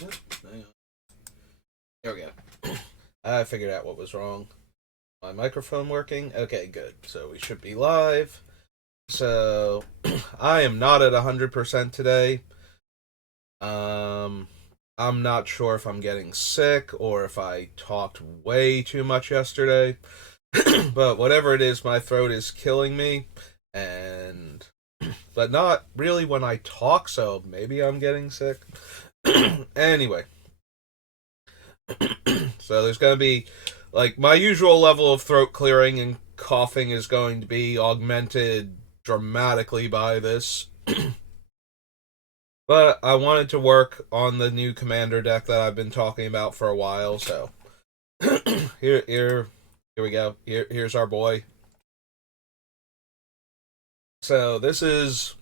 Hang on. Here we go. I figured out what was wrong. My microphone working? Okay, good. So we should be live. So I am not at 100% today. I'm not sure if I'm getting sick or if I talked way too much yesterday. But whatever it is, my throat is killing me, and but not really when I talk, so maybe I'm getting sick. Anyway, so there's going to be, like, my usual level of throat clearing and coughing is going to be augmented dramatically by this. But I wanted to work on the new commander deck that I've been talking about for a while, so here we go. Here's our boy. So this is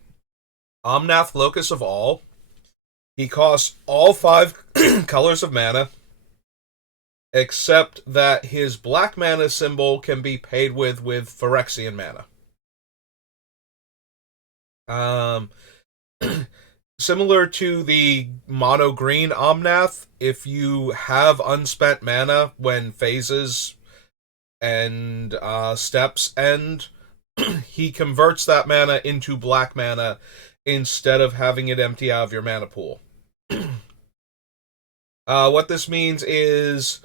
Omnath, Locus of All. He costs all 5 colors of mana, except that his black mana symbol can be paid with Phyrexian mana. Similar to the mono green Omnath, if you have unspent mana when phases and steps end, he converts that mana into black mana instead of having it empty out of your mana pool. What this means is,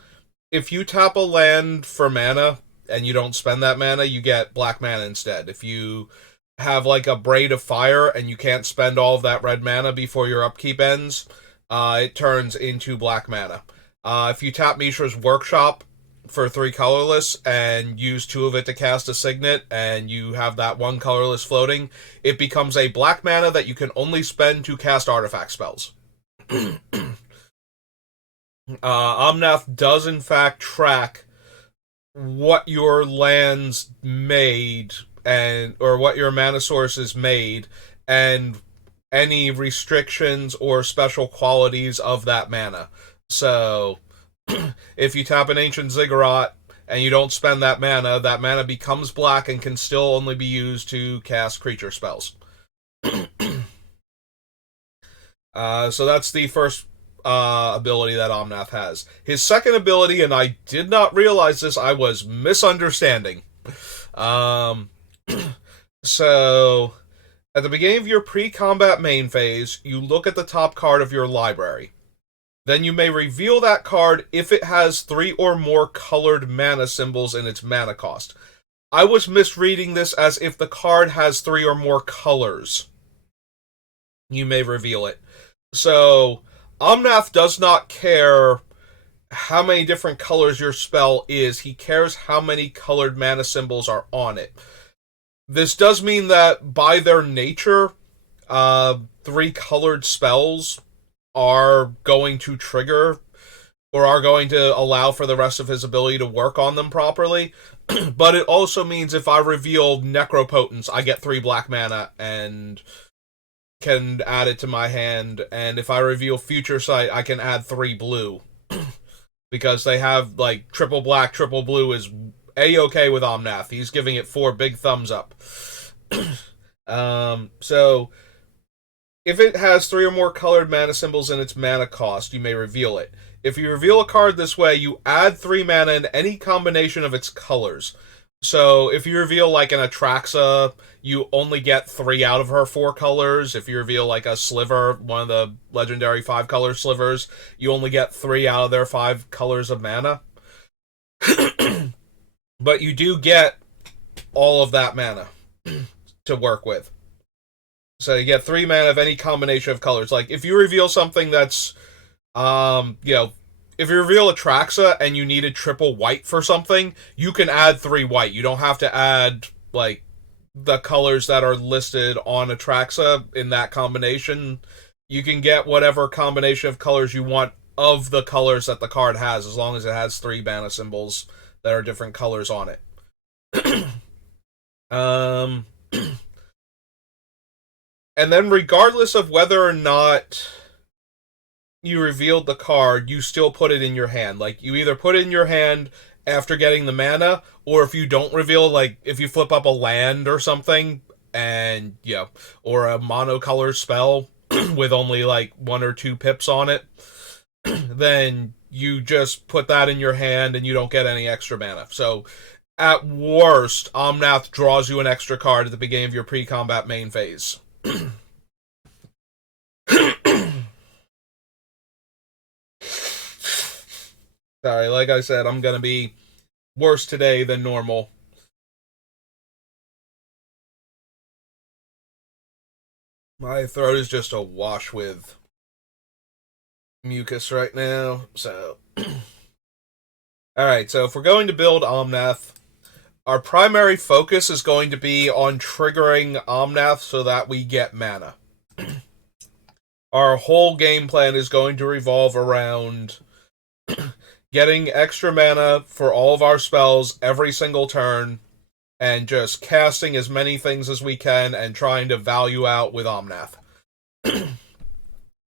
if you tap a land for mana and you don't spend that mana, you get black mana instead. If you have like a Braid of Fire and you can't spend all of that red mana before your upkeep ends, it turns into black mana. If you tap Mishra's Workshop for 3 colorless and use 2 of it to cast a Signet, and you have that 1 colorless floating, it becomes a black mana that you can only spend to cast artifact spells. Omnath does in fact track what your lands made or what your mana sources made, and any restrictions or special qualities of that mana. So if you tap an Ancient Ziggurat and you don't spend that mana becomes black and can still only be used to cast creature spells. So that's the first ability that Omnath has. His second ability, and I did not realize this, I was misunderstanding. So, at the beginning of your pre-combat main phase, you look at the top card of your library. Then you may reveal that card if it has 3 or more colored mana symbols in its mana cost. I was misreading this as if the card has 3 or more colors. You may reveal it. So, Omnath does not care how many different colors your spell is. He cares how many colored mana symbols are on it. This does mean that by their nature, 3 colored spells are going to trigger or are going to allow for the rest of his ability to work on them properly. But it also means if I reveal Necropotence, I get 3 black mana and can add it to my hand. And if I reveal Future Sight, I can add 3 blue. Because they have, like, triple black, triple blue is A-okay with Omnath. He's giving it 4 big thumbs up. So, if it has 3 or more colored mana symbols in its mana cost, you may reveal it. If you reveal a card this way, you add 3 mana in any combination of its colors. So, if you reveal, like, an Atraxa, you only get 3 out of her 4 colors. If you reveal, like, a Sliver, one of the legendary 5-color slivers, you only get 3 out of their 5 colors of mana. But you do get all of that mana to work with. So you get 3 mana of any combination of colors. Like, if you reveal something that's, if you reveal Atraxa and you needed triple white for something, you can add 3 white. You don't have to add, like, the colors that are listed on Atraxa in that combination. You can get whatever combination of colors you want of the colors that the card has, as long as it has 3 mana symbols that are different colors on it. And then regardless of whether or not you revealed the card, you still put it in your hand. Like, you either put it in your hand after getting the mana, or if you don't reveal, like, if you flip up a land or something, and, or a monocolor spell with only, like, 1 or 2 pips on it, then you just put that in your hand and you don't get any extra mana. So at worst, Omnath draws you an extra card at the beginning of your pre-combat main phase. Sorry, like I said, I'm gonna be worse today than normal. My throat is just awash with mucus right now, so... Alright, so if we're going to build Omnath, our primary focus is going to be on triggering Omnath so that we get mana. Our whole game plan is going to revolve around getting extra mana for all of our spells every single turn, and just casting as many things as we can and trying to value out with Omnath.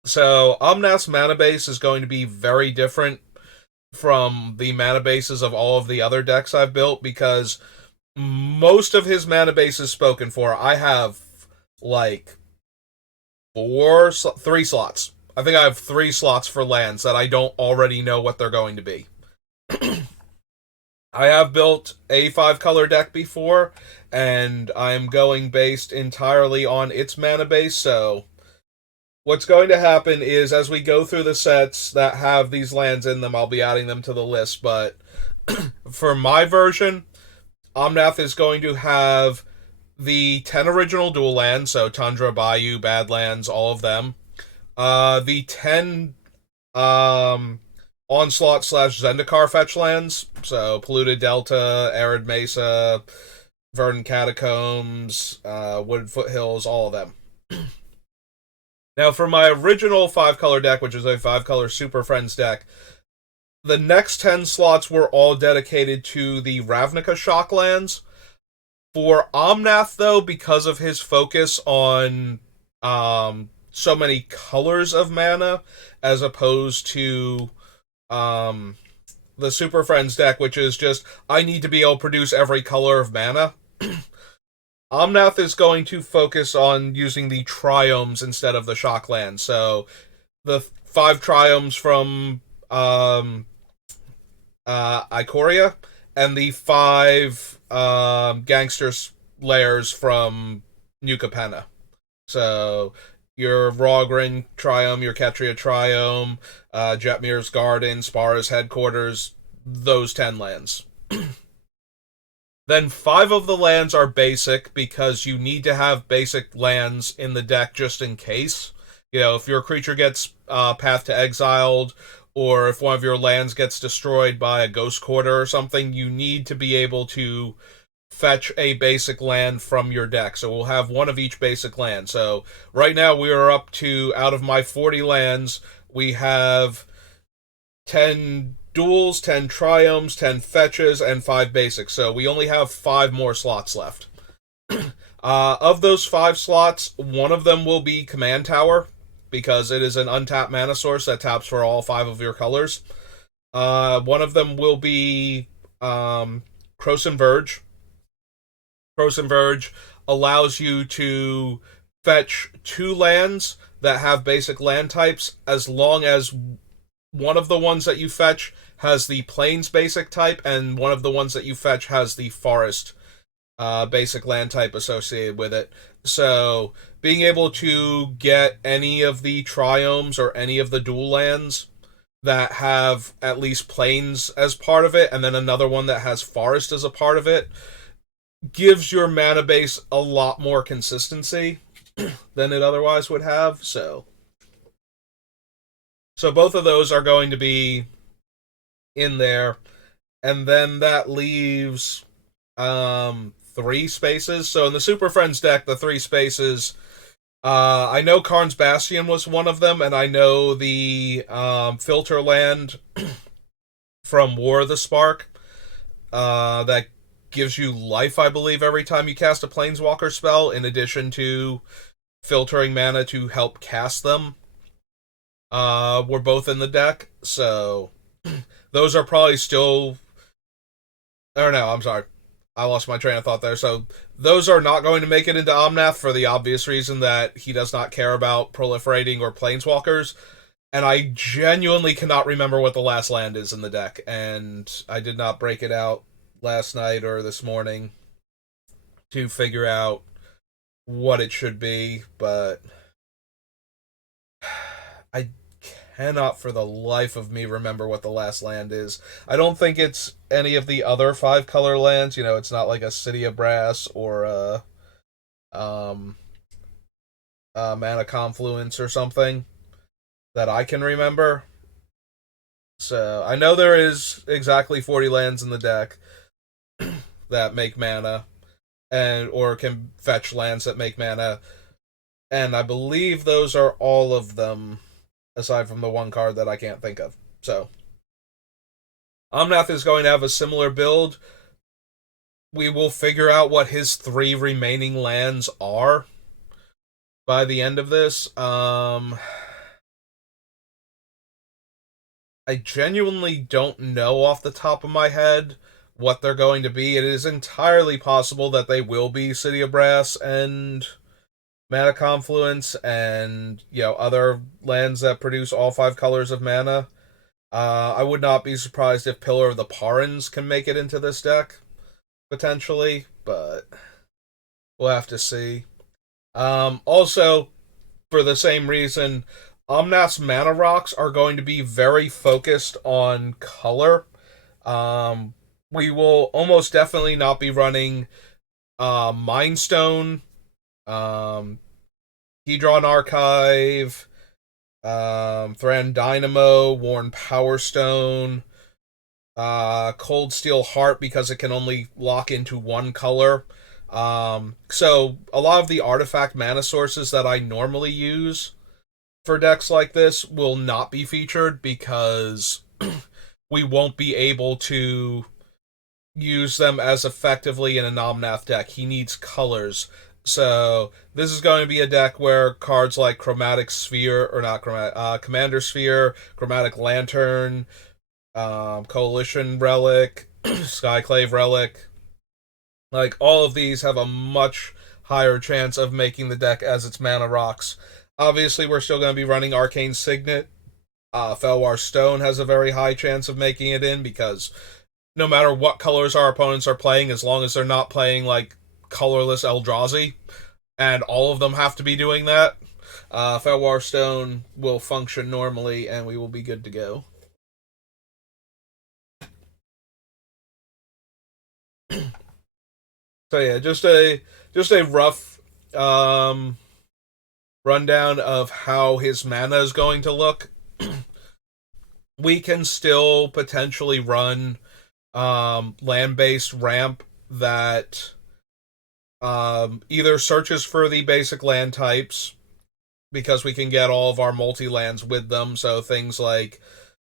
So, Omnath's mana base is going to be very different from the mana bases of all of the other decks I've built, because most of his mana base is spoken for. I have, like, 3 slots. I think I have 3 slots for lands that I don't already know what they're going to be. I have built a 5-color deck before, and I'm going based entirely on its mana base, so what's going to happen is, as we go through the sets that have these lands in them, I'll be adding them to the list, but for my version, Omnath is going to have the 10 original dual lands, so Tundra, Bayou, Badlands, all of them. The 10 Onslaught / Zendikar fetch lands, so Polluted Delta, Arid Mesa, Verdant Catacombs, Wooded Foothills, all of them. Now, for my original 5-color deck, which is a 5-color Super Friends deck, the next 10 slots were all dedicated to the Ravnica Shock lands. For Omnath, though, because of his focus on so many colors of mana, as opposed to the Super Friends deck, which is just, I need to be able to produce every color of mana, Omnath is going to focus on using the Triomes instead of the Shock lands. So, the 5 Triomes from Ikoria, and the 5 Gangster Layers from New Capenna. So, your Rogren Triome, your Ketria Triome, Jetmir's Garden, Spara's Headquarters, those 10 lands. Then 5 of the lands are basic, because you need to have basic lands in the deck just in case. You know, if your creature gets Path to Exiled, or if one of your lands gets destroyed by a Ghost Quarter or something, you need to be able to fetch a basic land from your deck. So we'll have one of each basic land. So right now we are up to, out of my 40 lands, we have 10 duels, 10 triomes, 10 fetches, and 5 basics. So we only have 5 more slots left. Of those 5 slots, one of them will be Command Tower, because it is an untapped mana source that taps for all 5 of your colors. One of them will be Krosan Verge. Krosan Verge allows you to fetch 2 lands that have basic land types, as long as one of the ones that you fetch has the Plains basic type, and one of the ones that you fetch has the Forest basic land type associated with it. So, being able to get any of the Triomes or any of the dual lands that have at least Plains as part of it, and then another one that has Forest as a part of it, gives your mana base a lot more consistency than it otherwise would have. So both of those are going to be in there. And then that leaves 3 spaces. So in the Super Friends deck, the 3 spaces, I know Karn's Bastion was one of them, and I know the Filter Land from War of the Spark that gives you life, I believe, every time you cast a Planeswalker spell, in addition to filtering mana to help cast them. Were both in the deck, so those are probably still... Or no, I'm sorry. I lost my train of thought there. So those are not going to make it into Omnath for the obvious reason that he does not care about proliferating or Planeswalkers. And I genuinely cannot remember what the last land is in the deck, and I did not break it out last night or this morning to figure out what it should be, but I cannot for the life of me remember what the last land is. I don't think it's any of the other five color lands. You know, it's not like a City of Brass or um, a Mana Confluence or something that I can remember. So I know there is exactly 40 lands in the deck that make mana and or can fetch lands that make mana, and I believe those are all of them aside from the one card that I can't think of. So Omnath is going to have a similar build. We will figure out what his three remaining lands are by the end of this. I genuinely don't know off the top of my head what they're going to be. It is entirely possible that they will be City of Brass and Mana Confluence and, you know, other lands that produce all five colors of mana. I would not be surprised if Pillar of the Parins can make it into this deck, potentially, but we'll have to see. Also, for the same reason, Omnath's mana rocks are going to be very focused on color. Um, we will almost definitely not be running Mind Stone, um, Hedron Archive, Thran Dynamo, Worn Power Stone, Cold Steel Heart because it can only lock into one color. So a lot of the artifact mana sources that I normally use for decks like this will not be featured because we won't be able to use them as effectively in a Omnath deck. He needs colors. So this is going to be a deck where cards like Chromatic Sphere, or not Chromatic, Commander Sphere, Chromatic Lantern, Coalition Relic, Skyclave Relic, like all of these have a much higher chance of making the deck as its mana rocks. Obviously, we're still going to be running Arcane Signet. Felwar Stone has a very high chance of making it in because no matter what colors our opponents are playing, as long as they're not playing like colorless Eldrazi, and all of them have to be doing that, Felwar Stone will function normally, and we will be good to go. So yeah, just a rough rundown of how his mana is going to look. We can still potentially run land-based ramp that either searches for the basic land types because we can get all of our multi-lands with them. So things like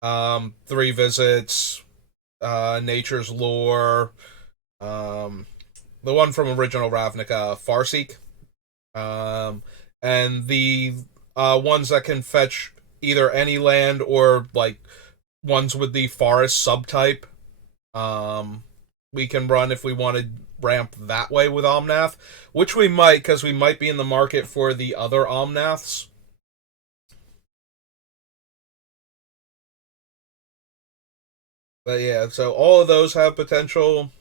Three Visits, Nature's Lore, the one from original Ravnica, Farseek, and the ones that can fetch either any land or like ones with the forest subtype. We can run if we want to ramp that way with Omnath, which we might because we might be in the market for the other Omnaths. But yeah, so all of those have potential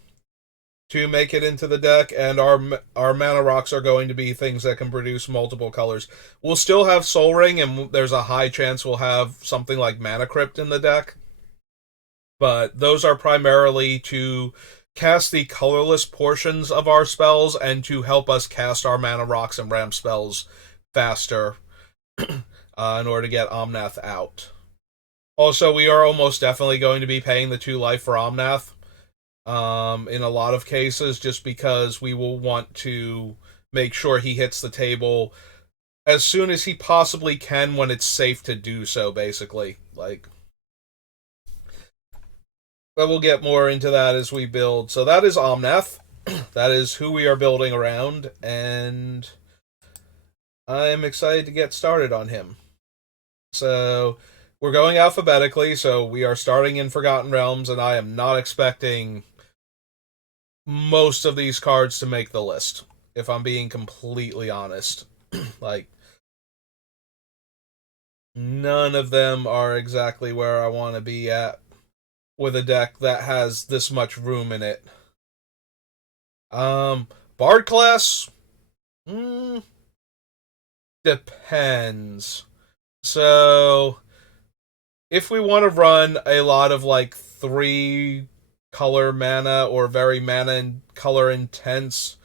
to make it into the deck, and our mana rocks are going to be things that can produce multiple colors. We'll still have Soul Ring, and there's a high chance we'll have something like Mana Crypt in the deck, but those are primarily to cast the colorless portions of our spells and to help us cast our mana rocks and ramp spells faster in order to get Omnath out. Also, we are almost definitely going to be paying the 2 life for Omnath in a lot of cases, just because we will want to make sure he hits the table as soon as he possibly can when it's safe to do so, basically. Like, but we'll get more into that as we build. So that is Omnath. That is who we are building around, and I am excited to get started on him. So we're going alphabetically, so we are starting in Forgotten Realms, and I am not expecting most of these cards to make the list, if I'm being completely honest. Like, None of them are exactly where I want to be at with a deck that has this much room in it. Um, Bard class? Mm, depends. So, if we want to run a lot of like 3 color mana or very mana and color intense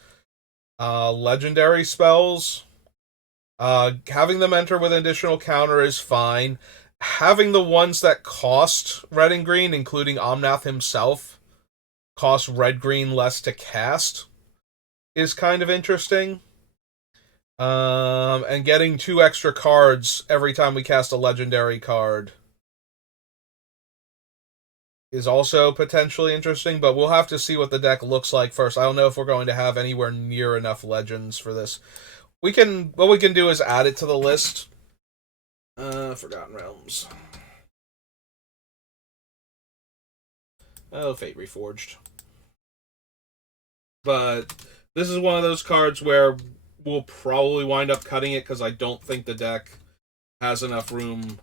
legendary spells, having them enter with an additional counter is fine. Having the ones that cost red and green, including Omnath himself, cost red green less to cast is kind of interesting. And getting 2 extra cards every time we cast a legendary card is also potentially interesting, but we'll have to see what the deck looks like first. I don't know if we're going to have anywhere near enough legends for this. What we can do is add it to the list. Forgotten Realms. Oh, Fate Reforged. But this is one of those cards where we'll probably wind up cutting it because I don't think the deck has enough room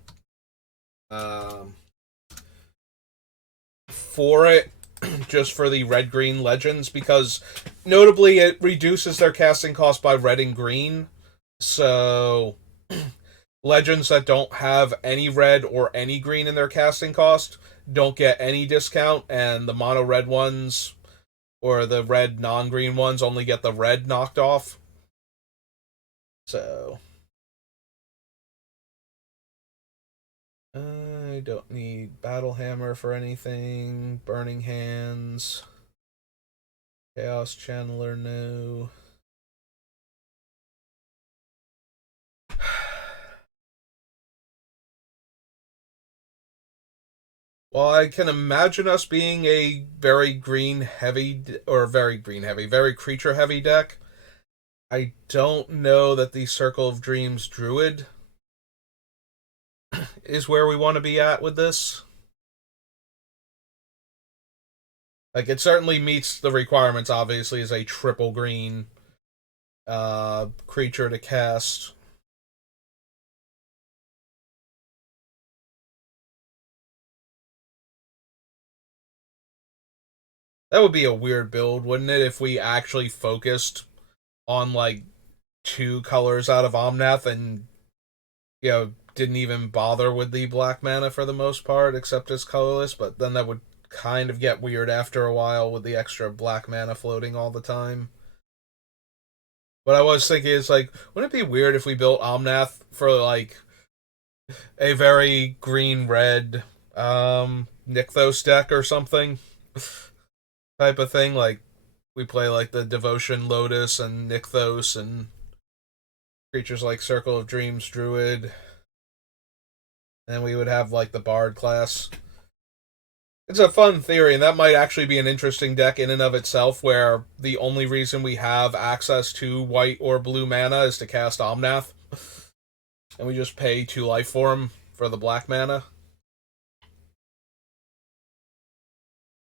for it, just for the red green legends, because notably it reduces their casting cost by red and green. So legends that don't have any red or any green in their casting cost don't get any discount, and the mono red ones or the red non green ones only get the red knocked off. So I don't need Battle Hammer for anything. Burning Hands. Chaos Channeler, no. Well, I can imagine us being a very green heavy, or very green heavy, very creature heavy deck. I don't know that the Circle of Dreams Druid is where we want to be at with this. Like, it certainly meets the requirements, obviously, as a triple green creature to cast. That would be a weird build, wouldn't it, if we actually focused on, like, 2 colors out of Omnath and, didn't even bother with the black mana for the most part, except as colorless, but then that would kind of get weird after a while with the extra black mana floating all the time. What I was thinking is, like, wouldn't it be weird if we built Omnath for, like, a very green-red Nykthos deck or something? Type of thing, like, we play, like, the Devotion Lotus and Nykthos and creatures like Circle of Dreams Druid, and we would have, like, the Bard class. It's a fun theory, and that might actually be an interesting deck in and of itself, where the only reason we have access to white or blue mana is to cast Omnath, and we just pay 2 life for him for the black mana.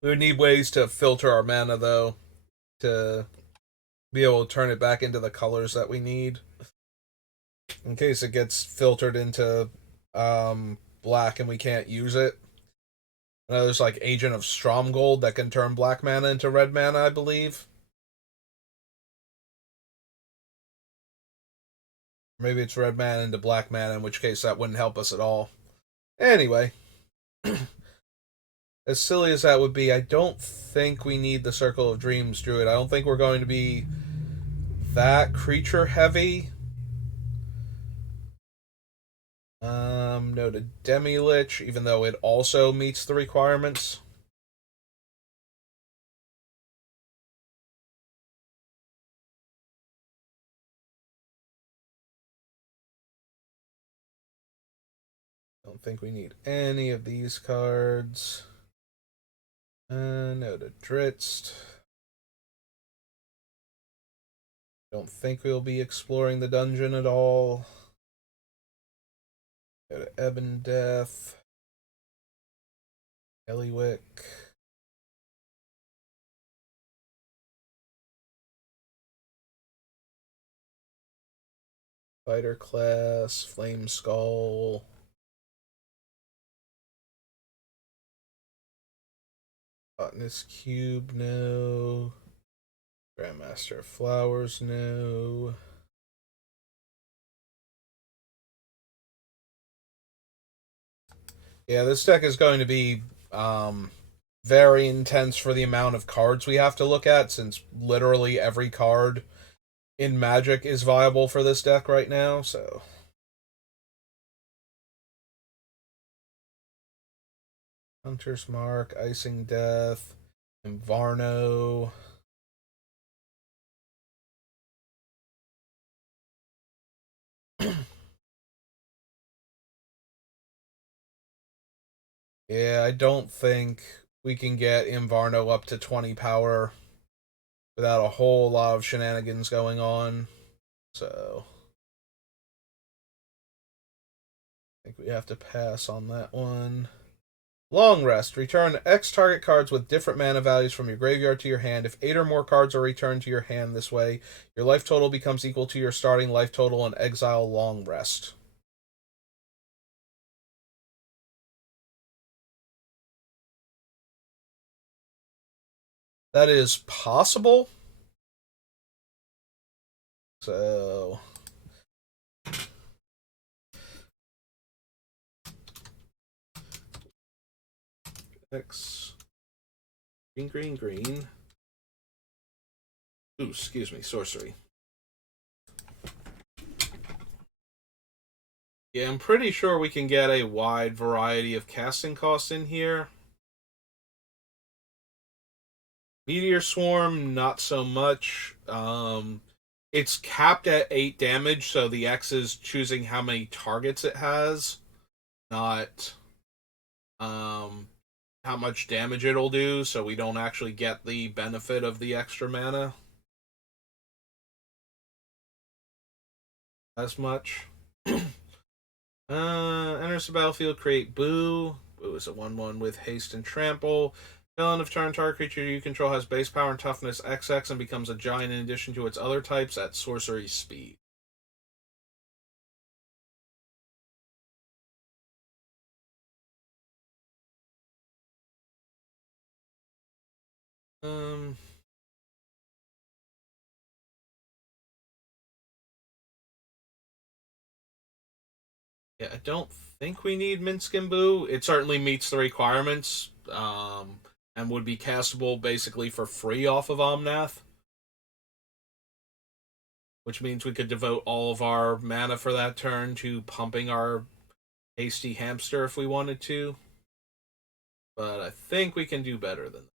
We would need ways to filter our mana, though, to be able to turn it back into the colors that we need. In case it gets filtered into black and we can't use it. I know there's like Agent of Stromgold that can turn black mana into red mana, I believe. Maybe it's red mana into black mana, in which case that wouldn't help us at all. Anyway, as silly as that would be, I don't think we need the Circle of Dreams Druid. I don't think we're going to be that creature heavy. No to Demi-Lich, even though it also meets the requirements. Don't think we need any of these cards. No to Dritz. Don't think we'll be exploring the dungeon at all. Go to Ebon Death. Eliwick. Fighter class. Flame Skull. Botanist Cube, no. Grandmaster Flowers, no. Yeah, this deck is going to be very intense for the amount of cards we have to look at, since literally every card in Magic is viable for this deck right now, so. Hunter's Mark, Icing Death, Invarno. Yeah, I don't think we can get Invarno up to 20 power without a whole lot of shenanigans going on. So I think we have to pass on that one. Long Rest. Return X target cards with different mana values from your graveyard to your hand. If 8 or more cards are returned to your hand this way, your life total becomes equal to your starting life total and exile Long Rest. That is possible. So X green, green, green. Ooh, excuse me, sorcery. Yeah, I'm pretty sure we can get a wide variety of casting costs in here. Meteor Swarm, not so much. It's capped at 8 damage, so the X is choosing how many targets it has, not how much damage it'll do, so we don't actually get the benefit of the extra mana as much. Enters the battlefield, create Boo. Boo is a 1/1 with haste and trample. Till end of turn, target creature you control has base power and toughness XX and becomes a giant in addition to its other types at sorcery speed. Um, yeah, I don't think we need Minskin Boo. It certainly meets the requirements, and would be castable basically for free off of Omnath, which means we could devote all of our mana for that turn to pumping our hasty hamster if we wanted to. But I think we can do better than that.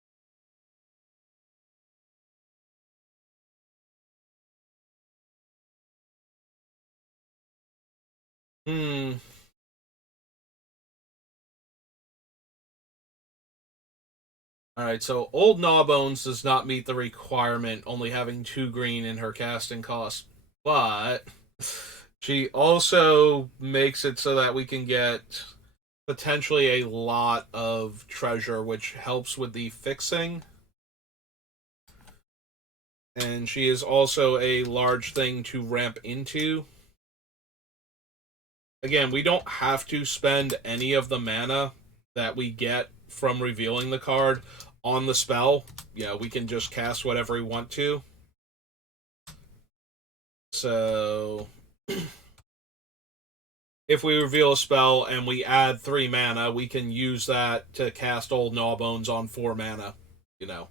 Alright, so Old Gnawbones does not meet the requirement, only having 2 green in her casting cost, but she also makes it so that we can get potentially a lot of treasure, which helps with the fixing. And she is also a large thing to ramp into. Again, we don't have to spend any of the mana that we get from revealing the card on the spell. We can just cast whatever we want to. So if we reveal a spell and we add 3 mana, we can use that to cast Old Gnawbones on 4 mana. You know,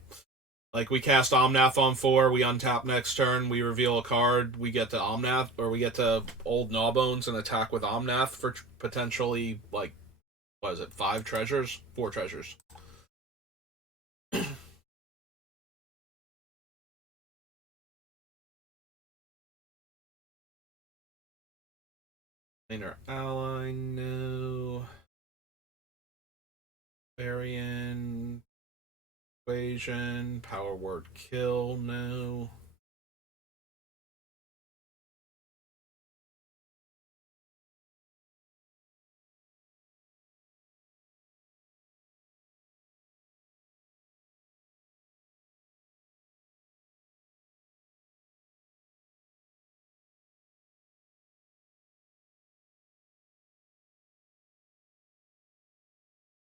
like we cast Omnath on 4, we untap next turn, we reveal a card, we get to Omnath, or we get to Old Gnawbones and attack with Omnath for potentially, like, what is it, 5 treasures? 4 treasures. Inner ally, no. Varian, equation, power word kill, no.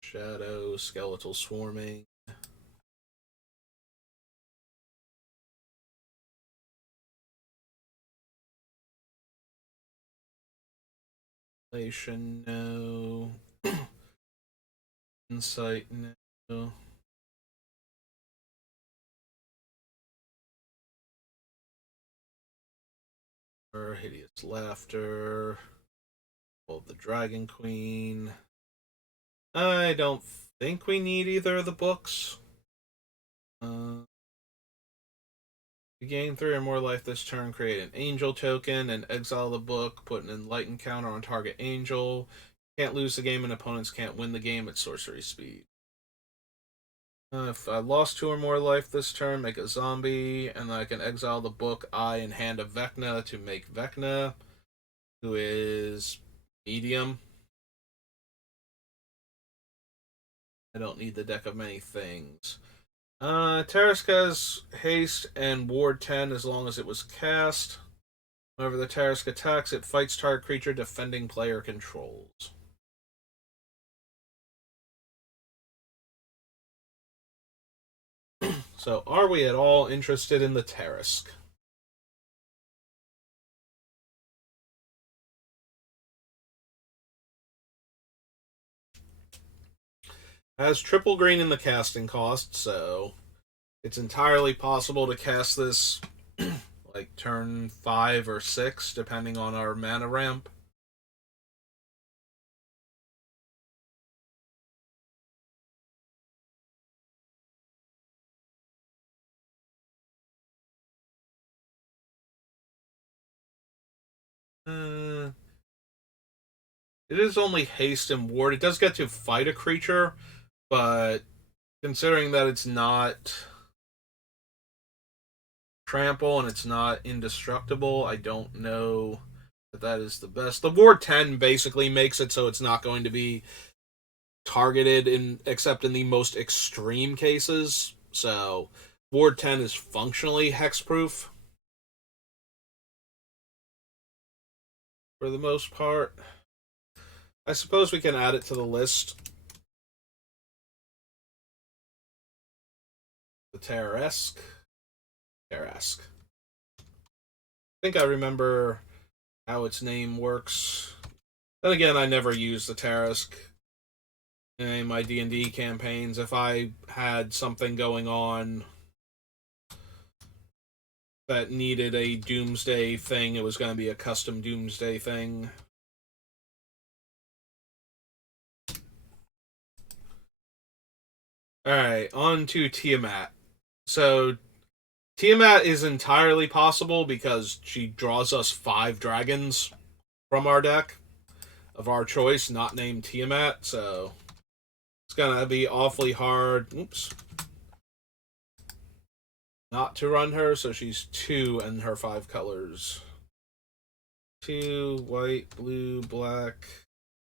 Shadow, skeletal swarming. Relation, no. Insight, no. Or hideous laughter. Well, the Dragon Queen. I don't think we need either of the books. You gain 3 or more life this turn, create an angel token, and exile the book, put an enlightened counter on target angel. Can't lose the game and opponents can't win the game at sorcery speed. If I lost 2 or more life this turn, make a zombie, and then I can exile the book, Eye, and Hand of Vecna to make Vecna, who is medium. I don't need the deck of many things. Taraska's haste and ward 10 as long as it was cast. Whenever the Tarask attacks, it fights target creature defending player controls. So, are we at all interested in the Tarask? Has triple green in the casting cost, so it's entirely possible to cast this like turn 5 or 6, depending on our mana ramp. It is only haste and ward. It does get to fight a creature, but considering that it's not trample and it's not indestructible, I don't know that that is the best. The ward 10 basically makes it so it's not going to be targeted in except in the most extreme cases. So ward 10 is functionally hexproof for the most part. I suppose we can add it to the list. The Tarask. Tarask. I think I remember how its name works. Then again, I never used the Tarask in my D&D campaigns. If I had something going on that needed a Doomsday thing, it was going to be a custom Doomsday thing. Alright, on to Tiamat. So, Tiamat is entirely possible because she draws us 5 dragons from our deck of our choice, not named Tiamat, so it's gonna be awfully hard. Oops. Not to run her, so she's 2 in her 5 colors. 2, white, blue, black,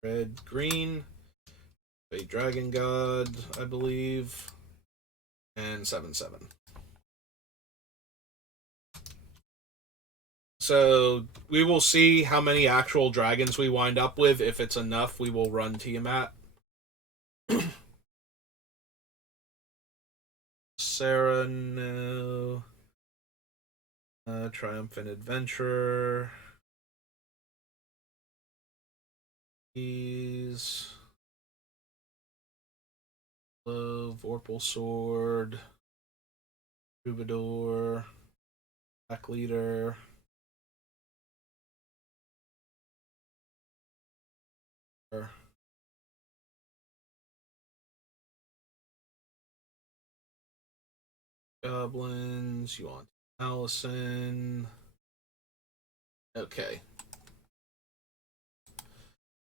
red, green. A dragon god, I believe. And 7/7. So we will see how many actual dragons we wind up with. If it's enough, we will run Tiamat. Sarah, no. Triumphant Adventurer. He's Vorpal Sword. Troubadour. Black Leader. Goblins. You want Allison. Okay.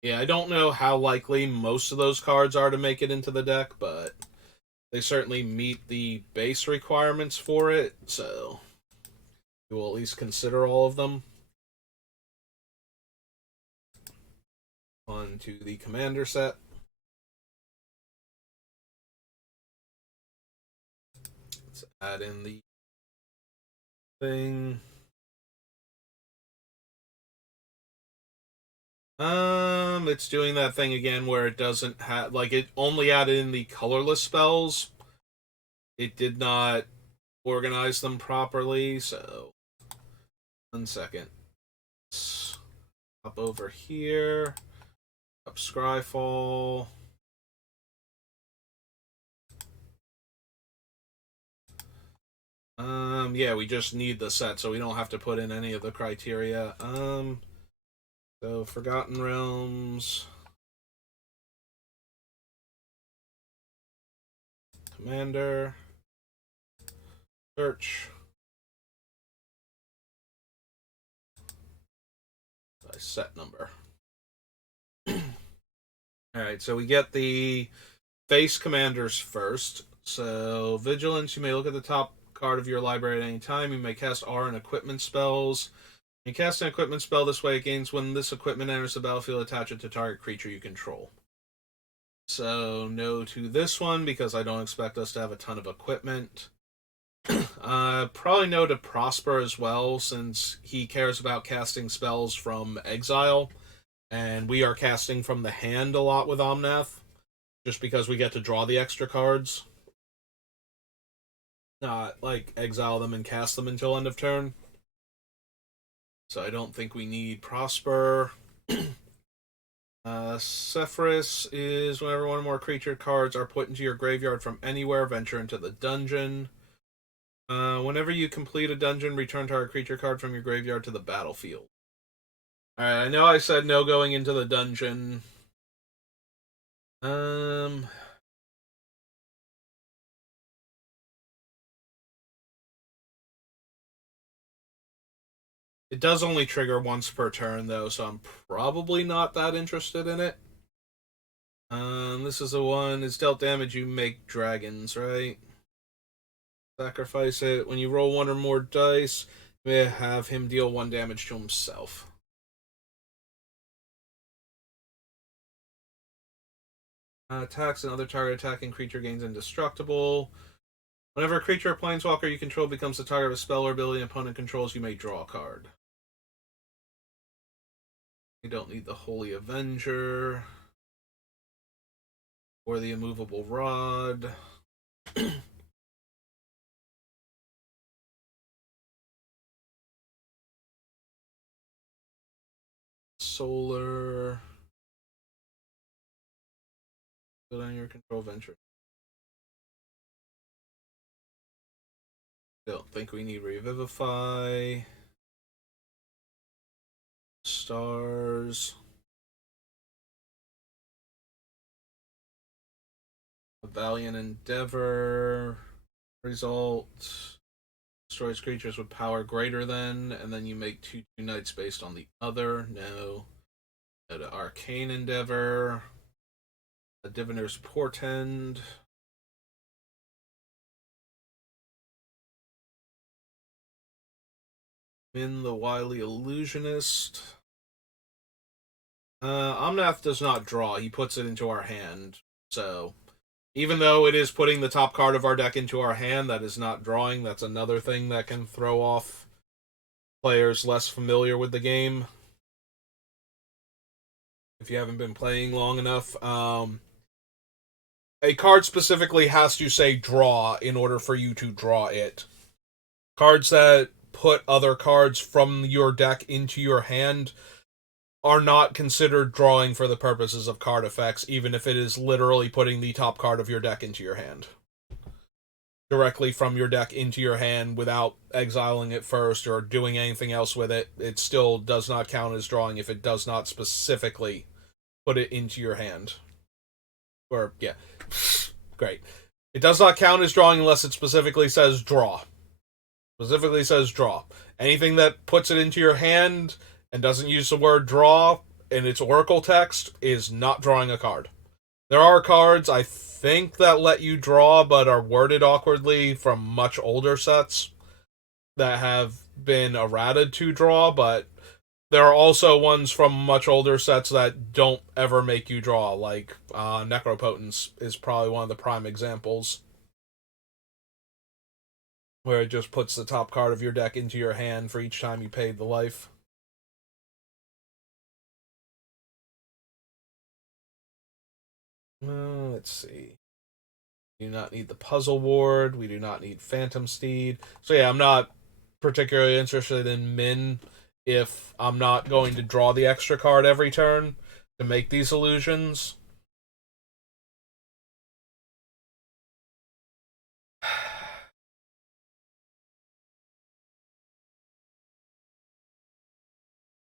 Yeah, I don't know how likely most of those cards are to make it into the deck, but they certainly meet the base requirements for it, so we will at least consider all of them. On to the commander set. Let's add in the thing. It's doing that thing again where it doesn't have, like, it only added in the colorless spells. It did not organize them properly, so 1 second. Let's hop over here. Up Scryfall. Yeah, we just need the set, so we don't have to put in any of the criteria. So Forgotten Realms. Commander. Search. By set number. Alright, so we get the base commanders first. So, Vigilance, you may look at the top card of your library at any time. You may cast R and equipment spells. When you cast an equipment spell this way, it gains when this equipment enters the battlefield, attach it to target creature you control. So, no to this one, because I don't expect us to have a ton of equipment. Probably no to Prosper as well, since he cares about casting spells from exile, and we are casting from the hand a lot with Omnath, just because we get to draw the extra cards. Not, like, exile them and cast them until end of turn. So I don't think we need Prosper. Sephiroth is whenever one or more creature cards are put into your graveyard from anywhere, venture into the dungeon. Whenever you complete a dungeon, return target creature card from your graveyard to the battlefield. Alright, I know I said no going into the dungeon. It does only trigger once per turn, though, so I'm probably not that interested in it. This is the one, it's dealt damage, you make dragons, right? Sacrifice it. When you roll one or more dice, you may have him deal 1 damage to himself. Attacks another target attacking creature gains indestructible. Whenever a creature or planeswalker you control becomes the target of a spell or ability an opponent controls, you may draw a card. You don't need the Holy Avenger or the Immovable Rod. Solar. Put on your control venture. Don't think we need Revivify. Stars. A Valiant Endeavor. Result. Destroys creatures with power greater than, and then you make 2 knights based on the other. No. No to Arcane Endeavor. A Diviner's Portend. Min the Wily Illusionist. Omnath does not draw. He puts it into our hand. So, even though it is putting the top card of our deck into our hand, that is not drawing. That's another thing that can throw off players less familiar with the game. If you haven't been playing long enough. A card specifically has to say draw in order for you to draw it. Cards that put other cards from your deck into your hand are not considered drawing for the purposes of card effects, even if it is literally putting the top card of your deck into your hand. Directly from your deck into your hand without exiling it first or doing anything else with it, it still does not count as drawing if it does not specifically put it into your hand. Or, yeah. Great. It does not count as drawing unless it specifically says draw. Specifically says draw. Anything that puts it into your hand and doesn't use the word draw in its Oracle text is not drawing a card. There are cards, I think, that let you draw but are worded awkwardly from much older sets that have been errated to draw, but there are also ones from much older sets that don't ever make you draw, like Necropotence is probably one of the prime examples, where it just puts the top card of your deck into your hand for each time you paid the life. Let's see. We do not need the Puzzle Ward. We do not need Phantom Steed. So yeah, I'm not particularly interested in Min if I'm not going to draw the extra card every turn. to make these illusions.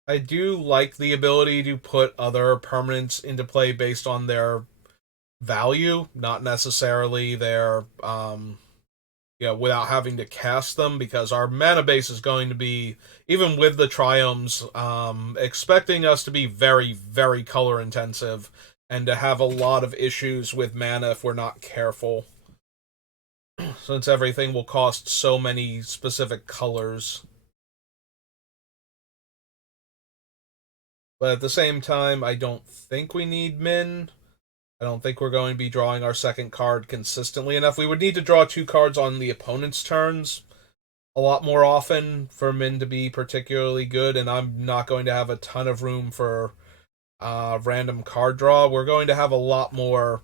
I do like the ability to put other permanents into play based on their value, not necessarily their without having to cast them, because our mana base is going to be, even with the triomes, expecting us to be very, very color intensive and to have a lot of issues with mana if we're not careful, since everything will cost so many specific colors. But at the same time, I don't think we need Min. I don't think we're going to be drawing our second card consistently enough. We would need to draw 2 cards on the opponent's turns a lot more often for Min to be particularly good, and I'm not going to have a ton of room for random card draw. We're going to have a lot more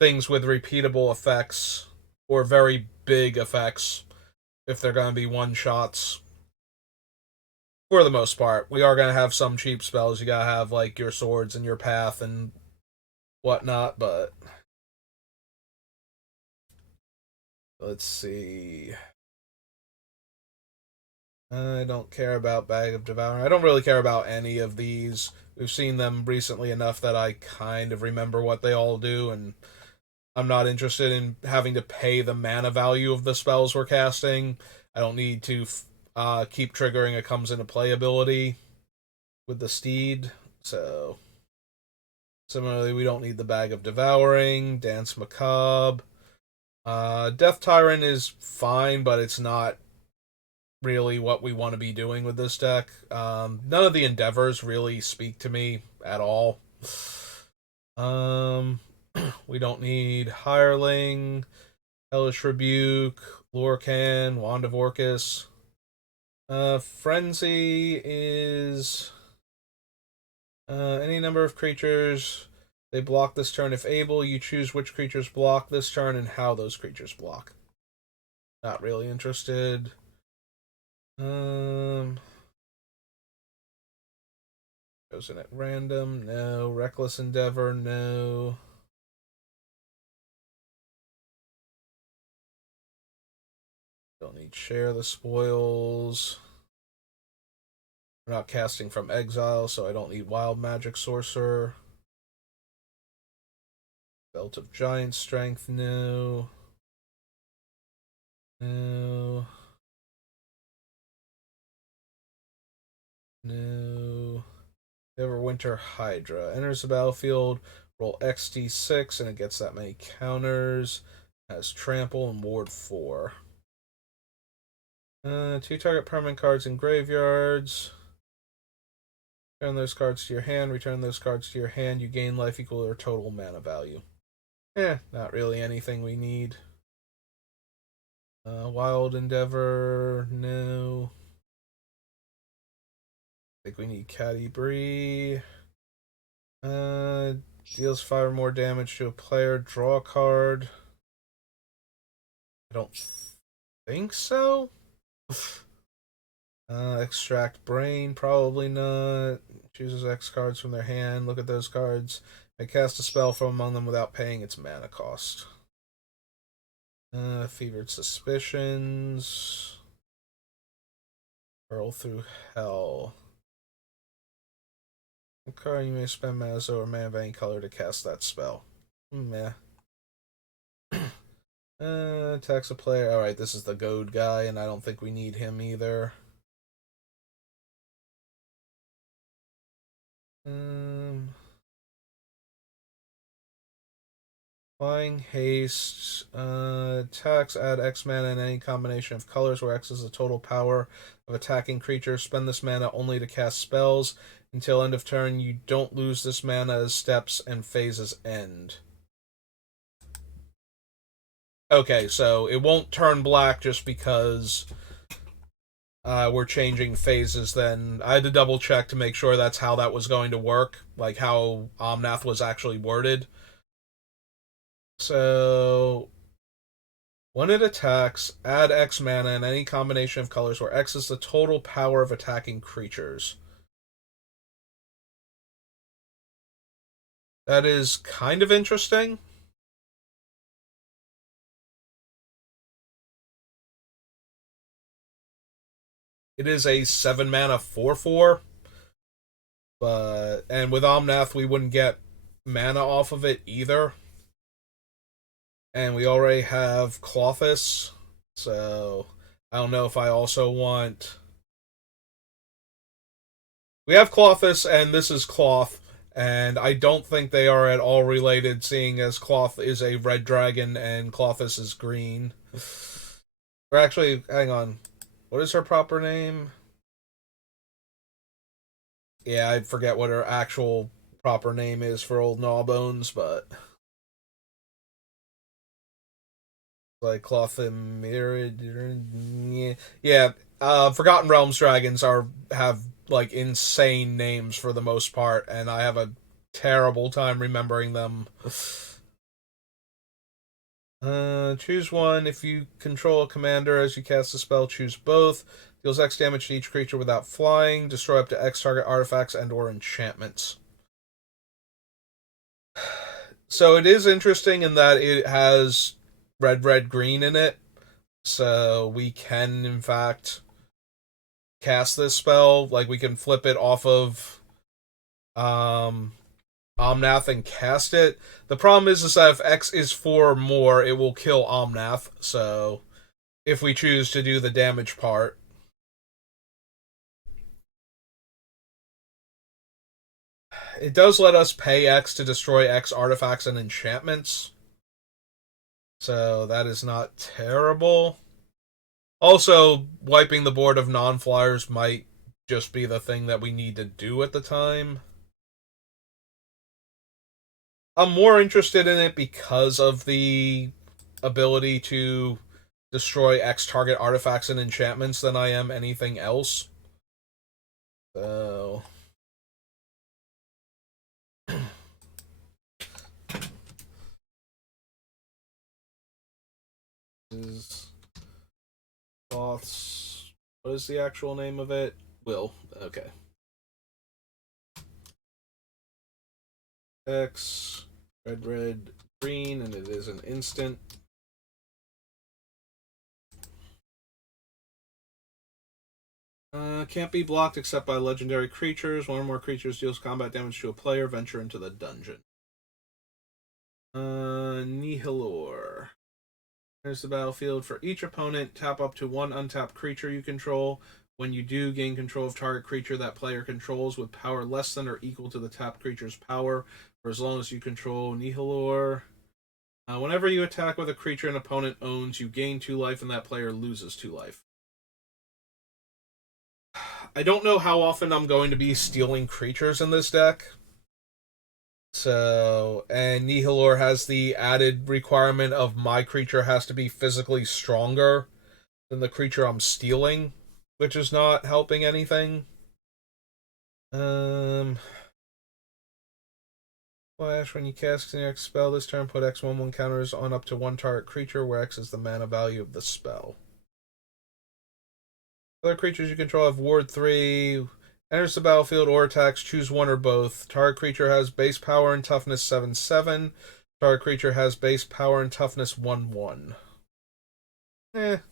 things with repeatable effects or very big effects if they're going to be one-shots. For the most part, we are going to have some cheap spells. You got to have, like, your swords and your path and whatnot, but let's see. I don't care about Bag of Devouring. I don't really care about any of these. We've seen them recently enough that I kind of remember what they all do, and I'm not interested in having to pay the mana value of the spells we're casting. I don't need to keep triggering a comes into play ability with the steed. So, similarly, we don't need the Bag of Devouring, Dance Macabre. Death Tyrant is fine, but it's not really what we want to be doing with this deck. None of the endeavors really speak to me at all. We don't need Hireling, Hellish Rebuke, Lorcan, Wand of Orcus. Frenzy is any number of creatures. They block this turn if able. You choose which creatures block this turn and how those creatures block. Not really interested. Goes in at random, no. Reckless Endeavor, no. Don't need Share the Spoils. We're not casting from exile, so I don't need Wild Magic Sorcerer. Belt of Giant Strength, no. No. No. Everwinter Hydra. Enters the battlefield, roll XD6, and it gets that many counters. Has Trample and Ward 4. 2 target permanent cards in graveyards. Return those cards to your hand. Return those cards to your hand. You gain life equal to their total mana value. Not really anything we need. Wild Endeavor, no. I think we need Caddy Bree. Deals 5 or more damage to a player. Draw a card. I don't think so. Extract Brain, probably not. Chooses X cards from their hand. Look at those cards. I cast a spell from among them without paying its mana cost. Fevered Suspicions. Burrow Through Hell. A card you may spend mana or mana of any color to cast that spell. Meh. Attacks a player. Alright, this is the goad guy, and I don't think we need him either. Flying Haste. Attacks add X mana in any combination of colors where X is the total power of attacking creatures. Spend this mana only to cast spells. Until end of turn, you don't lose this mana as steps and phases end. Okay, so it won't turn black just because we're changing phases. Then I had to double check to make sure that's how that was going to work, like how Omnath was actually worded. So when it attacks, add X mana in any combination of colors where X is the total power of attacking creatures. That is kind of interesting. It is a 7 mana 4/4, and with Omnath we wouldn't get mana off of it either. And we already have Clothis, so I don't know if I also want. We have Clothis, and this is Cloth, and I don't think they are at all related, seeing as Cloth is a red dragon and Clothis is green. Or actually, hang on. What is her proper name? Yeah, I forget what her actual proper name is for old Gnawbones, but like Clothimir. Yeah, Forgotten Realms dragons have like insane names for the most part, and I have a terrible time remembering them. Choose one. If you control a commander as you cast a spell, choose both. Deals X damage to each creature without flying. Destroy up to X target artifacts and/or enchantments. So it is interesting in that it has red, red, green in it. So we can, in fact, cast this spell. Like, we can flip it off of Omnath and cast it. The problem is that if X is 4 or more, it will kill Omnath. So if we choose to do the damage part. It does let us pay X to destroy X artifacts and enchantments. So that is not terrible. Also, wiping the board of non-flyers might just be the thing that we need to do at the time. I'm more interested in it because of the ability to destroy X target artifacts and enchantments than I am anything else. So is Cloths. What is the actual name of it? Will. Okay. X, red, red, green, and it is an instant. Can't be blocked except by legendary creatures. One or more creatures deals combat damage to a player. Venture into the dungeon. Nihilor. There's the battlefield. For each opponent, tap up to one untapped creature you control. When you do, gain control of target creature that player controls with power less than or equal to the tapped creature's power for as long as you control Nihilor. Whenever you attack with a creature an opponent owns, you gain 2 life and that player loses 2 life. I don't know how often I'm going to be stealing creatures in this deck. So, and Nihilor has the added requirement of my creature has to be physically stronger than the creature I'm stealing, which is not helping anything. Flash, when you cast an X spell this turn, put X/1/1 counters on up to one target creature, where X is the mana value of the spell. Other creatures you control have Ward 3. Enters the battlefield or attacks, choose one or both. Target creature has base power and toughness 7/7. Target creature has base power and toughness 1/1. It's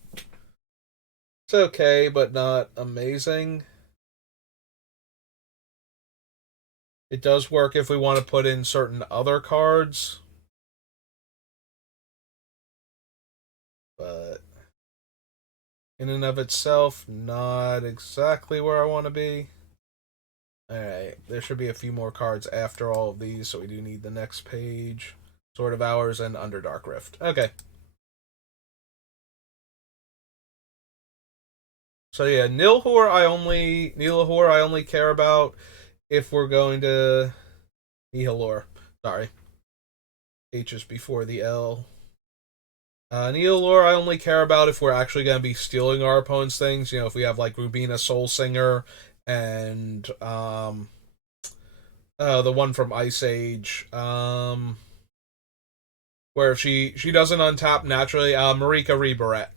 okay, but not amazing. It does work if we want to put in certain other cards. But in and of itself, not exactly where I want to be. Alright, there should be a few more cards after all of these, so we do need the next page. Sword of Hours and Underdark Rift. Okay. So yeah, Nilhor I only care about if we're going to Nihilor. Sorry. H is before the L. Nihilor I only care about if we're actually going to be stealing our opponent's things. You know, if we have like Rubina Soul Singer and the one from Ice Age, where if she doesn't untap naturally, Marika Reberet.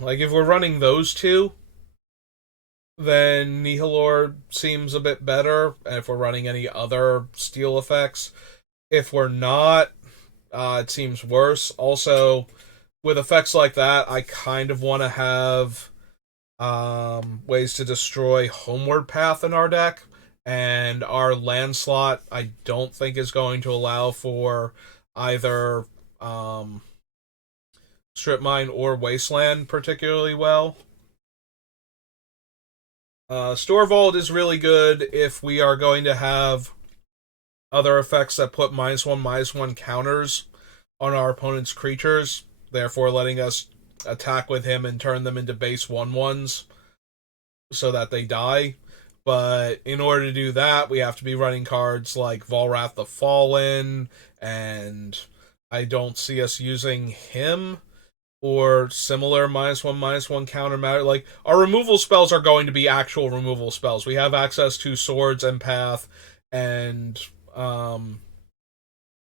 Like if we're running those two, then Nihilor seems a bit better. And if we're running any other steel effects, if we're not, it seems worse. Also, with effects like that, I kind of want to have ways to destroy Homeward Path in our deck, and our land slot I don't think is going to allow for either Strip Mine or Wasteland particularly well. Store Vault is really good if we are going to have other effects that put -1/-1 counters on our opponent's creatures, therefore letting us attack with him and turn them into base 1/1s so that they die. But in order to do that, we have to be running cards like Volrath the Fallen, and I don't see us using him or similar -1/-1 counter matter. Like, our removal spells are going to be actual removal spells. We have access to Swords, Empath, and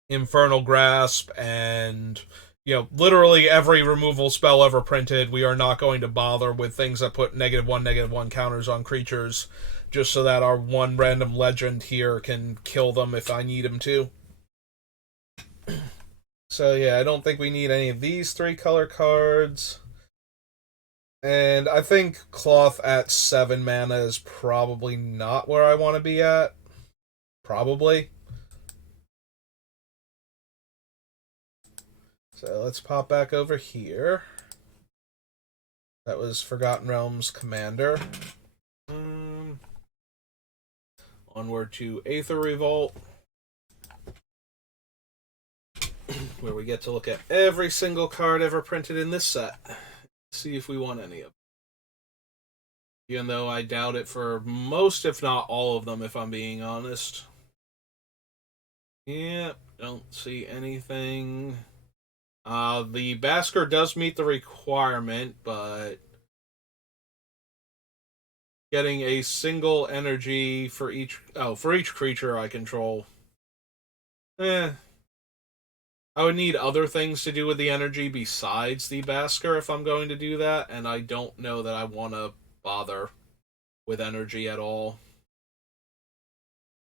Infernal Grasp, and literally every removal spell ever printed. We are not going to bother with things that put -1/-1 counters on creatures, just so that our one random legend here can kill them if I need him to. So yeah, I don't think we need any of these 3-color cards. And I think Cloth at 7 mana is probably not where I want to be at. Probably. So let's pop back over here. That was Forgotten Realms Commander. Onward to Aether Revolt, where we get to look at every single card ever printed in this set. See if we want any of them. Even though I doubt it for most, if not all of them, if I'm being honest. Yeah, don't see anything. The Basker does meet the requirement, but getting a single energy for each creature I control. I would need other things to do with the energy besides the Basker if I'm going to do that, and I don't know that I want to bother with energy at all.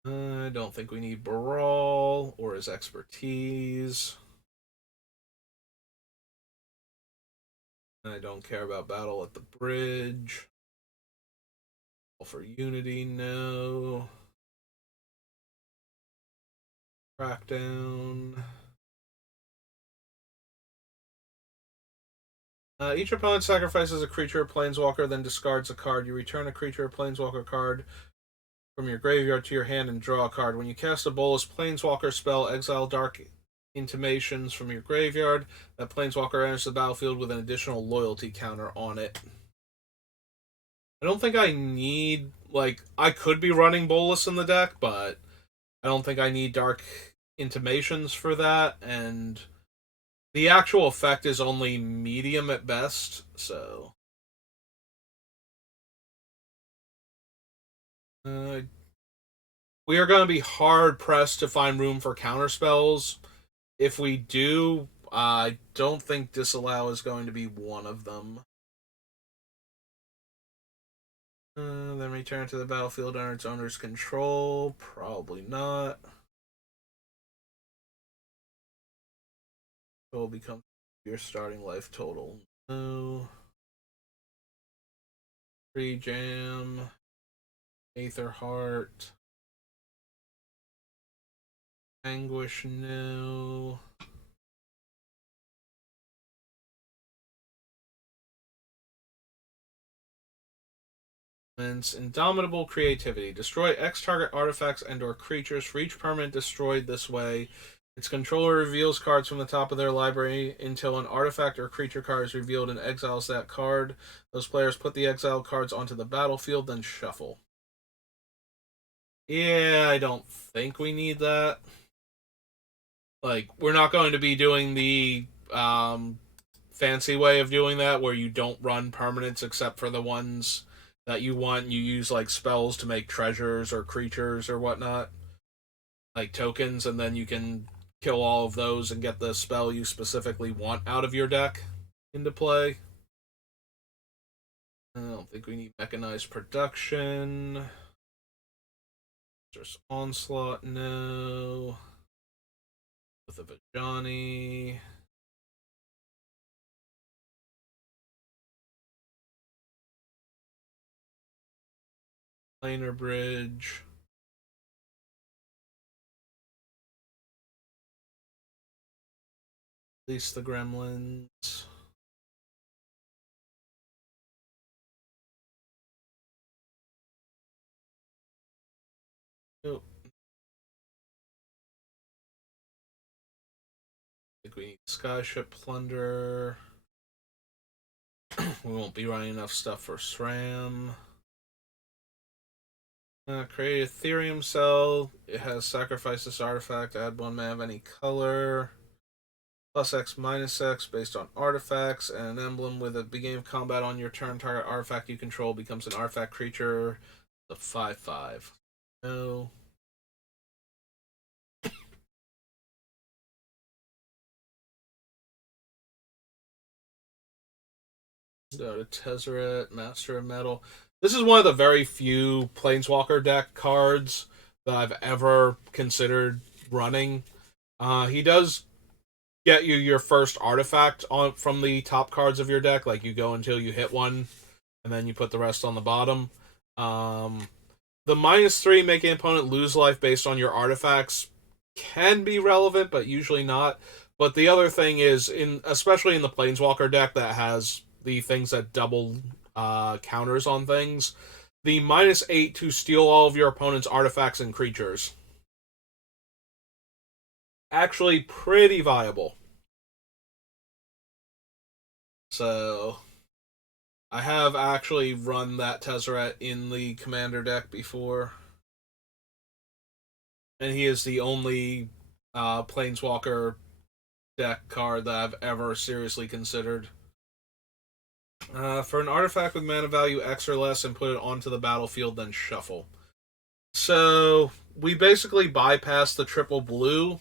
I don't think we need Brawl or his expertise. I don't care about Battle at the Bridge. For Unity, no. Crackdown. Each opponent sacrifices a creature or planeswalker, then discards a card. You return a creature or planeswalker card from your graveyard to your hand and draw a card. When you cast a Bolas planeswalker spell, exile Dark Intimations from your graveyard. That planeswalker enters the battlefield with an additional loyalty counter on it. I don't think I need, I could be running Bolas in the deck, but I don't think I need Dark Intimations for that, and the actual effect is only medium at best, so we are going to be hard-pressed to find room for counterspells. If we do, I don't think Disallow is going to be one of them. Then return to the battlefield under its owner's control. Probably not. It will become your starting life total. No. Free Jam. Aether Heart. Anguish, no. Indomitable Creativity. Destroy X target artifacts and or creatures for each permanent destroyed this way. Its controller reveals cards from the top of their library until an artifact or creature card is revealed and exiles that card. Those players put the exiled cards onto the battlefield, then shuffle. Yeah, I don't think we need that. We're not going to be doing the fancy way of doing that, where you don't run permanents except for the ones that you want. You use spells to make treasures or creatures or whatnot, like tokens, and then you can kill all of those and get the spell you specifically want out of your deck into play. I don't think we need mechanized production. There's onslaught, no. With a Vajani. Planar bridge. Release the gremlins. Nope. I think we need Skyship Plunder. We won't be running enough stuff for SRAM. Create Ethereum cell. It has sacrifice this artifact. Add one mana of any color. Plus X minus X based on artifacts. And an emblem with a beginning of combat on your turn. Target artifact you control becomes an artifact creature. The 5/5. No. Go to Tezzeret, Master of Metal. This is one of the very few Planeswalker deck cards that I've ever considered running. He does get you your first artifact on from the top cards of your deck. Like you go until you hit one, and then you put the rest on the bottom. The -3 making an opponent lose life based on your artifacts can be relevant, but usually not. But the other thing is, especially in the Planeswalker deck that has the things that double counters on things, the -8 to steal all of your opponent's artifacts and creatures. Actually pretty viable. So I have actually run that Tezzeret in the Commander deck before. And he is the only Planeswalker deck card that I've ever seriously considered. For an artifact with mana value X or less and put it onto the battlefield, then shuffle. So we basically bypass the triple blue.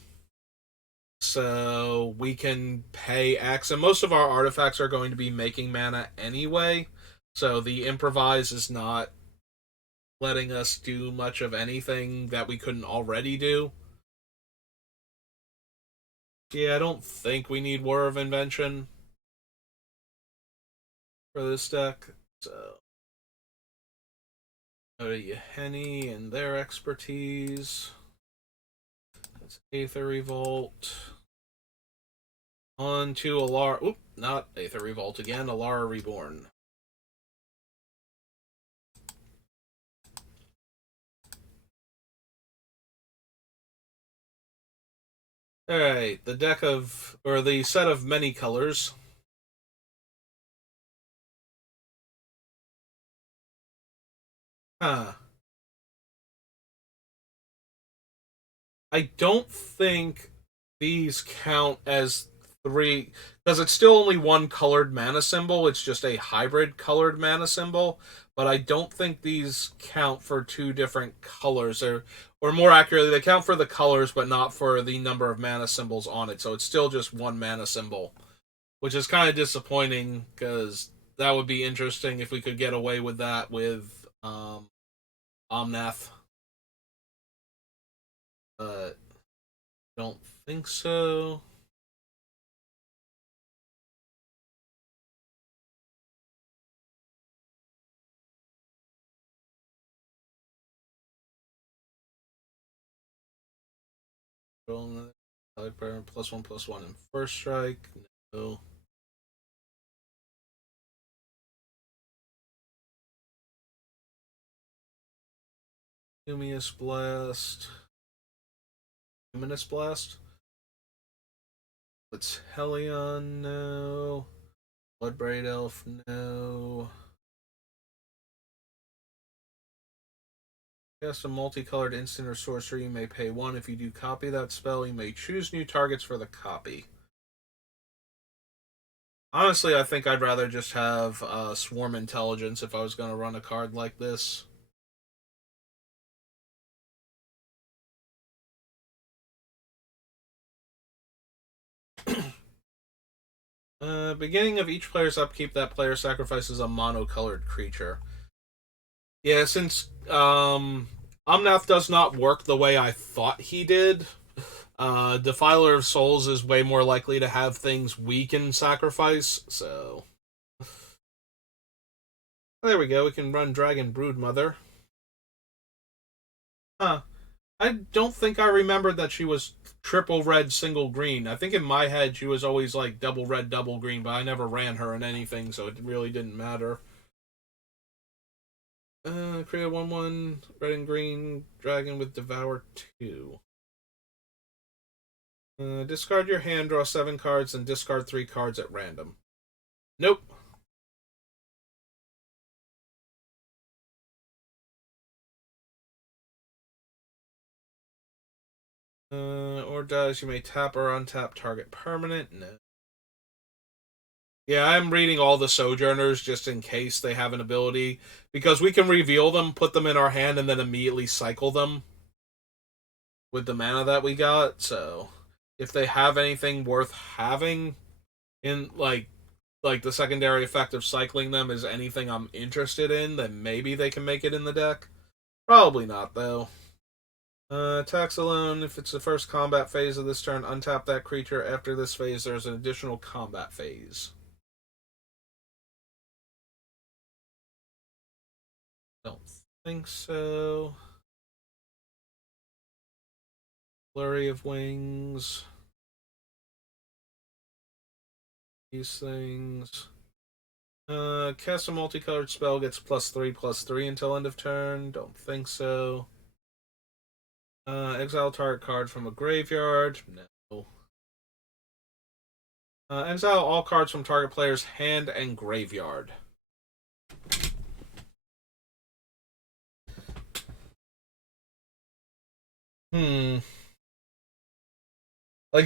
So we can pay X, and most of our artifacts are going to be making mana anyway. So the improvise is not letting us do much of anything that we couldn't already do. Yeah, I don't think we need War of Invention for this deck. So go to Yahenni and their expertise. That's Aether Revolt. On to Alara. Oop, not Aether Revolt again. Alara Reborn. Alright, the deck of, or the set of many colors. Huh. I don't think these count as three, because it's still only one colored mana symbol. It's just a hybrid colored mana symbol. But I don't think these count for two different colors. Or more accurately, they count for the colors, but not for the number of mana symbols on it. So it's still just one mana symbol, which is kind of disappointing because that would be interesting if we could get away with that with Omnath. But I don't think so. +1/+1 in first strike. No. Luminous Blast. Luminous Blast. It's Helion, no. Bloodbraid Elf, no. Cast a multicolored instant or sorcery. You may pay 1. If you do copy that spell, you may choose new targets for the copy. Honestly, I think I'd rather just have Swarm Intelligence if I was going to run a card like this. Beginning of each player's upkeep, that player sacrifices a monocolored creature. Yeah, since Omnath does not work the way I thought he did, Defiler of Souls is way more likely to have things weaken sacrifice, so. There we go, we can run Dragon Broodmother. Huh. I don't think I remembered that she was triple red, single green. I think in my head she was always like double red, double green, but I never ran her in anything, so it really didn't matter. Create a 1/1 red and green dragon with Devour 2. Discard your hand, draw 7 cards, and discard 3 cards at random. Nope. Or does you may tap or untap target permanent? No. Yeah, I'm reading all the Sojourners just in case they have an ability. Because we can reveal them, put them in our hand, and then immediately cycle them with the mana that we got. So, if they have anything worth having in, like the secondary effect of cycling them is anything I'm interested in, then maybe they can make it in the deck. Probably not, though. Attacks alone. If it's the first combat phase of this turn, untap that creature. After this phase, there's an additional combat phase. Don't think so. Flurry of Wings. These things. Cast a multicolored spell, gets +3/+3 until end of turn. Don't think so. Exile target card from a graveyard. No. Exile all cards from target player's hand and graveyard. Like,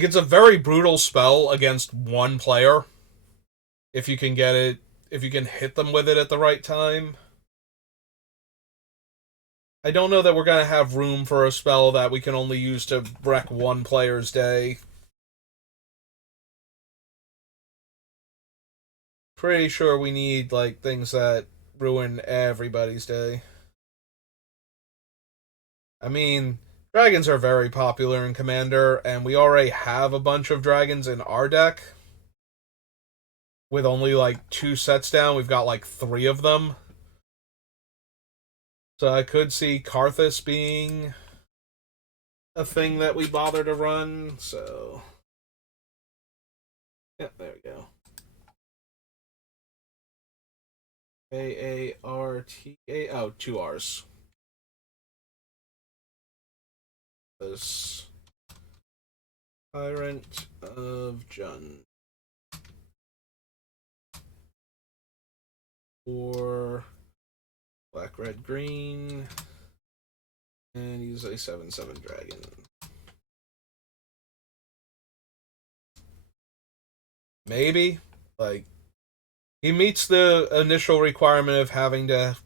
it's a very brutal spell against one player. If you can get it, if you can hit them with it at the right time. I don't know that we're going to have room for a spell that we can only use to wreck one player's day. Pretty sure we need, like, things that ruin everybody's day. I mean, dragons are very popular in Commander, and we already have a bunch of dragons in our deck. With only, like, 2 sets down, we've got, like, 3 of them. So I could see Karthus being a thing that we bother to run, so. Yep, there we go. Aarta. Oh, 2 R's. This Tyrant of Jund. For black, red, green. And use a 7/7 dragon. Maybe. Like, he meets the initial requirement of having to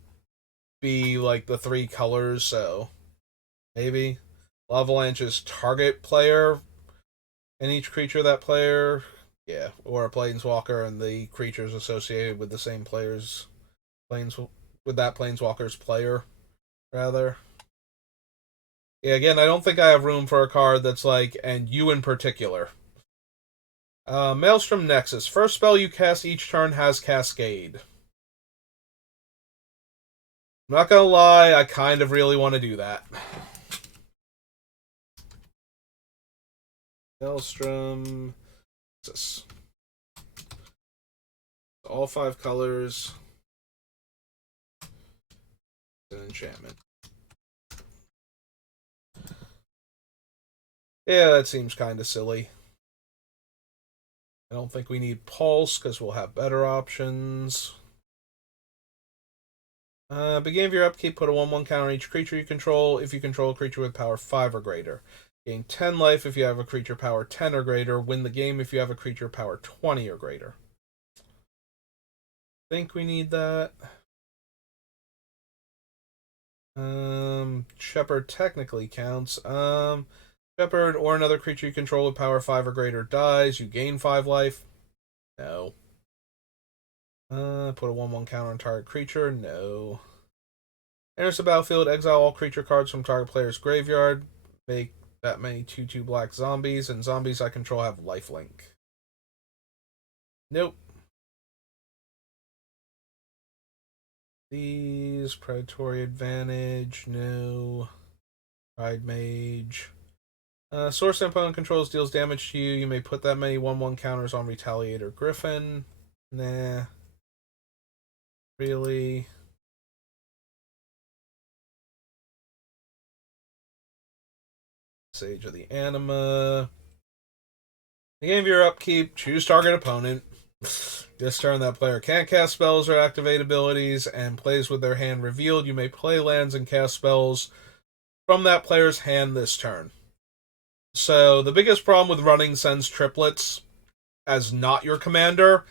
be, like, the 3 colors, so maybe. Avalanche's target player and each creature that player, yeah, or a planeswalker and the creatures associated with the same player's with that planeswalker's player, rather. Yeah, again, I don't think I have room for a card that's like, and you in particular. Maelstrom Nexus. First spell you cast each turn has Cascade. I'm not gonna lie, I kind of really want to do that. Maelstrom Nexus. All 5 colors. An enchantment. Yeah, that seems kind of silly. I don't think we need Pulse because we'll have better options. Beginning of your upkeep, put a 1/1 counter on each creature you control if you control a creature with power 5 or greater. Gain 10 life if you have a creature power 10 or greater. Win the game if you have a creature power 20 or greater. Think we need that. Shepherd technically counts. Shepherd or another creature you control with power 5 or greater dies. You gain 5 life. No. Put a 1/1 counter on target creature. No. Enters the battlefield, exile all creature cards from target player's graveyard. Make that many 2/2 black zombies, and zombies I control have lifelink. Nope. These, predatory advantage, no. Pride mage. Source opponent controls deals damage to you. You may put that many 1/1 counters on Retaliator Griffin. Nah. Really? Sage of the Anima. The game of your upkeep, choose target opponent. This turn, that player can't cast spells or activate abilities and plays with their hand revealed. You may play lands and cast spells from that player's hand this turn. So, the biggest problem with running Sen's triplets as not your commander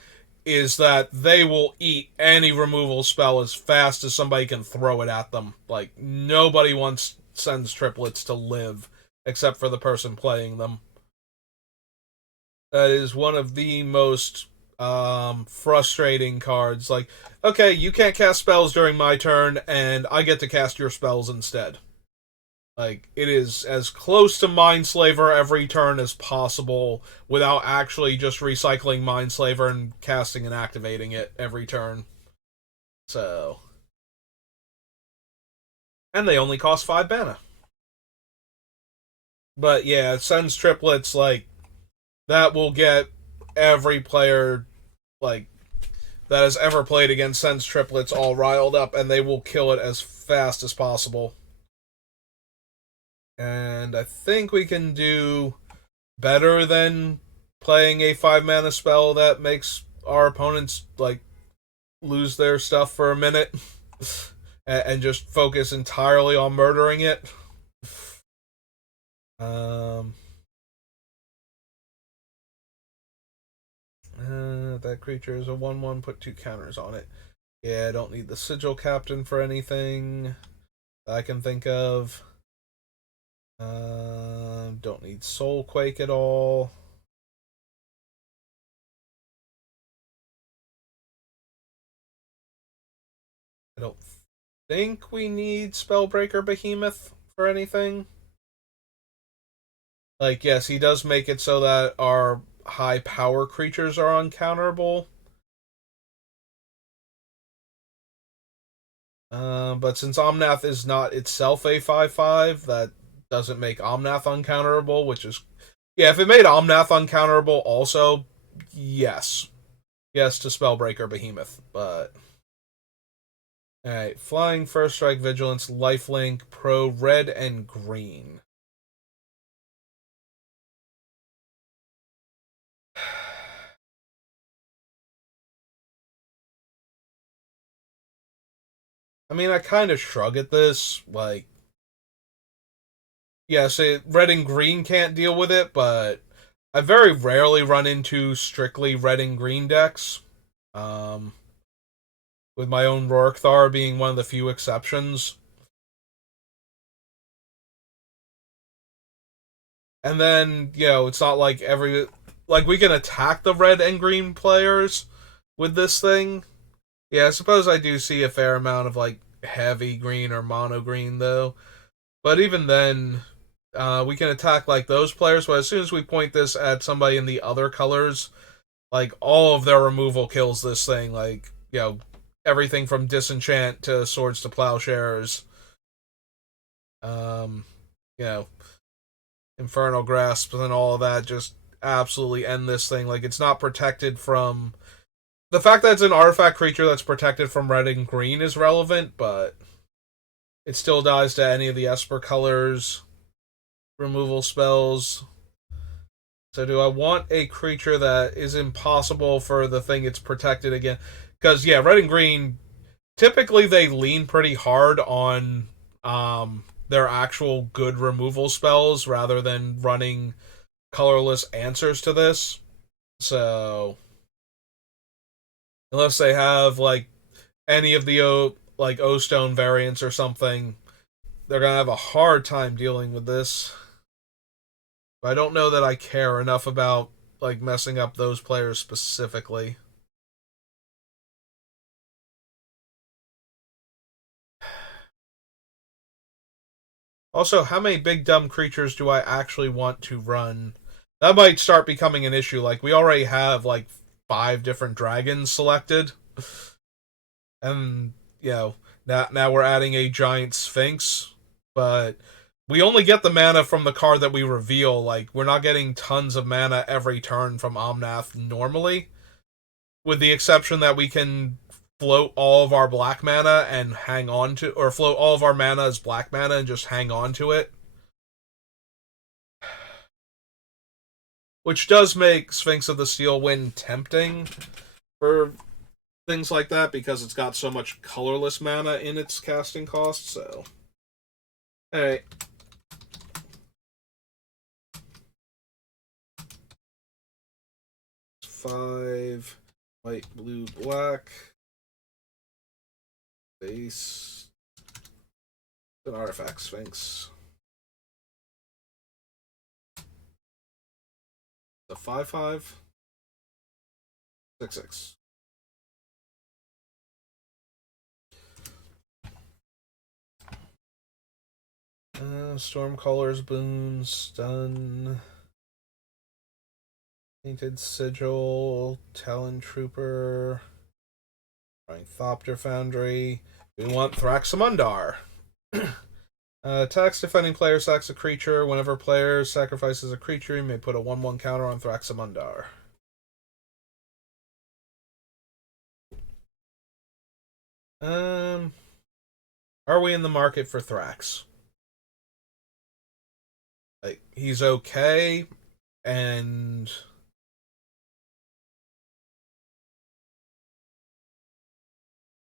is that they will eat any removal spell as fast as somebody can throw it at them. Like, nobody wants Sen's triplets to live except for the person playing them. That is one of the most frustrating cards. Like, okay, you can't cast spells during my turn, and I get to cast your spells instead. Like, it is as close to Mindslaver every turn as possible without actually just recycling Mindslaver and casting and activating it every turn. So. And they only cost 5 mana. But yeah, Sen's triplets, like, that will get every player, like, that has ever played against Sen's triplets all riled up, and they will kill it as fast as possible. And I think we can do better than playing a 5 mana spell that makes our opponents, like, lose their stuff for a minute and just focus entirely on murdering it. That creature is a 1/1, put 2 counters on it. Yeah, I don't need the Sigil Captain for anything that I can think of. Don't need Soulquake at all. I don't think we need Spellbreaker Behemoth for anything. Like, yes, he does make it so that our high power creatures are uncounterable. But since Omnath is not itself a 5/5, that doesn't make Omnath uncounterable, which is... Yeah, if it made Omnath uncounterable also, yes. Yes to Spellbreaker Behemoth, but... Alright, Flying, First Strike, Vigilance, Lifelink, Pro, Red, and Green. I mean, I kind of shrug at this, like... Yes, red and green can't deal with it, but I very rarely run into strictly red and green decks. With my own Rorikthar being one of the few exceptions. And then, you know, it's not like like, we can attack the red and green players with this thing. Yeah, I suppose I do see a fair amount of, like, heavy green or mono green, though. But even then, we can attack, like, those players, but as soon as we point this at somebody in the other colors, like, all of their removal kills this thing. Like, you know, everything from Disenchant to Swords to Plowshares. You know, Infernal Grasps and all of that just absolutely end this thing. Like, it's not protected from... The fact that it's an artifact creature that's protected from red and green is relevant, but it still dies to any of the Esper colors removal spells. So do I want a creature that is impossible for the thing it's protected against? Because, yeah, red and green, typically they lean pretty hard on their actual good removal spells rather than running colorless answers to this. So, unless they have, like, any of the O-Stone variants or something, they're going to have a hard time dealing with this. But I don't know that I care enough about, like messing up those players specifically. Also, how many big dumb creatures do I actually want to run? That might start becoming an issue. Like, we already have like 5 different dragons selected. And, now we're adding a giant sphinx. But we only get the mana from the card that we reveal. Like, we're not getting tons of mana every turn from Omnath normally. With the exception that we can float all of our black mana and hang on to, or float all of our mana as black mana and just hang on to it. Which does make Sphinx of the Steel Wind tempting for things like that because it's got so much colorless mana in its casting cost, so. Alright. Five, white, blue, black. Base. An artifact Sphinx. A 5/5. 6/6. Stormcaller's Boon, Stun. Painted Sigil, Talon Trooper, Thopter Foundry. We want Thraxamundar. Attacks defending player sacks a creature. Whenever player sacrifices a creature, you may put a 1/1 counter on Thraxamundar. Are we in the market for Thrax? Like, he's okay, and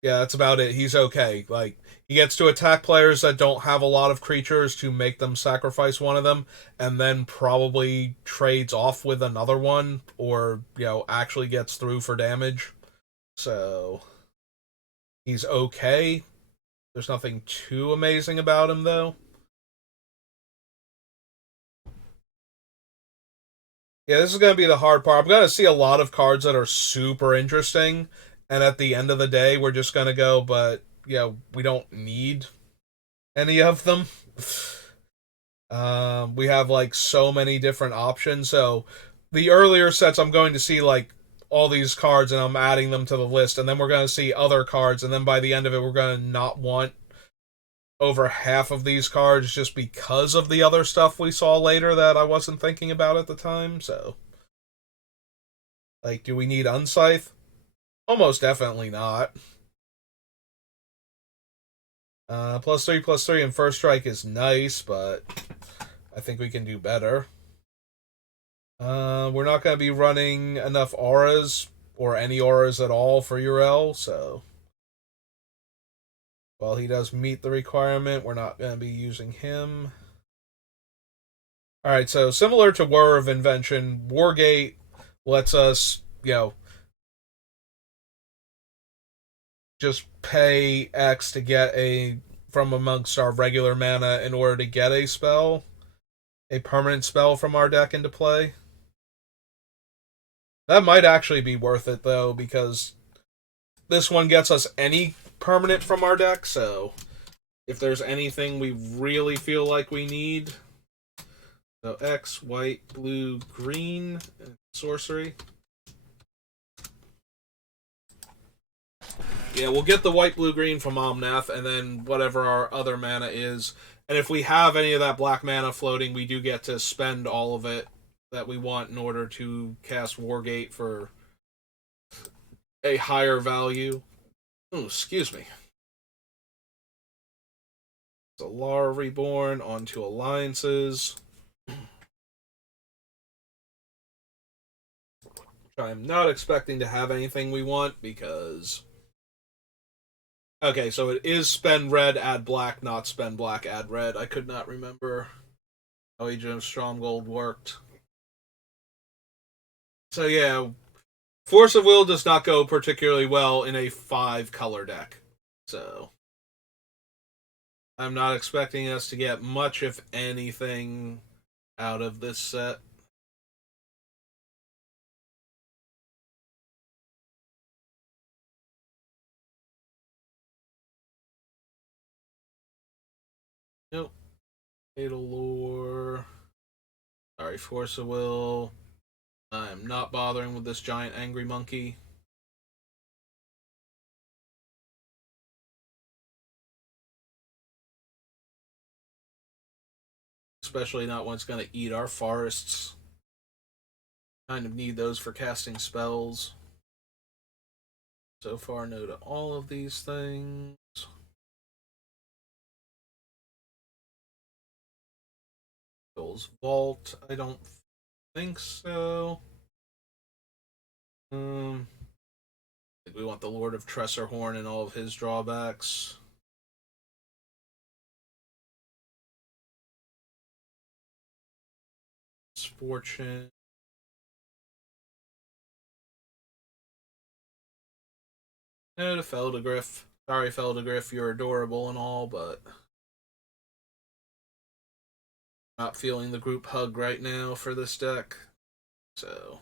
yeah, that's about it. He's okay. Like, he gets to attack players that don't have a lot of creatures to make them sacrifice one of them, and then probably trades off with another one, or, actually gets through for damage. So, he's okay. There's nothing too amazing about him, though. Yeah, this is going to be the hard part. I'm going to see a lot of cards that are super interesting, and at the end of the day, we're just going to go, but, we don't need any of them. We have, like, so many different options, so the earlier sets I'm going to see, like, all these cards, and I'm adding them to the list, and then we're going to see other cards, and then by the end of it, we're going to not want over half of these cards just because of the other stuff we saw later that I wasn't thinking about at the time, so. Like, do we need Unscythe? Almost definitely not. +3/+3 and First Strike is nice, but I think we can do better. We're not going to be running enough auras, or any auras at all for Uriel, so. While he does meet the requirement, we're not going to be using him. Alright, so similar to Whir of Invention, Wargate lets us, just pay X to get from amongst our regular mana in order to get a permanent spell from our deck into play. That might actually be worth it, though, because this one gets us any permanent from our deck, so if there's anything we really feel like we need. So X, white, blue, green, and sorcery. Yeah, we'll get the white, blue, green from Omnath, and then whatever our other mana is. And if we have any of that black mana floating, we do get to spend all of it that we want in order to cast Wargate for a higher value. Oh, excuse me. Solar Reborn onto Alliances. I'm not expecting to have anything we want because. Okay, so it is spend red, add black, not spend black, add red. I could not remember how Agent of Stronghold worked. So yeah, Force of Will does not go particularly well in a 5-color deck. So I'm not expecting us to get much, if anything, out of this set. Fatal Lore. Sorry, Force of Will. I'm not bothering with this giant angry monkey. Especially not when it's going to eat our forests. Kind of need those for casting spells. So far, no to all of these things. Joel's Vault, I don't think so. I think we want the Lord of Tressorhorn and all of his drawbacks. Fortune. No to Feldegriff. Sorry, Feldegriff, you're adorable and all, but not feeling the group hug right now for this deck. So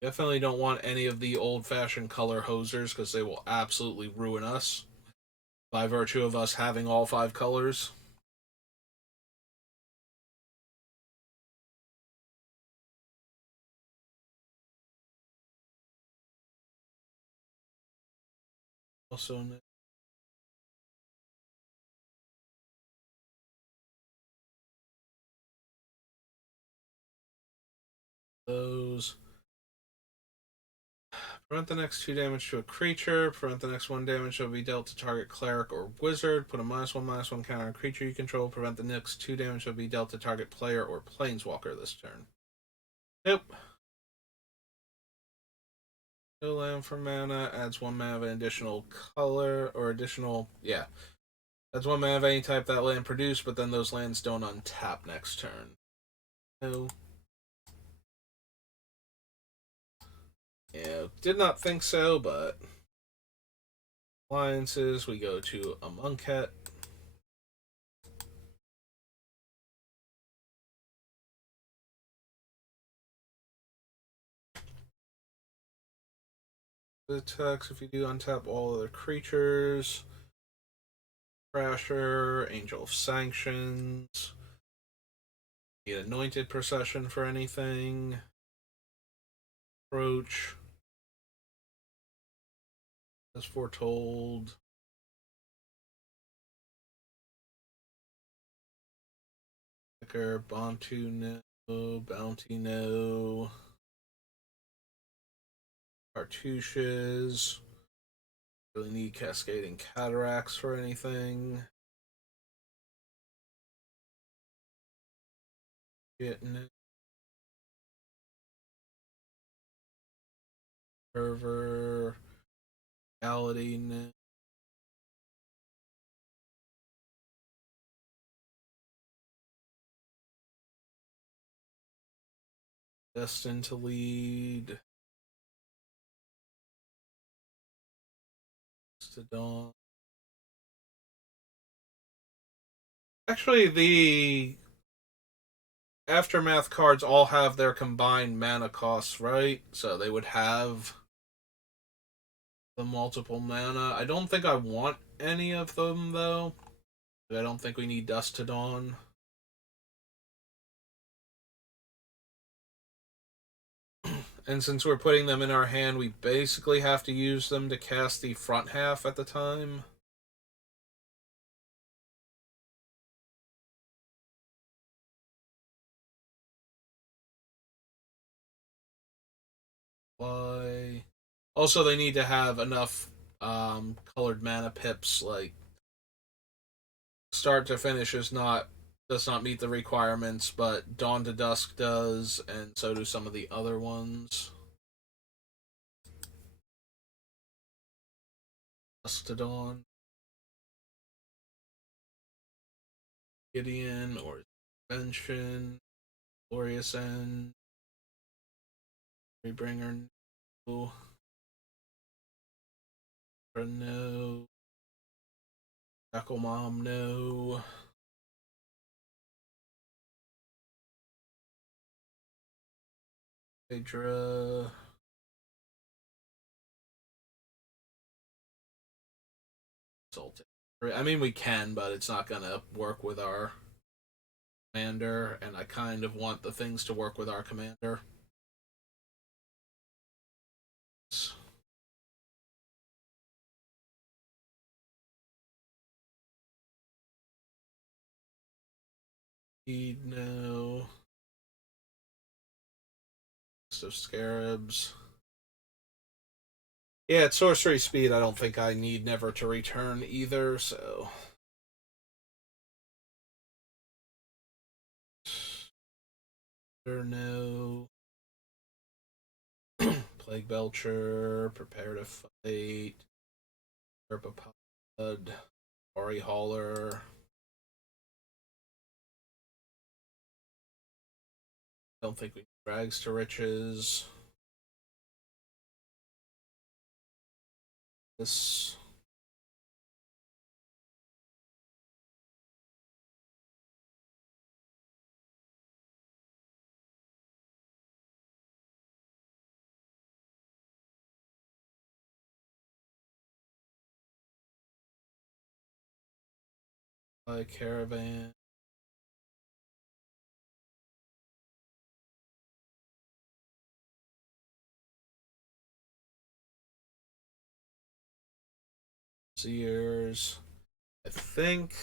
definitely don't want any of the old-fashioned color hosers because they will absolutely ruin us by virtue of us having all 5 colors. Also, those. Prevent the next 2 damage to a creature. Prevent the next 1 damage to be dealt to target cleric or wizard. Put a -1/-1 counter on a creature you control. Prevent the next 2 damage to be dealt to target player or planeswalker this turn. Nope. No land for mana. Adds 1 mana of an additional color or additional. Yeah. Adds 1 mana of any type that land produced, but then those lands don't untap next turn. No. Yeah, did not think so, but alliances, we go to a Monkhet. Attacks if you do untap all other creatures. Crasher, Angel of Sanctions. Need Anointed Procession for anything. Approach. As foretold. Bantu no. Bounty no. Cartouches. Really need Cascading Cataracts for anything. Getting it. Server. Reality no. Destined to lead. To dawn. Actually, the Aftermath cards all have their combined mana costs, right? So they would have the multiple mana. I don't think I want any of them, though. I don't think we need Dust to Dawn. And since we're putting them in our hand, we basically have to use them to cast the front half at the time. Why? Also, they need to have enough colored mana pips. Like start to finish does not meet the requirements, but Dawn to Dusk does, and so do some of the other ones. Dusk to Dawn, Gideon, or Invention, Glorious End, Rebringer, no, no, Jackal Mom, no. Hydra. Salted I mean, we can, but it's not gonna work with our commander, and I kind of want the things to work with our commander. No. List of scarabs. Yeah, at sorcery speed, I don't think I need never to return either, so. No. Plague Belcher, prepare to fight. Herpapod, Ori Hauler. Don't think we need Rags to Riches. This. Caravan. Sears. I think.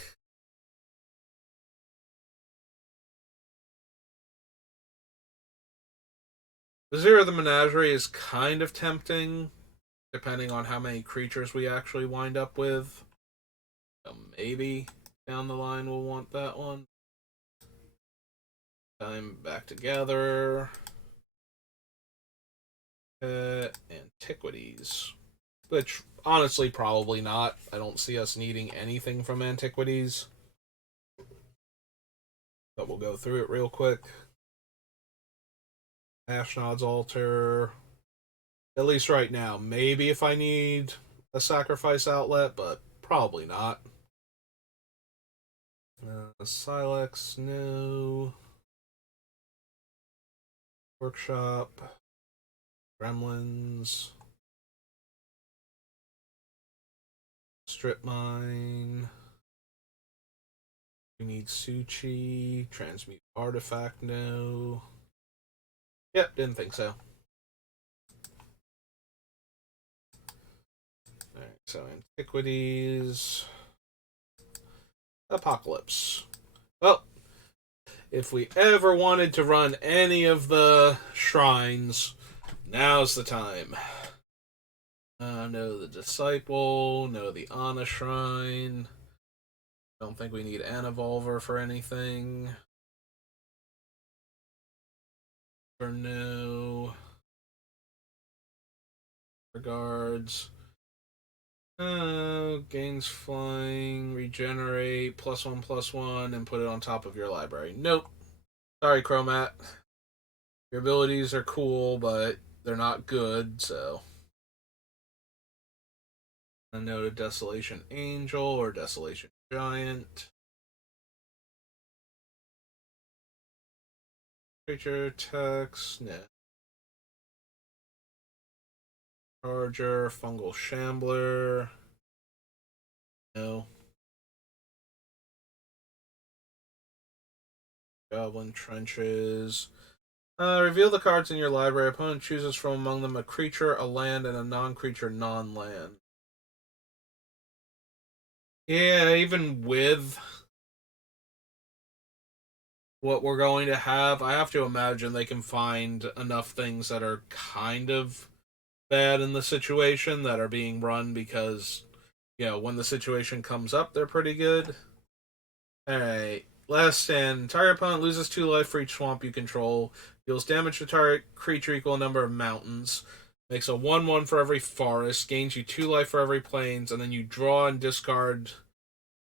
The Zero of the Menagerie is kind of tempting, depending on how many creatures we actually wind up with. So maybe down the line we'll want that one. Time back together. Antiquities. Which, honestly, probably not. I don't see us needing anything from Antiquities. But we'll go through it real quick. Ashnod's Altar. At least right now. Maybe if I need a sacrifice outlet, but probably not. Silex, no. Workshop. Gremlins. Strip Mine. We need Suchi. Transmute Artifact, no. Yep, didn't think so. Alright, so Antiquities. Apocalypse. Well, if we ever wanted to run any of the shrines, now's the time. No, the Disciple. No, the Ana Shrine. Don't think we need Anavolver for anything. For no. Regards. Gains flying, regenerate, +1/+1, and put it on top of your library. Nope. Sorry, Chromat. Your abilities are cool, but they're not good, so. A note of Desolation Angel or Desolation Giant. Creature text, no. Charger, Fungal Shambler. No. Goblin Trenches. Reveal the cards in your library. Opponent chooses from among them a creature, a land, and a non-creature, non-land. Yeah, even with what we're going to have, I have to imagine they can find enough things that are kind of bad in the situation that are being run because, when the situation comes up, they're pretty good. Alright. Last stand. Target opponent loses 2 life for each swamp you control. Deals damage to target creature equal number of mountains. Makes a 1/1 for every forest. Gains you 2 life for every plains. And then you draw and discard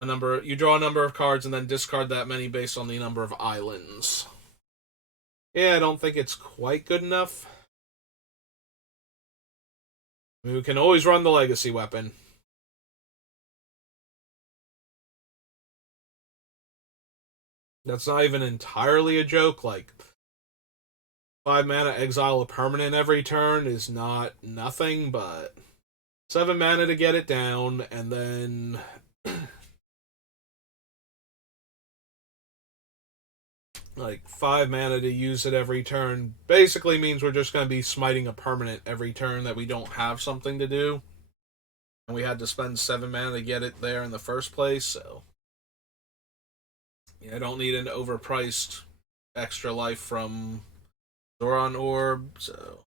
a number. You draw a number of cards and then discard that many based on the number of islands. Yeah, I don't think it's quite good enough. I mean, we can always run the legacy weapon. That's not even entirely a joke. Like, 5 mana exile a permanent every turn is not nothing, but 7 mana to get it down, and then Like 5 mana to use it every turn basically means we're just going to be smiting a permanent every turn that we don't have something to do. And we had to spend 7 mana to get it there in the first place, so. Yeah, I don't need an overpriced extra life from Zoran Orb, so.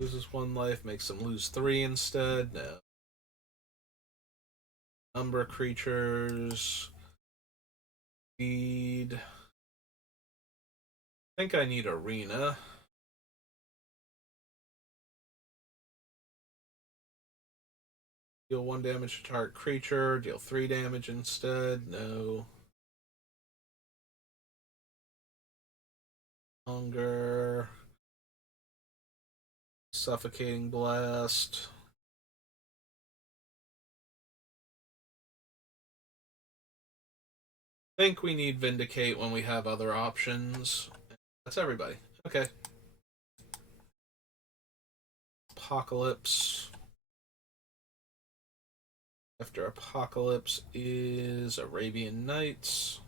Loses 1 life, makes them lose 3 instead. No. Number creatures. Speed. I think I need Arena. Deal 1 damage to target creature. Deal 3 damage instead. No. Hunger. Suffocating Blast. I think we need Vindicate when we have other options. That's everybody. Okay. Apocalypse. After Apocalypse is Arabian Nights.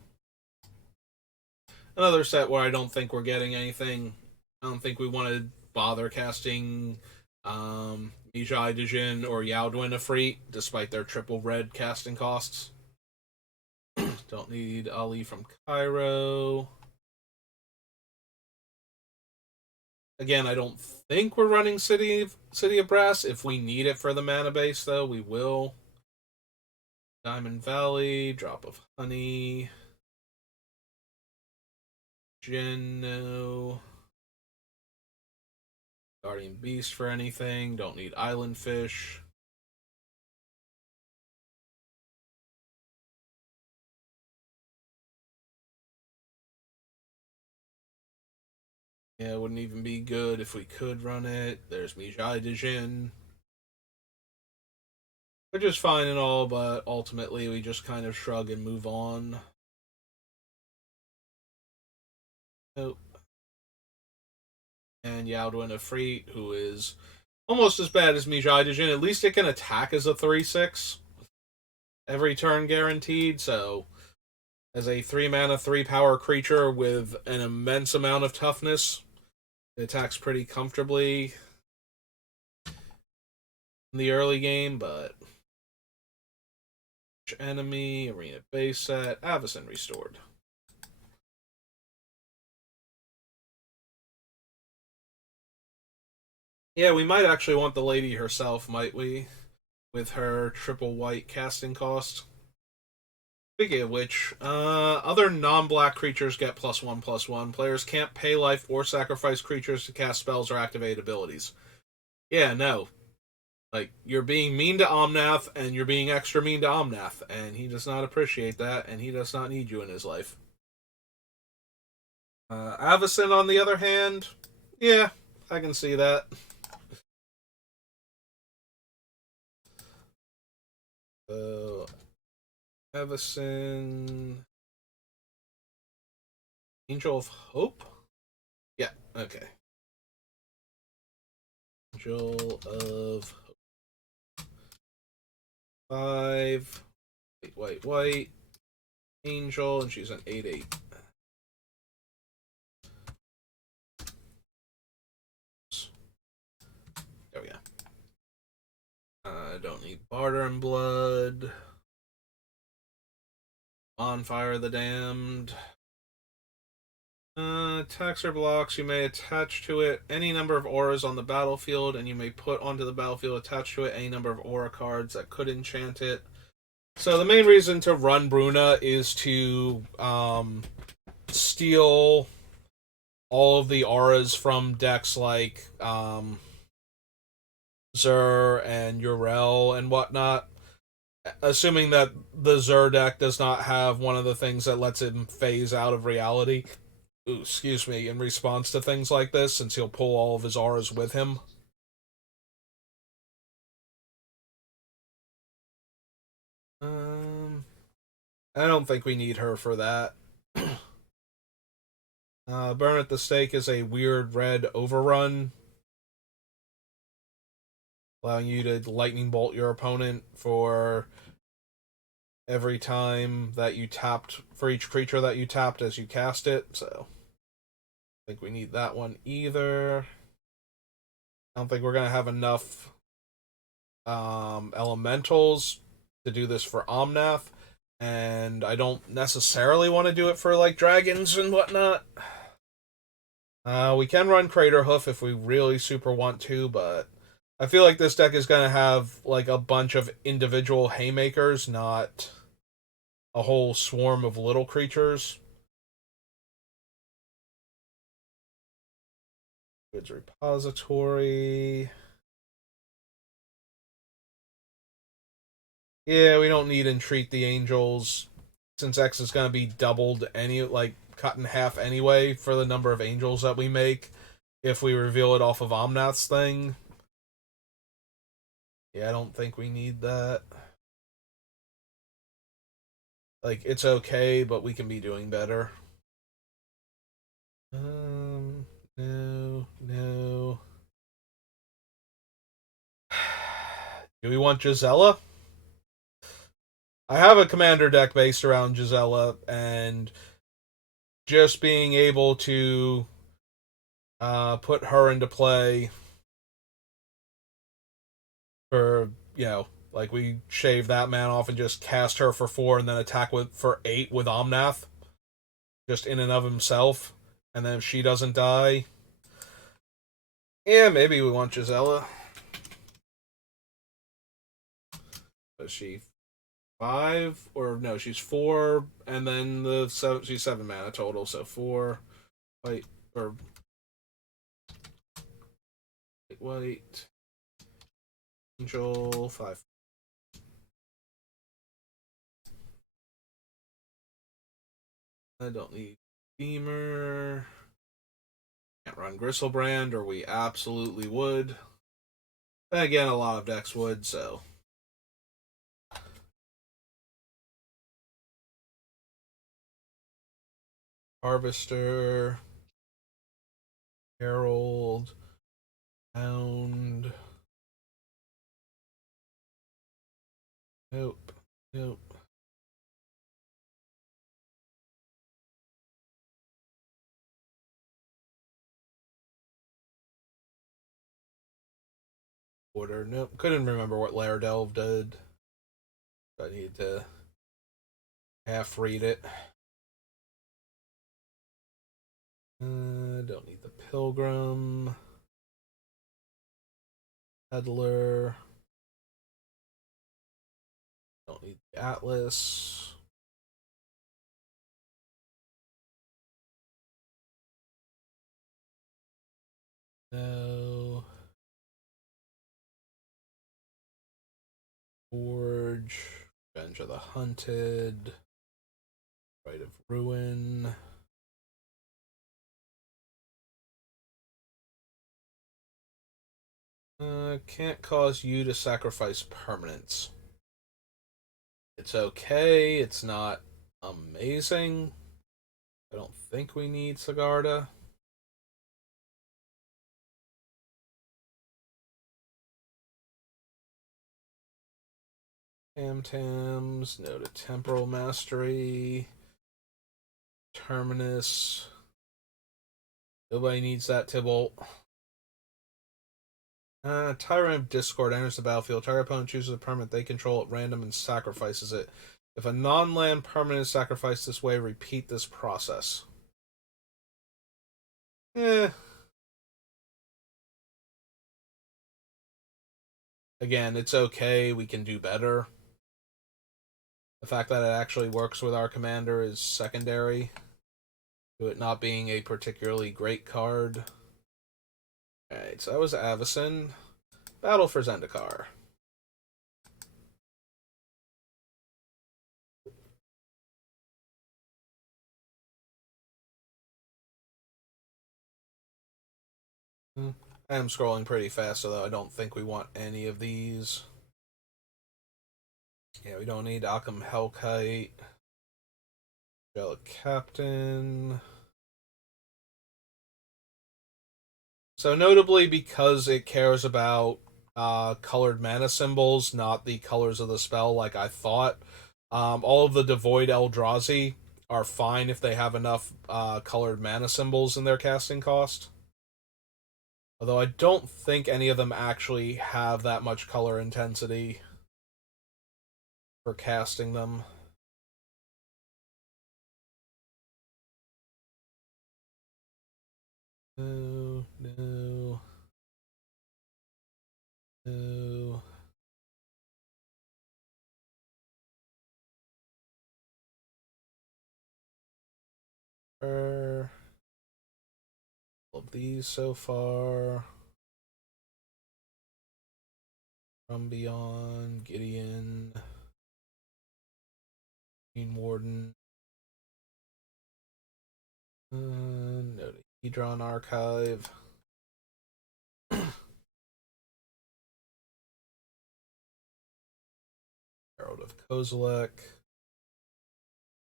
Another set where I don't think we're getting anything. I don't think we want to bother casting Mijai Dijin or Yaodwin Afreet, despite their triple red casting costs. Don't need Ali from Cairo. Again, I don't think we're running City of Brass. If we need it for the mana base, though, we will. Diamond Valley, Drop of Honey. Geno. Guardian Beast for anything. Don't need Island Fish. Yeah, it wouldn't even be good if we could run it. There's Mijai Dijin. Which is fine and all, but ultimately we just kind of shrug and move on. Nope. And Yaodwin Afreet, who is almost as bad as Mijai Dijin. At least it can attack as a 3/6. Every turn guaranteed, so as a 3 mana, 3 power creature with an immense amount of toughness, it attacks pretty comfortably in the early game, but enemy, arena base set, Avacyn restored. Yeah, we might actually want the lady herself, might we? With her triple white casting cost. Speaking of which, other non-black creatures get +1/+1. Players can't pay life or sacrifice creatures to cast spells or activate abilities. Yeah, no. Like, you're being mean to Omnath, and you're being extra mean to Omnath, and he does not appreciate that, and he does not need you in his life. Avacyn, on the other hand, yeah, I can see that. So, Avacyn... Angel of Hope? Yeah, okay. Angel of Hope. 5. White. Angel, and she's an 8/8. There we go. I don't need Barter and Blood. Bonfire the Damned. Attacks or blocks, you may attach to it any number of auras on the battlefield, and you may put onto the battlefield attached to it any number of aura cards that could enchant it. So the main reason to run Bruna is to steal all of the auras from decks like Zur and Urel and whatnot. Assuming that the Zur deck does not have one of the things that lets him phase out of reality. Ooh, excuse me, in response to things like this, since he'll pull all of his auras with him. I don't think we need her for that. Burn at the Stake is a weird red overrun, allowing you to lightning bolt your opponent for every time that you tapped, for each creature that you tapped as you cast it, so I think we need that one either. I don't think we're gonna have enough elementals to do this for Omnath, and I don't necessarily want to do it for like dragons and whatnot. We can run Crater Hoof if we really super want to, but I feel like this deck is gonna have like a bunch of individual haymakers, not a whole swarm of little creatures. Goods repository. Yeah, we don't need Entreat the Angels, since X is going to be doubled like cut in half anyway for the number of angels that we make if we reveal it off of Omnath's thing. Yeah, I don't think we need that. Like, it's okay, but we can be doing better. No, no. Do we want Gisela? I have a commander deck based around Gisela, and just being able to put her into play for, like we shave that man off and just cast her for 4 and then attack for 8 with Omnath, just in and of himself. And then if she doesn't die, yeah, maybe we want Gisela. Is she 5? Or no, she's 4, and then she's 7 mana total, so 4 white, or white, angel, 5. I don't need Beamer. Can't run Gristlebrand, or we absolutely would. But again, a lot of decks would, so. Harvester, Herald, Hound. Nope, nope. Order, nope. Couldn't remember what Lair Delve did. I need to half read it. Don't need the Pilgrim. Peddler. Don't need the Atlas. No. Forge. Revenge of the Hunted. Rite of Ruin. Can't cause you to sacrifice permanents. It's okay. It's not amazing. I don't think we need Sigarda. Tam-Tams, no to Temporal Mastery. Terminus. Nobody needs that Tybalt. Tyrant of Discord enters the battlefield. Target opponent chooses a permanent they control at random and sacrifices it. If a non-land permanent is sacrificed this way, repeat this process. Again, it's okay. We can do better. The fact that it actually works with our commander is secondary to it not being a particularly great card. Alright, so that was Avacyn. Battle for Zendikar. I am scrolling pretty fast, although I don't think we want any of these. Yeah, we don't need Occam Hellkite. Angelic Captain. So notably, because it cares about colored mana symbols, not the colors of the spell like I thought, All of the Devoid Eldrazi are fine if they have enough colored mana symbols in their casting cost. Although I don't think any of them actually have that much color intensity for casting them. No, no, no. All of these so far. From Beyond, Gideon, Green Warden, no, Hedron Archive. Herald of Kozilek.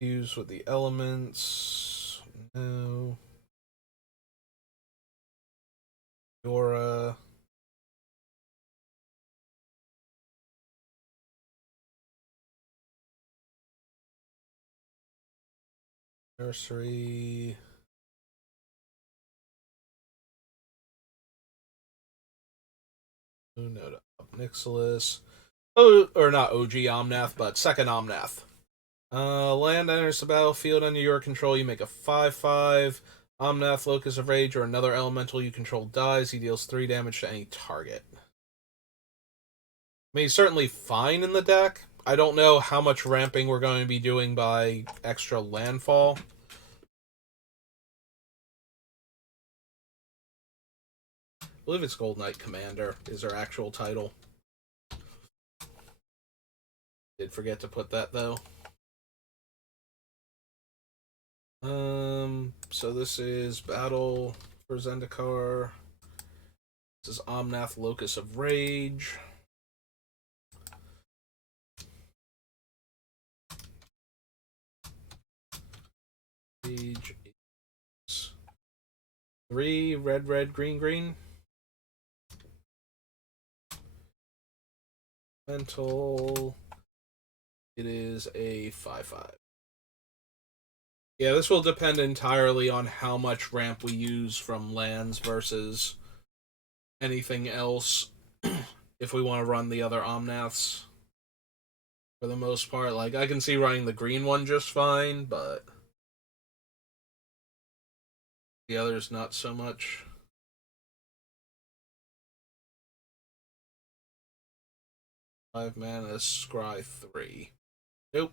Fuse with the elements. No. Yora. Nursery. No, Nixilis. Oh, or not OG Omnath, but second Omnath. Land enters the battlefield under your control. You make a 5/5. Omnath, Locus of Rage, or another elemental you control dies. He deals 3 damage to any target. I mean, he's certainly fine in the deck. I don't know how much ramping we're going to be doing by extra landfall. I believe it's Gold Knight Commander is our actual title. Did forget to put that, though. So this is Battle for Zendikar. This is Omnath, Locus of Rage. Rage is 3 red, red, green, green. Mental. It is a 5/5. Yeah, this will depend entirely on how much ramp we use from lands versus anything else. If we want to run the other Omnaths. For the most part, like, I can see running the green one just fine, but the others not so much. 5 mana, scry 3. Nope.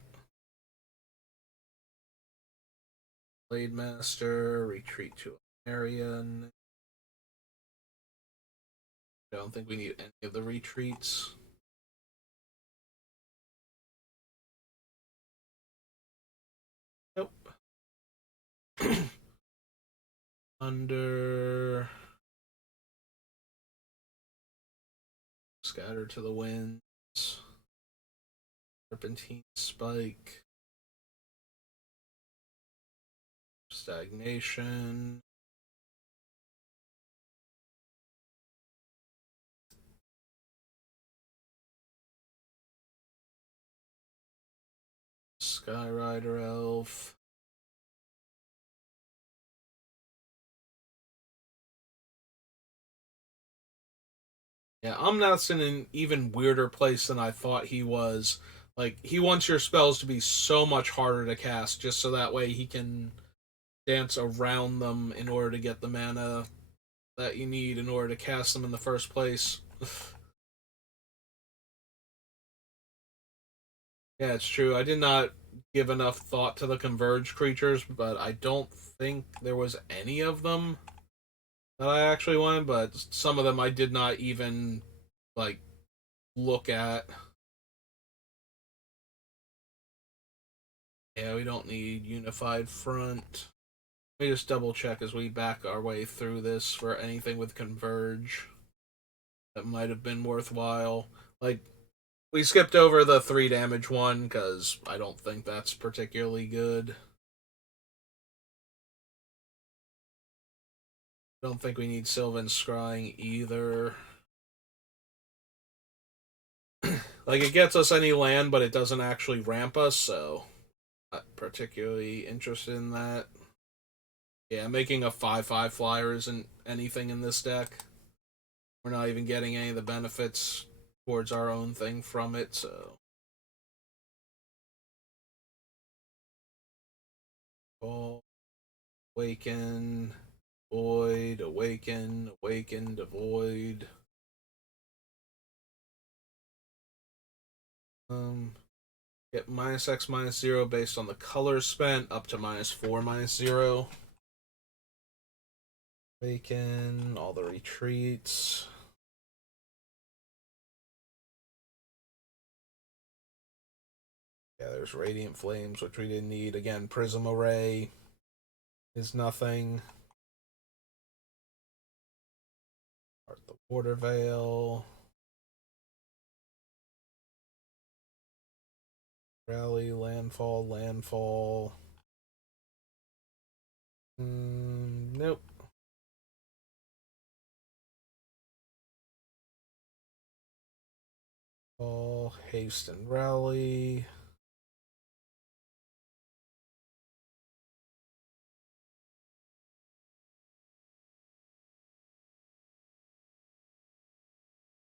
Blade Master, retreat to Marion. I don't think we need any of the retreats. Nope. Under. Scatter to the winds. Serpentine Spike. Stagnation. Skyrider Elf. Yeah, Omnath's in an even weirder place than I thought he was. Like, he wants your spells to be so much harder to cast, just so that way he can dance around them in order to get the mana that you need in order to cast them in the first place. Yeah, it's true. I did not give enough thought to the converged creatures, but I don't think there was any of them that I actually wanted, but some of them I did not even, like, look at. Yeah, we don't need Unified Front. Let me just double check as we back our way through this for anything with Converge that might have been worthwhile. Like, we skipped over the 3 damage one because I don't think that's particularly good. Don't think we need Sylvan Scrying either. Like, it gets us any land, but it doesn't actually ramp us, so not particularly interested in that. Yeah, making a 5/5 flyer isn't anything in this deck. We're not even getting any of the benefits towards our own thing from it, so. Fall, awaken, void, awaken, awaken, devoid. Get -X -0 based on the colors spent, up to -4 -0. Awaken, all the retreats. Yeah, there's Radiant Flames, which we didn't need. Again, Prism Array is nothing. Art the Water Veil. Rally, Landfall, Landfall. Nope. Fall, Haste and Rally.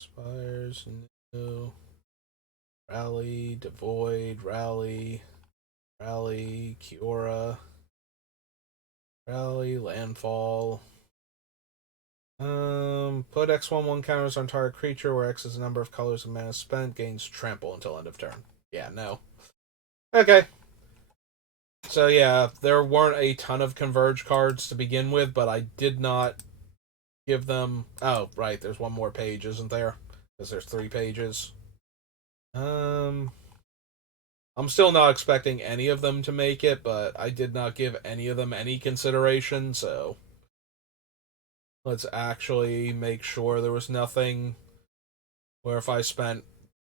Spires, no. Rally, Devoid, Rally, Rally, Kiora, Rally, Landfall. Put X/1/1 counters on target creature where X is the number of colors of mana spent, gains trample until end of turn. Yeah, no. Okay. So yeah, there weren't a ton of Converge cards to begin with, but I did not give them. Oh, right, there's one more page, isn't there? Because there's 3 pages. I'm still not expecting any of them to make it, but I did not give any of them any consideration, so let's actually make sure there was nothing where if I spent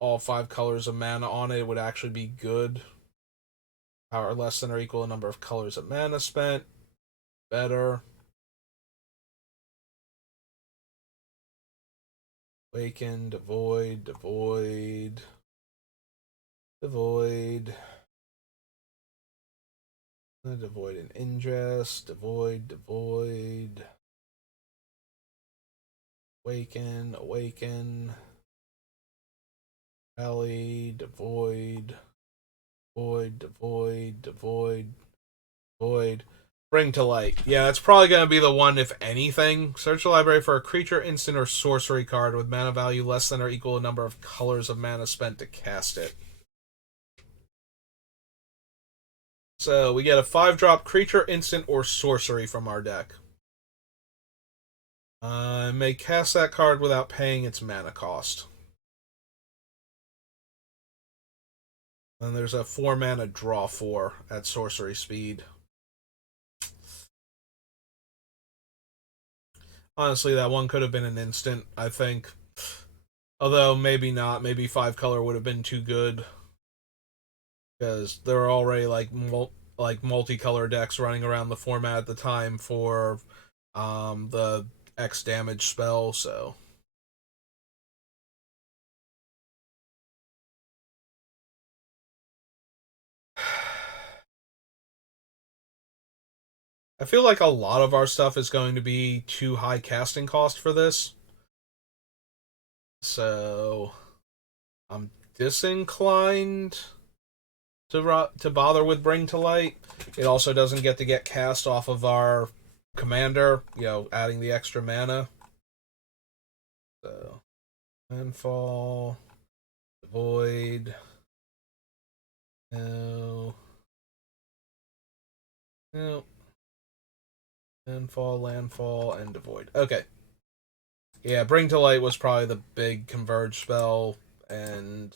all 5 colors of mana on it, it would actually be good. Power less than or equal to number of colors of mana spent. Better. Awaken, Devoid, Devoid, Devoid. Devoid and Ingest, Devoid, Devoid. Awaken, Awaken. Rally, Devoid, Void, Devoid, Devoid, Void. Bring to Light. Yeah, that's probably going to be the one, if anything. Search the library for a creature, instant, or sorcery card with mana value less than or equal to number of colors of mana spent to cast it. So we get a 5-drop creature, instant, or sorcery from our deck. May cast that card without paying its mana cost. Then there's a 4 mana draw 4 at sorcery speed. Honestly, that one could have been an instant, I think. Although, maybe not. Maybe 5 color would have been too good. Because there were already, like multicolor decks running around the format at the time for the X damage spell, so. I feel like a lot of our stuff is going to be too high casting cost for this. So I'm disinclined to bother with Bring to Light. It also doesn't get cast off of our commander, adding the extra mana. So Landfall, Void. No. No. Landfall, and Devoid. Okay. Yeah, Bring to Light was probably the big converge spell, and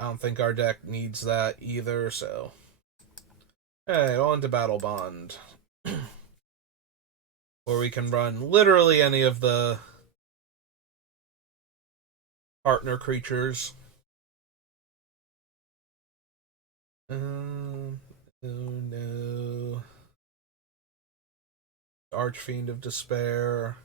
I don't think our deck needs that either, so. Alright, on to Battle Bond. Where we can run literally any of the partner creatures. Oh no. Archfiend of Despair.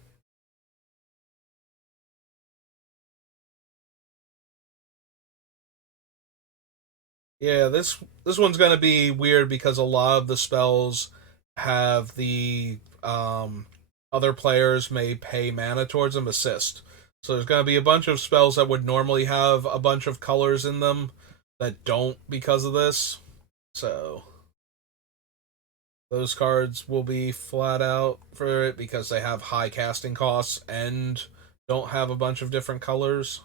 Yeah, this one's gonna be weird because a lot of the spells have the other players may pay mana towards them assist. So there's gonna be a bunch of spells that would normally have a bunch of colors in them that don't because of this. So those cards will be flat out for it because they have high casting costs and don't have a bunch of different colors.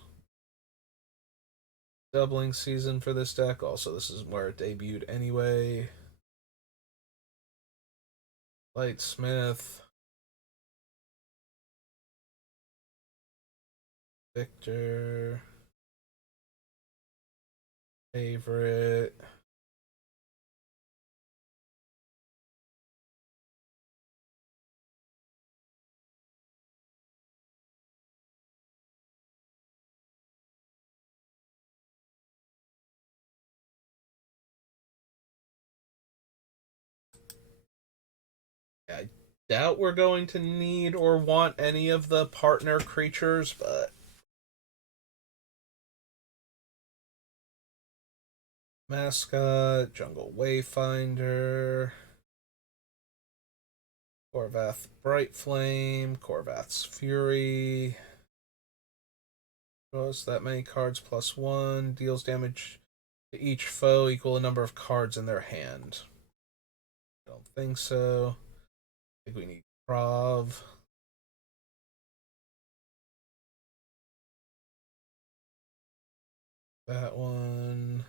Doubling season for this deck. Also, this is where it debuted anyway. Lightsmith. Victor. Favorite. I doubt we're going to need or want any of the partner creatures, but Mascot, Jungle Wayfinder, Korvath Bright Flame, Korvath's Fury. Draws that many cards plus one, deals damage to each foe equal the number of cards in their hand. Don't think so. I think we need Prov. That one.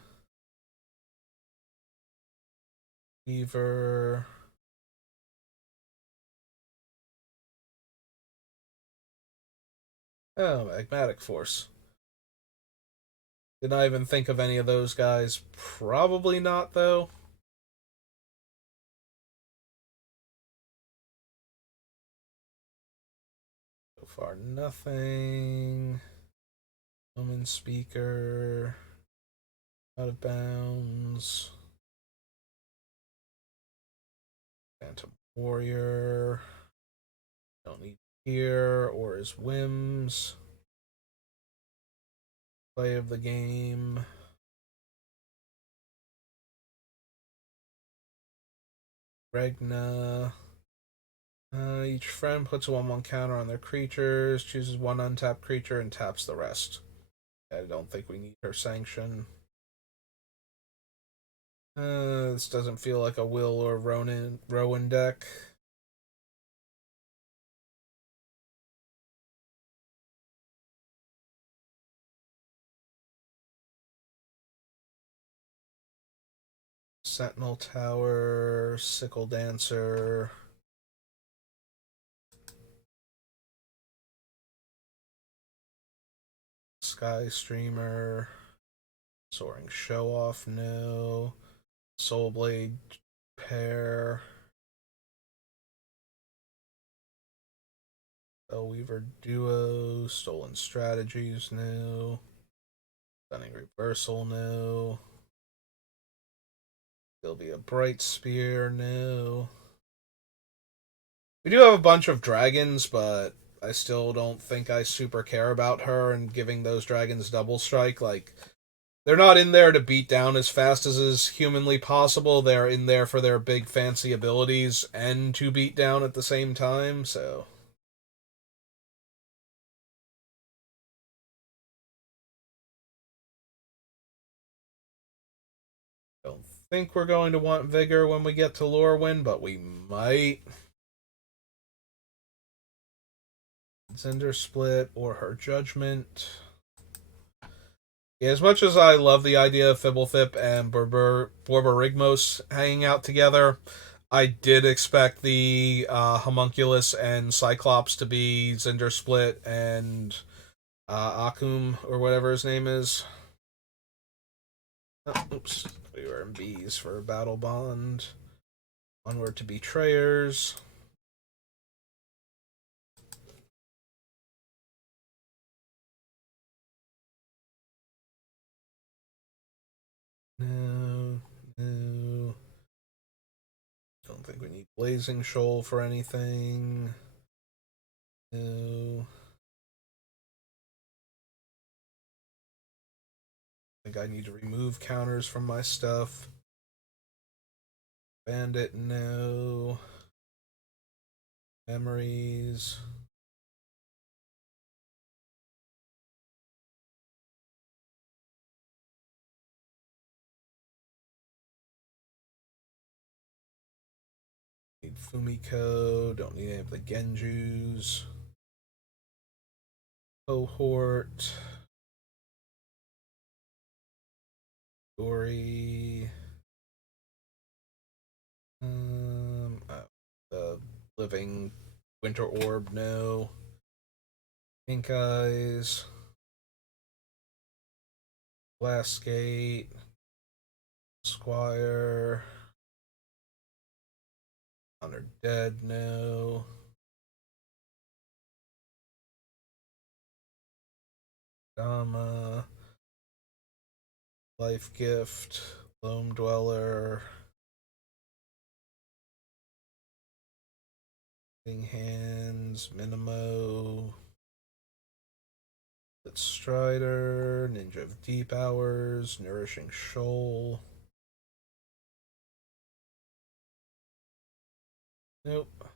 Beaver. Oh, Magmatic Force. Did not even think of any of those guys. Probably not, though. So far, nothing. Omen Speaker. Out of bounds. Phantom Warrior. Don't need here or his whims. Play of the game. Regna. Each friend puts a 1/1 counter on their creatures, chooses one untapped creature, and taps the rest. I don't think we need her sanction. This doesn't feel like a Will or Rowan deck. Sentinel Tower, Sickle Dancer. Sky Streamer. Soaring Show Off, no. Soulblade pair. Weaver Duo. Stolen Strategies, no. Stunning Reversal, no. There'll be a Bright Spear, no. We do have a bunch of dragons, but I still don't think I super care about her and giving those dragons double strike. Like, they're not in there to beat down as fast as is humanly possible. They're in there for their big fancy abilities and to beat down at the same time, so. Don't think we're going to want Vigor when we get to Lorwyn, but we might. Zender Split or her Judgment. Yeah, as much as I love the idea of Fibblethip and Borborygmos hanging out together, I did expect the Homunculus and Cyclops to be Zender Split and Akum, or whatever his name is. Oh, oops. We were in B's for Battle Bond. Onward to Betrayers. No, no. Don't think we need Blazing Shoal for anything. No. think I need to remove counters from my stuff. Bandit, no. Memories. Need Fumiko. Don't need any of the Genjus. Cohort. Dory. The living Winter Orb, no. Pink Eyes. Glassgate. Squire. Honor Dead, no. Dama. Life Gift. Loam Dweller. Hands, Minimo, Strider, Ninja of Deep Hours, Nourishing Shoal. Nope.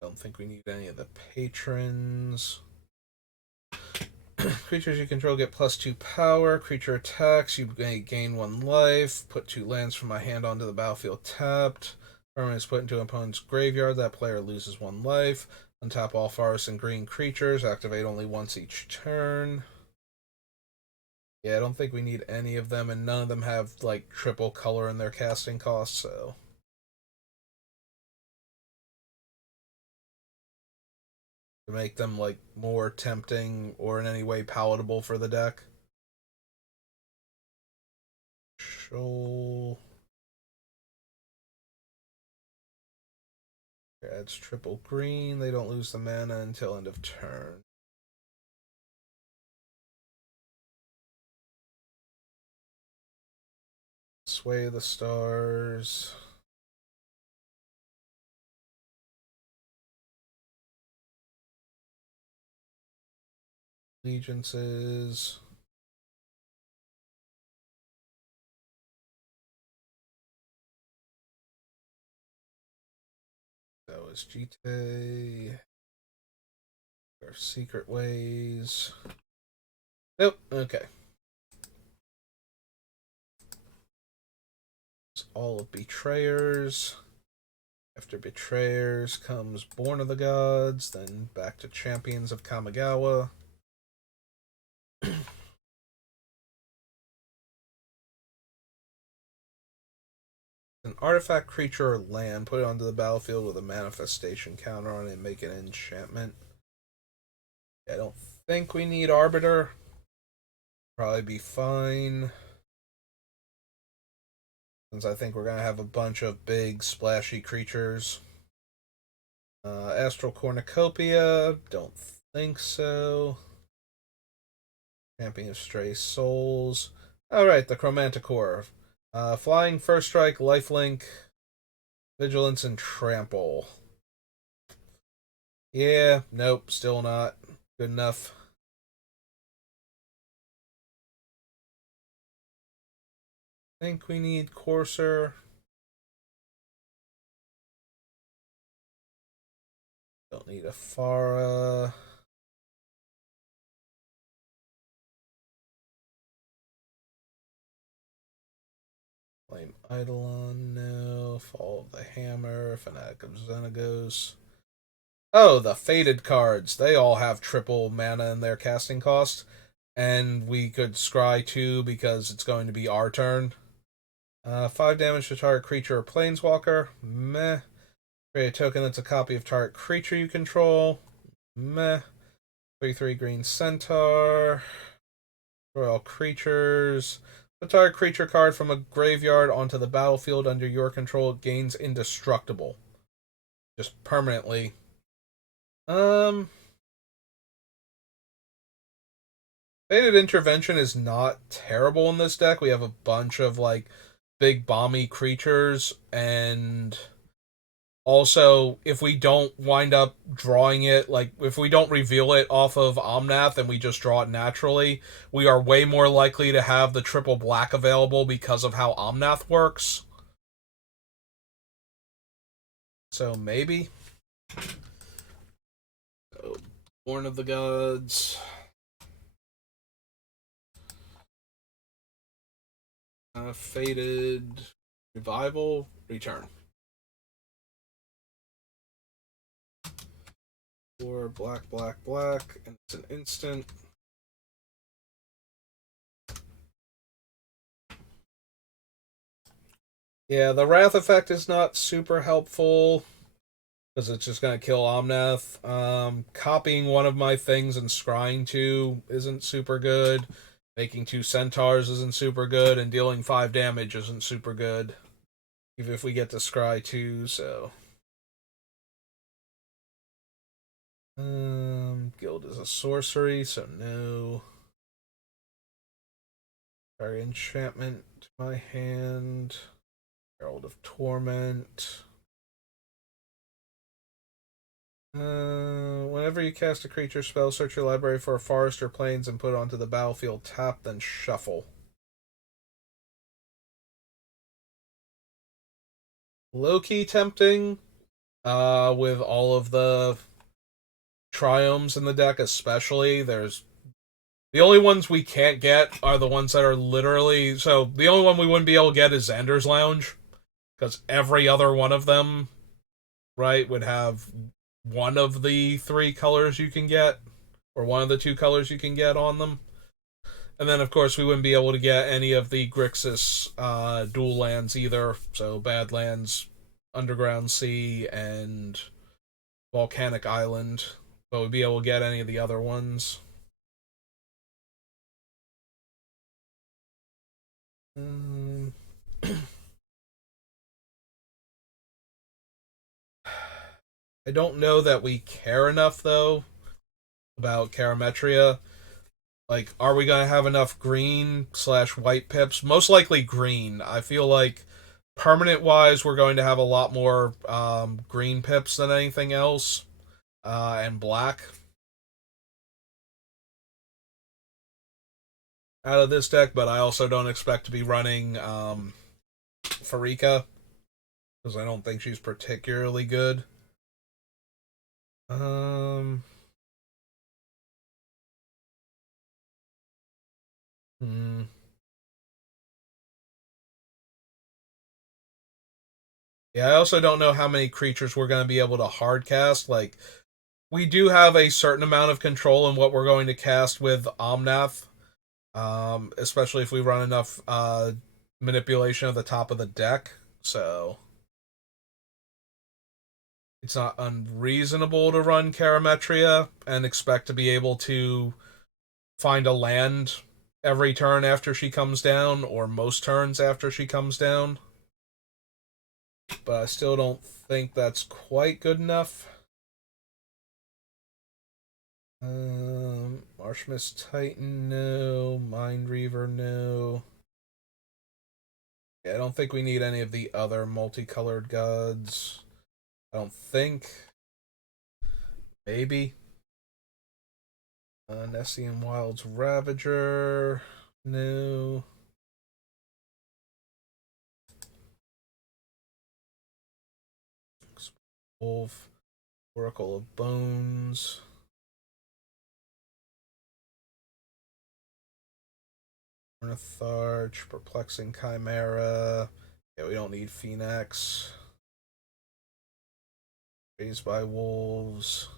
Don't think we need any of the patrons. Creatures you control get +2 power. Creature attacks, you may gain 1 life. Put 2 lands from my hand onto the battlefield tapped. Permanent is put into an opponent's graveyard. That player loses 1 life. Untap all forest and green creatures. Activate only once each turn. Yeah, I don't think we need any of them, and none of them have, like, triple color in their casting cost, so... to make them, like, more tempting or in any way palatable for the deck. Shoal. Adds triple green. They don't lose the mana until end of turn. Sway the Stars. Allegiances. That was GTA. Our Secret Ways. Nope, okay. It's all of Betrayers. After Betrayers comes Born of the Gods, then back to Champions of Kamigawa. An artifact, creature, or land, put it onto the battlefield with a manifestation counter on it and make an enchantment. I don't think we need Arbiter. Probably be fine. Since I think we're going to have a bunch of big, splashy creatures. Astral Cornucopia, don't think so. Champion of Stray Souls. Alright, the Chromanticore. Flying, First Strike, Lifelink, Vigilance, and Trample. Yeah, nope, still not good enough. Think we need Courser. Don't need a Farah. Flame Eidolon, no. Fall of the Hammer, Fanatic of Xenagos. Oh, the Fated cards. They all have triple mana in their casting cost. And we could scry 2 because it's going to be our turn. 5 damage to target creature or planeswalker. Meh. Create a token that's a copy of target creature you control. Meh. 3/3 green centaur. Destroy all creatures. Put target creature card from a graveyard onto the battlefield under your control. It gains indestructible. Just permanently. Fated Intervention is not terrible in this deck. We have a bunch of, like, big bomby creatures, and Also, if we don't wind up drawing it, like if we don't reveal it off of Omnath and we just draw it naturally, we are way more likely to have the triple black available because of how Omnath works. So maybe. Oh, Born of the Gods. Faded. Revival. Return. Or black, black, black, and it's an instant. Yeah, the Wrath effect is not super helpful because it's just going to kill Omnath. Copying one of my things and scrying two isn't super good. Making two centaurs isn't super good, and dealing 5 damage isn't super good. Even if we get to scry two, so. Guild is a sorcery, so no. Our enchantment to my hand. Herald of Torment. Whenever you cast a creature spell, search your library for a forest or plains and put it onto the battlefield. Tap, then shuffle. Low-key tempting, with all of the triomes in the deck, especially. There's the only ones we can't get are the ones that are literally. So the only one we wouldn't be able to get is Xander's Lounge, because every other one of them, right, would have one of the 3 colors you can get, or one of the 2 colors you can get on them. And then, of course, we wouldn't be able to get any of the Grixis dual lands either. So, Badlands, Underground Sea, and Volcanic Island. But we'd be able to get any of the other ones. I don't know that we care enough, though, about Karametria. Like, are we going to have enough green/white pips? Most likely green. I feel like permanent wise, we're going to have a lot more green pips than anything else, and black out of this deck. But I also don't expect to be running Farika because I don't think she's particularly good. Um, hmm. Yeah, I also don't know how many creatures we're going to be able to hard cast. Like, we do have a certain amount of control in what we're going to cast with Omnath, especially if we run enough manipulation of the top of the deck. So it's not unreasonable to run Karametria and expect to be able to find a land every turn after she comes down, or most turns after she comes down. But I still don't think that's quite good enough. Marshmist Titan, no. Mind Reaver, no. Yeah, I don't think we need any of the other multicolored gods. I don't think. Maybe. Nessian Wild's Ravager, no. Wolf, Oracle of Bones. Ornitharch, Perplexing Chimera. Yeah, we don't need Phoenix. Raised by Wolves.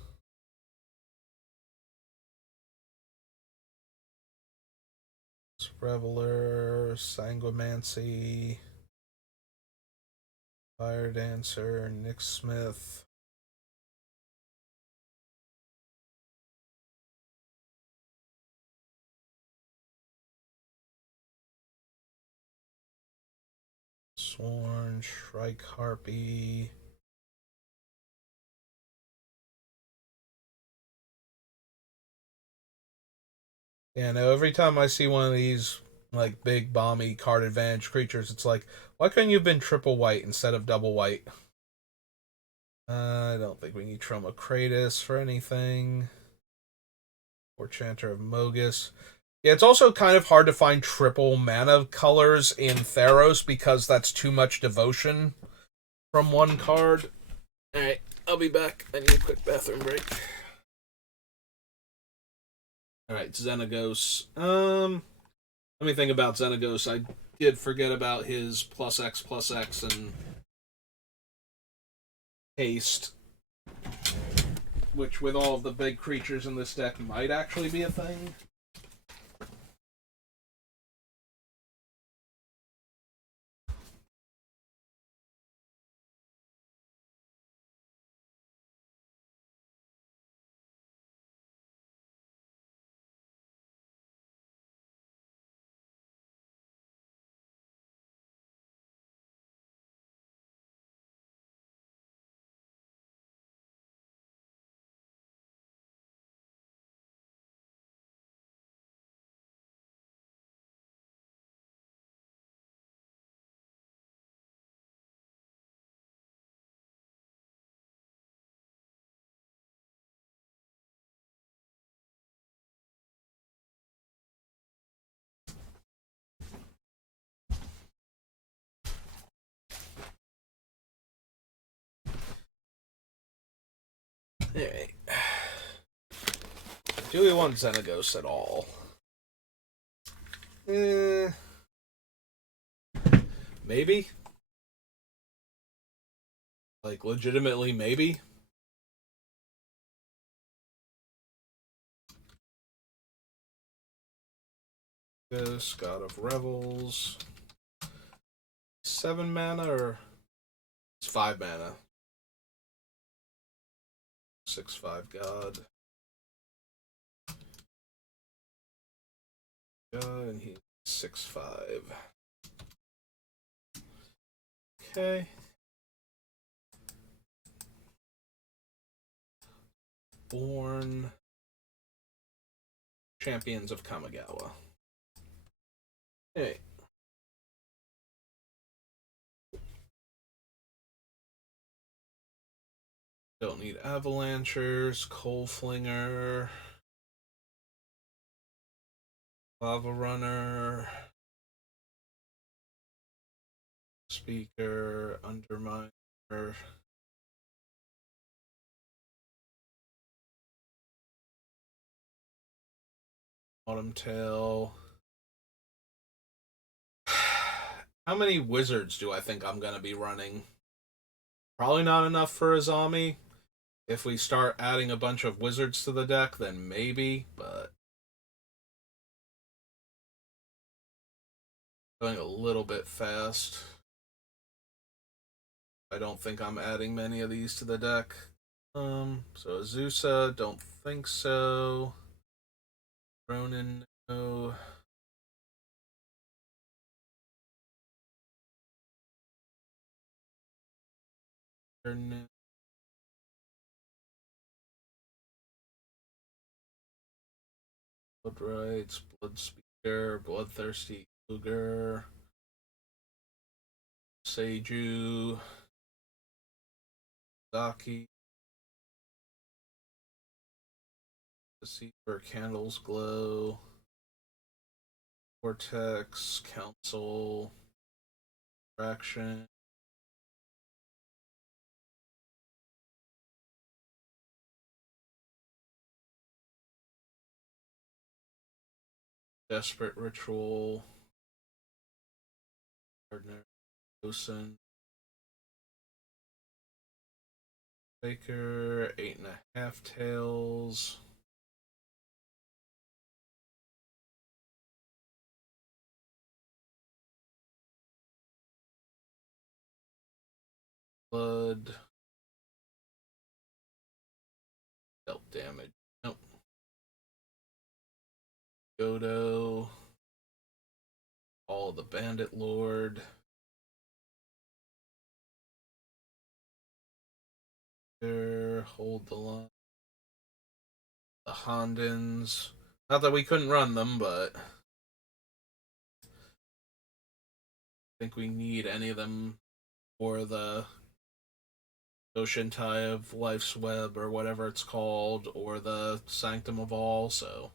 Reveler, Sanguimancy. Fire Dancer, Nick Smith. Sworn, Shrike Harpy. Yeah, no, every time I see one of these like big bomby card advantage creatures, it's like, why couldn't you have been triple white instead of double white? I don't think we need Tromocratus for anything. Or Chanter of Mogus. Yeah, it's also kind of hard to find triple mana colors in Theros because that's too much devotion from one card. Alright, I'll be back. I need a quick bathroom break. Alright, Xenagos. Let me think about Xenagos. I did forget about his +X and haste, which with all of the big creatures in this deck might actually be a thing. Alright. Do we want Xenagos at all? Maybe? Like, legitimately, maybe? This God of Revels. 7 mana or it's 5 mana? 6/5 God. And he's 6/5. Okay. Born Champions of Kamigawa. Hey. Don't need Avalanchers, Coal Flinger, Lava Runner, Speaker, Underminer, Autumn Tail. How many wizards do I think I'm going to be running? Probably not enough for Azami. If we start adding a bunch of wizards to the deck, then maybe, but going a little bit fast. I don't think I'm adding many of these to the deck. So Azusa, don't think so. Ronin, no. Blood Rights, Blood Speaker, Bloodthirsty Cougar, Seiju, Zaki, Deceiver, Candles Glow, Vortex, Council, Fraction, Desperate Ritual, Gardner, Ocean, Baker, 8.5 Tails, Blood, dealt damage. Nope. Godo, all the Bandit Lord. Hold the line. The Hondens. Not that we couldn't run them, but I think we need any of them for the Shintai of Life's Web or whatever it's called, or the Sanctum of All, so.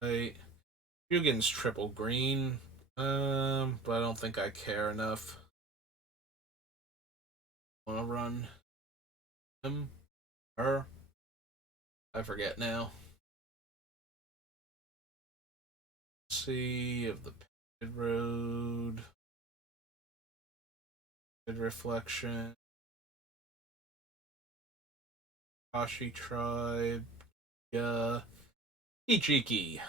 Right. Yugen's triple green, but I don't think I care enough. Wanna run him? Her? I forget now. Let's see of the Painted Road. Good Reflection. Kashi Tribe. Yeah. Ichiki.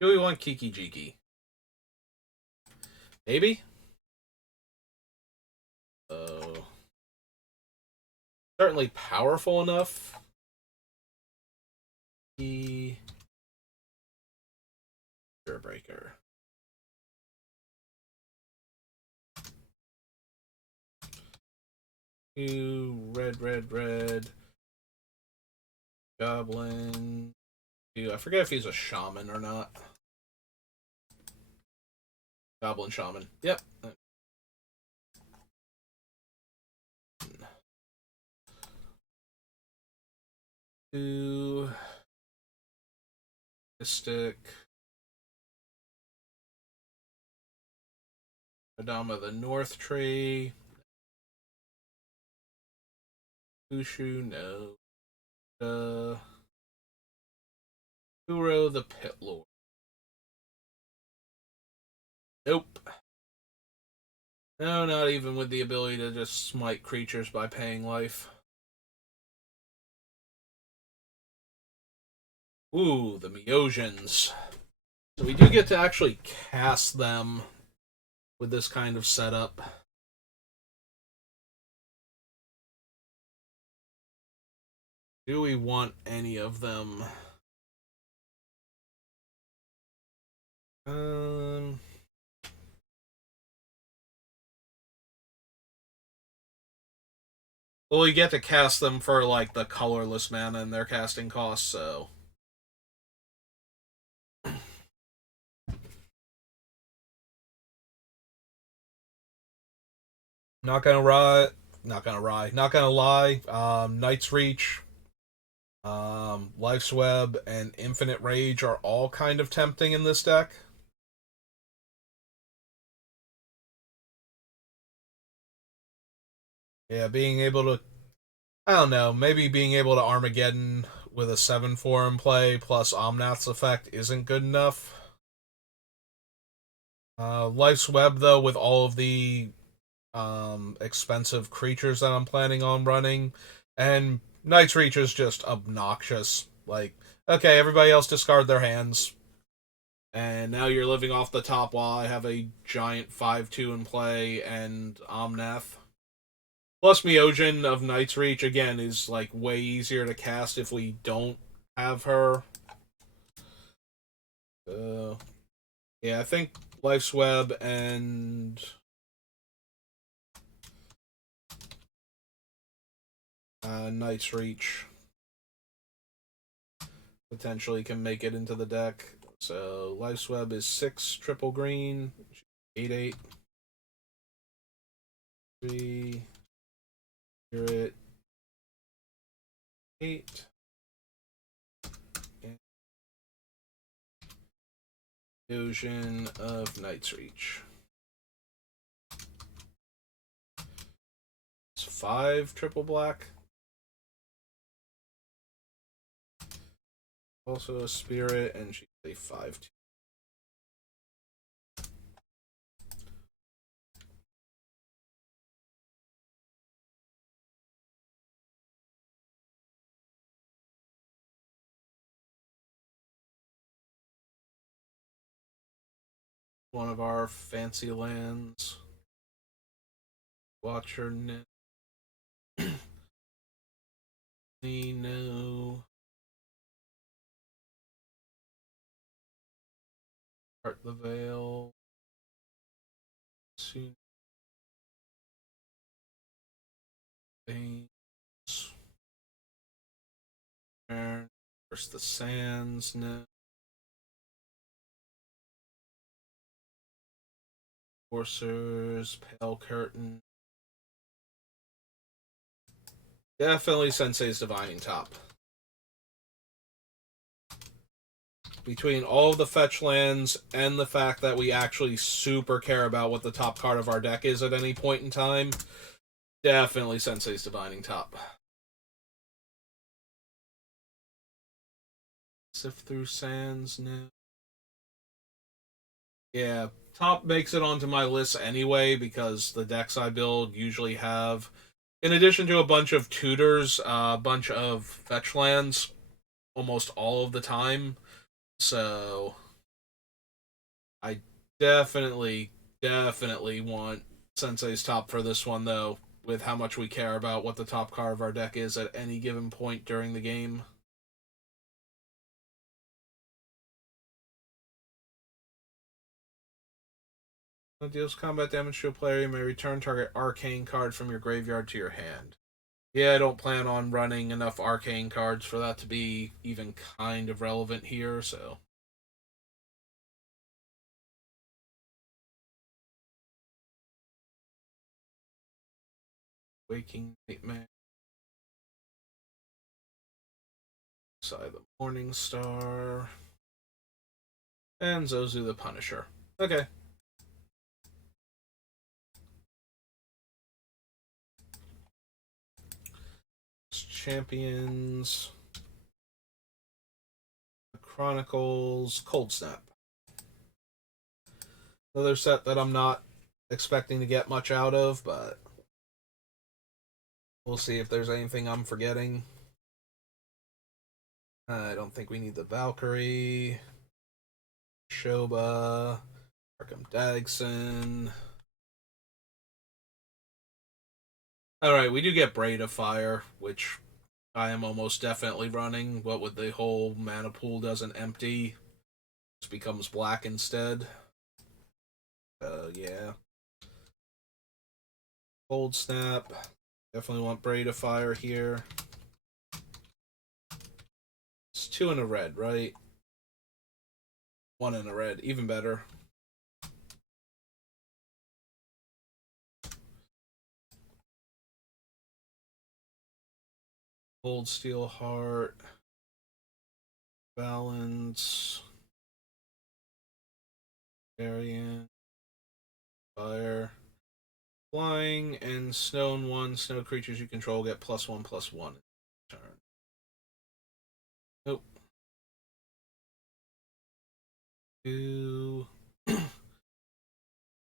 Do we want Kiki Jiki? Maybe? Oh. Certainly powerful enough. The Breaker. Two red. Goblin. Two. I forget if he's a shaman or not. Goblin shaman. Yep. Two. Mystic. Adama the North Tree. Ushu, no. Kuro the Pit Lord. Nope. No, not even with the ability to just smite creatures by paying life. Ooh, the Myosians. So we do get to actually cast them with this kind of setup. Do we want any of them? Well, we get to cast them for, like, the colorless mana and their casting costs, so. Not gonna lie. Night's Reach, Life's Web, and Infinite Rage are all kind of tempting in this deck. Yeah, being able to, I don't know, maybe being able to Armageddon with a 7/4 in play plus Omnath's effect isn't good enough. Life's Web, though, with all of the expensive creatures that I'm planning on running, and Night's Reach is just obnoxious. Like, okay, everybody else discard their hands, and now you're living off the top while I have a giant 5/2 in play and Omnath. Plus, Myojin of Night's Reach, again, is like way easier to cast if we don't have her. Yeah, I think Life's Web and Night's Reach potentially can make it into the deck. So Life's Web is 6 triple green, 8/8. 3 Spirit 8. And Fusion of Night's Reach. It's 5 triple black. Also a Spirit, and she's a 5/2. One of our fancy lands. Watcher Nino. Heart the Veil. Soon. Veins. Curse the Sands. No. Forcers, Pale Curtain. Definitely Sensei's Divining Top. Between all of the fetch lands and the fact that we actually super care about what the top card of our deck is at any point in time, definitely Sensei's Divining Top. Sift Through Sands, no. Yeah, top makes it onto my list anyway because the decks I build usually have, in addition to a bunch of tutors, a bunch of fetch lands almost all of the time. So I definitely want Sensei's top for this one, though, with how much we care about what the top card of our deck is at any given point during the game. When it deals combat damage to a player, you may return target arcane card from your graveyard to your hand. Yeah, I don't plan on running enough arcane cards for that to be even kind of relevant here, so. Waking Nightmare. Side the Morning Star. And Zozu the Punisher. Okay. Champions. Chronicles. Cold Snap. Another set that I'm not expecting to get much out of, but we'll see if there's anything I'm forgetting. I don't think we need the Valkyrie. Shoba. Arkham Dagson. Alright, we do get Braid of Fire, which I am almost definitely running. What with the whole mana pool doesn't empty. Just becomes black instead. Yeah. Cold Snap. Definitely want Braid of Fire here. It's 2 in a red, right? 1 in a red, even better. Cold Steel Heart. Balance. Variant. Fire. Flying and snow and 1. Snow creatures you control get +1/+1 turn. Nope. 2.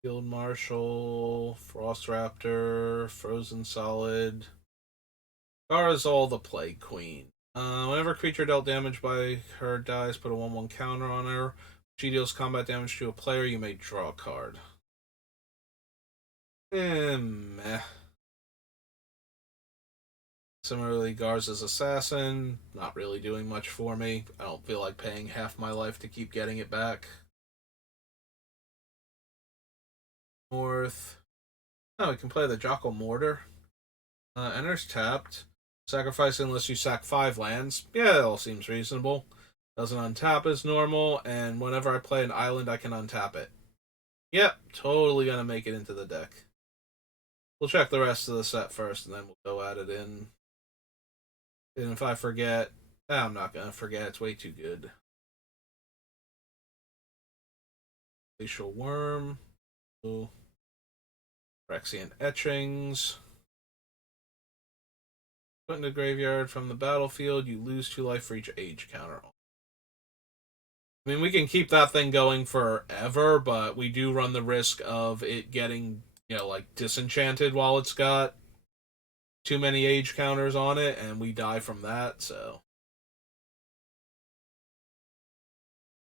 Field Marshal, Frost Raptor, Frozen Solid. Garazol the Plague Queen. Whenever a creature dealt damage by her dies, put a 1/1 counter on her. If she deals combat damage to a player, you may draw a card. Meh. Similarly, Garza's Assassin, not really doing much for me. I don't feel like paying half my life to keep getting it back. North. Oh, we can play the Jockle Mortar. Enters tapped. Sacrifice unless you sack 5 lands. Yeah, that all seems reasonable. Doesn't untap as normal, and whenever I play an island, I can untap it. Yep, totally gonna make it into the deck. We'll check the rest of the set first, and then we'll go at it in. And if I forget, I'm not gonna forget. It's way too good. Glacial Worm. Ooh. Phyrexian Etchings. Put in the graveyard from the battlefield. You lose 2 life for each age counter. I mean, we can keep that thing going forever, but we do run the risk of it getting, like, disenchanted while it's got too many age counters on it, and we die from that, so.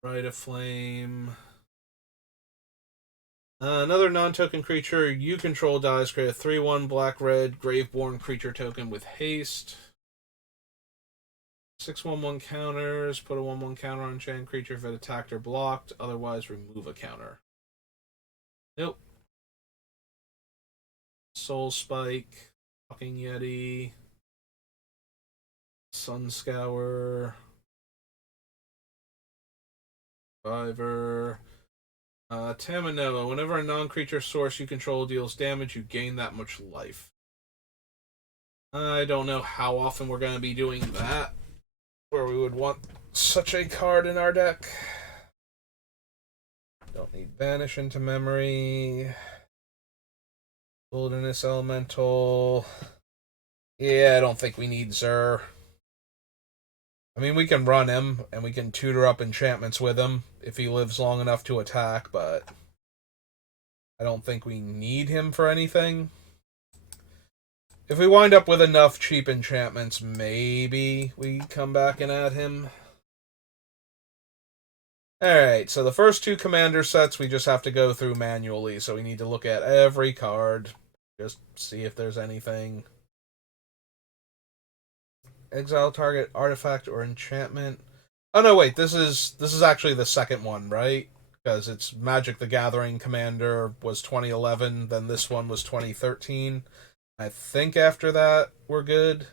Rite of Flame. Another non-token creature you control dies. Create a 3/1 black-red Graveborn creature token with haste. 6/1/1 counters. Put a 1/1 counter on enchanted creature if it attacked or blocked. Otherwise, remove a counter. Nope. Soul Spike. Fucking Yeti. Sunscour. Survivor. Taminoa. Whenever a non-creature source you control deals damage, you gain that much life. I don't know how often we're going to be doing that, where we would want such a card in our deck. Don't need Banish into Memory. Wilderness Elemental. Yeah, I don't think we need Zur. I mean, we can run him, and we can tutor up enchantments with him if he lives long enough to attack, but I don't think we need him for anything. If we wind up with enough cheap enchantments, maybe we come back and add him. Alright, so the first two commander sets we just have to go through manually, so we need to look at every card, just see if there's anything. Exile target artifact or enchantment. Oh no, wait, this is actually the second one, right? Because it's Magic the Gathering Commander was 2011, then this one was 2013. I think after that we're good.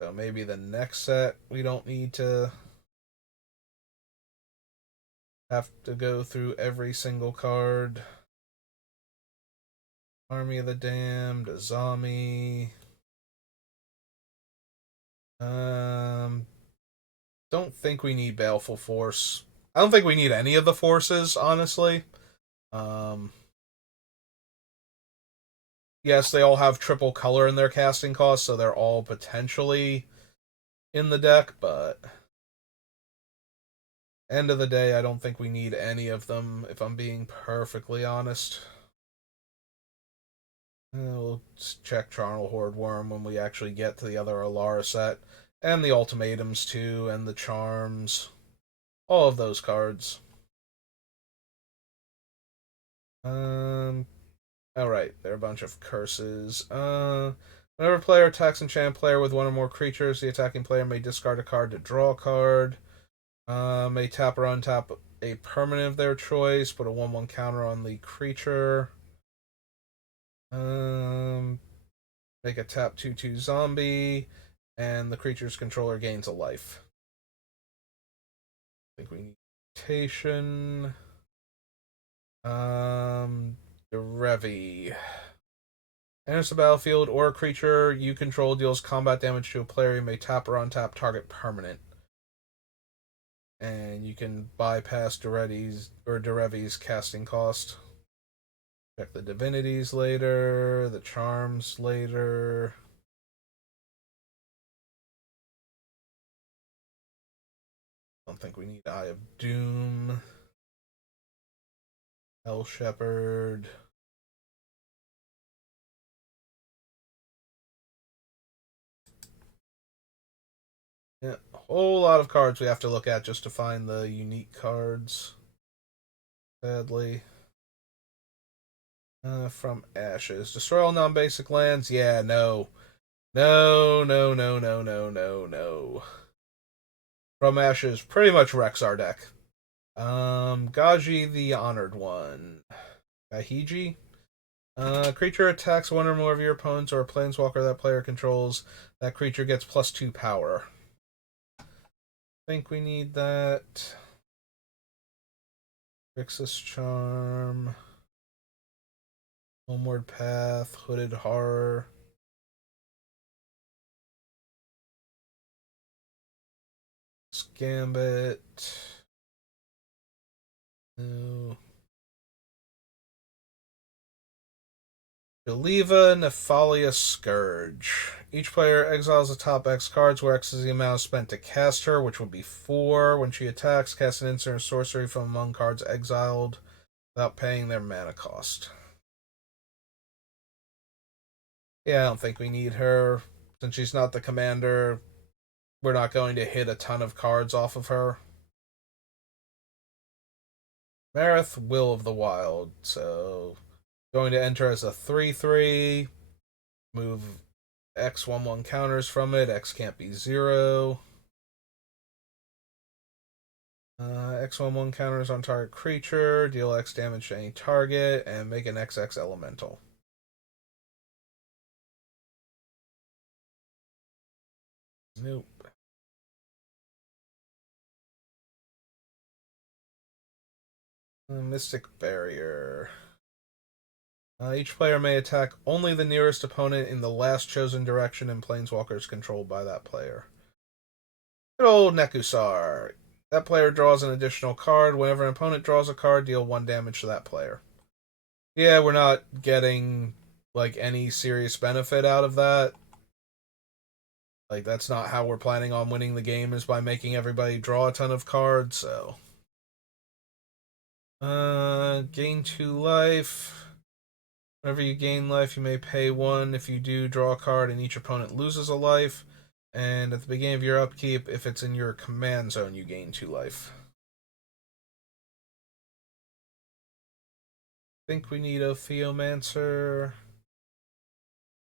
So maybe the next set we don't need to have to go through every single card. Army of the Damned, Azami. Don't think we need Baleful Force. I don't think we need any of the forces, honestly. Yes, they all have triple color in their casting cost, so they're all potentially in the deck, but end of the day, I don't think we need any of them, if I'm being perfectly honest. We'll check Charnel Horde Worm when we actually get to the other Alara set. And the Ultimatums, too, and the Charms. All of those cards. Alright, they're a bunch of curses. Whenever a player attacks an enchanted player with one or more creatures, the attacking player may discard a card to draw a card. May tap or untap a permanent of their choice, put a 1/1 counter on the creature. Make a tap 2/2 zombie, and the creature's controller gains a life. I think we need mutation. Derevi. Enters the battlefield, or a creature you control deals combat damage to a player, you may tap or untap target permanent. And you can bypass Derevi's casting cost. Check the divinities later, the charms later. Don't think we need Eye of Doom. Hell Shepherd. Yeah, a whole lot of cards we have to look at just to find the unique cards. Sadly. From Ashes. Destroy all non-basic lands? Yeah, no. No, no, no, no, no, no, no. From Ashes pretty much wrecks our deck. Gaji the Honored One. Gahiji? Creature attacks one or more of your opponents or a planeswalker that player controls. That creature gets +2 power. Think we need that. Grixis Charm. Homeward Path. Hooded Horror. Gambit. No. Jaliva Nephalia Scourge. Each player exiles the top X cards, where X is the amount spent to cast her, which would be 4. When she attacks, cast an instant or sorcery from among cards exiled without paying their mana cost. Yeah, I don't think we need her. Since she's not the commander, we're not going to hit a ton of cards off of her. Marith, Will of the Wild. So, going to enter as a 3/3. Move X 1/1 counters from it. X can't be 0. X 1/1 counters on target creature. Deal X damage to any target. And make an XX elemental. Nope. Mystic Barrier. Each player may attack only the nearest opponent in the last chosen direction in planeswalkers controlled by that player. Good old Nekusar. That player draws an additional card. Whenever an opponent draws a card, deal 1 damage to that player. Yeah, we're not getting like any serious benefit out of that. Like, that's not how we're planning on winning the game, is by making everybody draw a ton of cards, so. Gain 2 life. Whenever you gain life, you may pay 1. If you do, draw a card and each opponent loses a life. And at the beginning of your upkeep, if it's in your command zone, you gain 2 life. I think we need a Theomancer.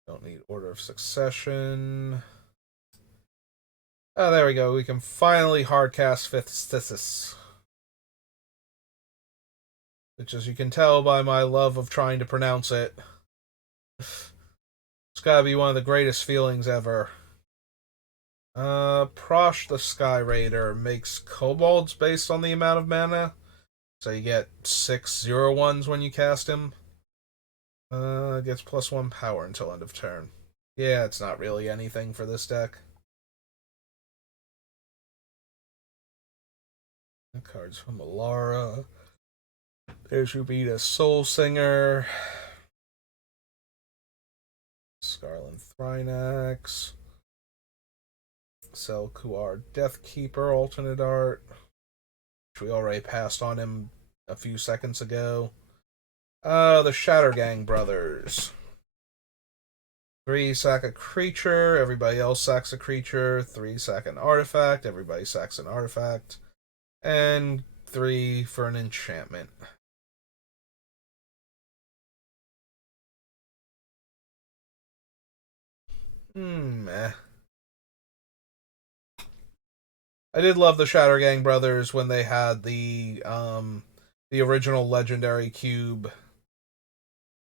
Don't need Order of Succession. Oh, there we go. We can finally hardcast Fifth Stasis. Which, as you can tell by my love of trying to pronounce it, it's gotta be one of the greatest feelings ever. Prosh the Sky Raider makes kobolds based on the amount of mana. So you get 6 0/1s when you cast him. Gets +1 power until end of turn. Yeah, it's not really anything for this deck. Cards from Alara. There's Rubita's Soul Singer. Scarlet Thrynax. Selkuar Deathkeeper alternate art. Which we already passed on him a few seconds ago. The Shattergang Brothers. 3 sack a creature, everybody else sacks a creature. 3 sack an artifact, everybody sacks an artifact. And 3 for an enchantment. Meh. I did love the Shattergang Brothers when they had the original Legendary Cube,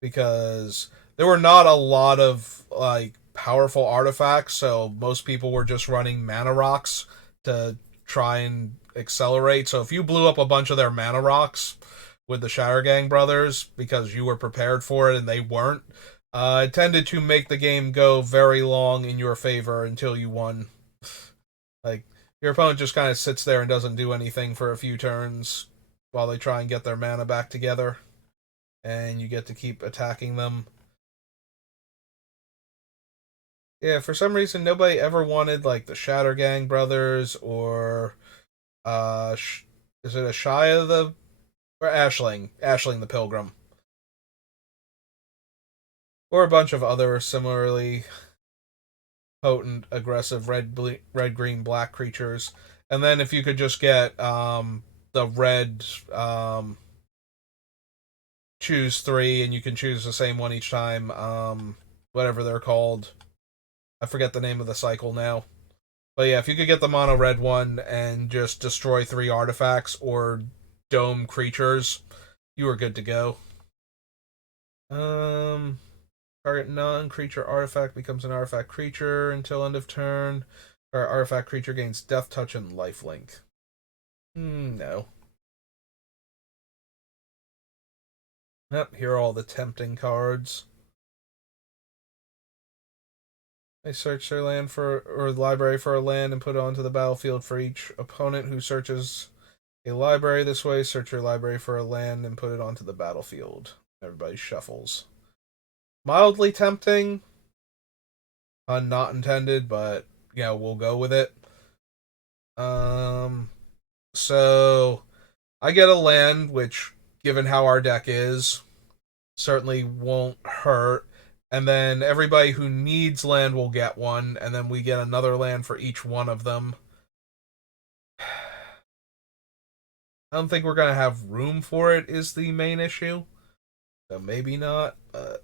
because there were not a lot of like powerful artifacts, so most people were just running mana rocks to try and accelerate. So if you blew up a bunch of their mana rocks with the Shattergang Brothers because you were prepared for it and they weren't, it tended to make the game go very long in your favor until you won. Like, your opponent just kind of sits there and doesn't do anything for a few turns while they try and get their mana back together, and you get to keep attacking them. Yeah, for some reason nobody ever wanted like the Shattergang Brothers or is it Ashaya the or Ashling the Pilgrim, or a bunch of other similarly potent, aggressive red, green, black creatures. And then if you could just get the red choose 3, and you can choose the same one each time, whatever they're called. I forget the name of the cycle now. But yeah, if you could get the mono red one and just destroy 3 artifacts or dome creatures, you were good to go. Target non-creature artifact becomes an artifact creature until end of turn. Our artifact creature gains Death Touch and Lifelink. No. Yep, here are all the tempting cards. They search their land for, or library for a land and put it onto the battlefield. For each opponent who searches a library this way, search your library for a land and put it onto the battlefield. Everybody shuffles. Mildly tempting. Not intended, but yeah, we'll go with it. So I get a land, which, given how our deck is, certainly won't hurt. And then everybody who needs land will get one, and then we get another land for each one of them. I don't think we're going to have room for it, is the main issue. So maybe not, but...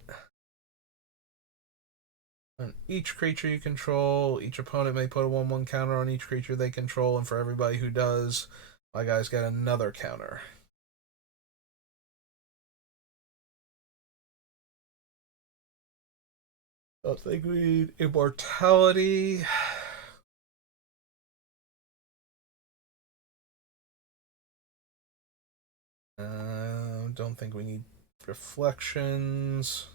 And each creature you control, each opponent may put a 1/1 counter on each creature they control, and for everybody who does, my guys get another counter. I think we need Immortality. Don't think we need reflections.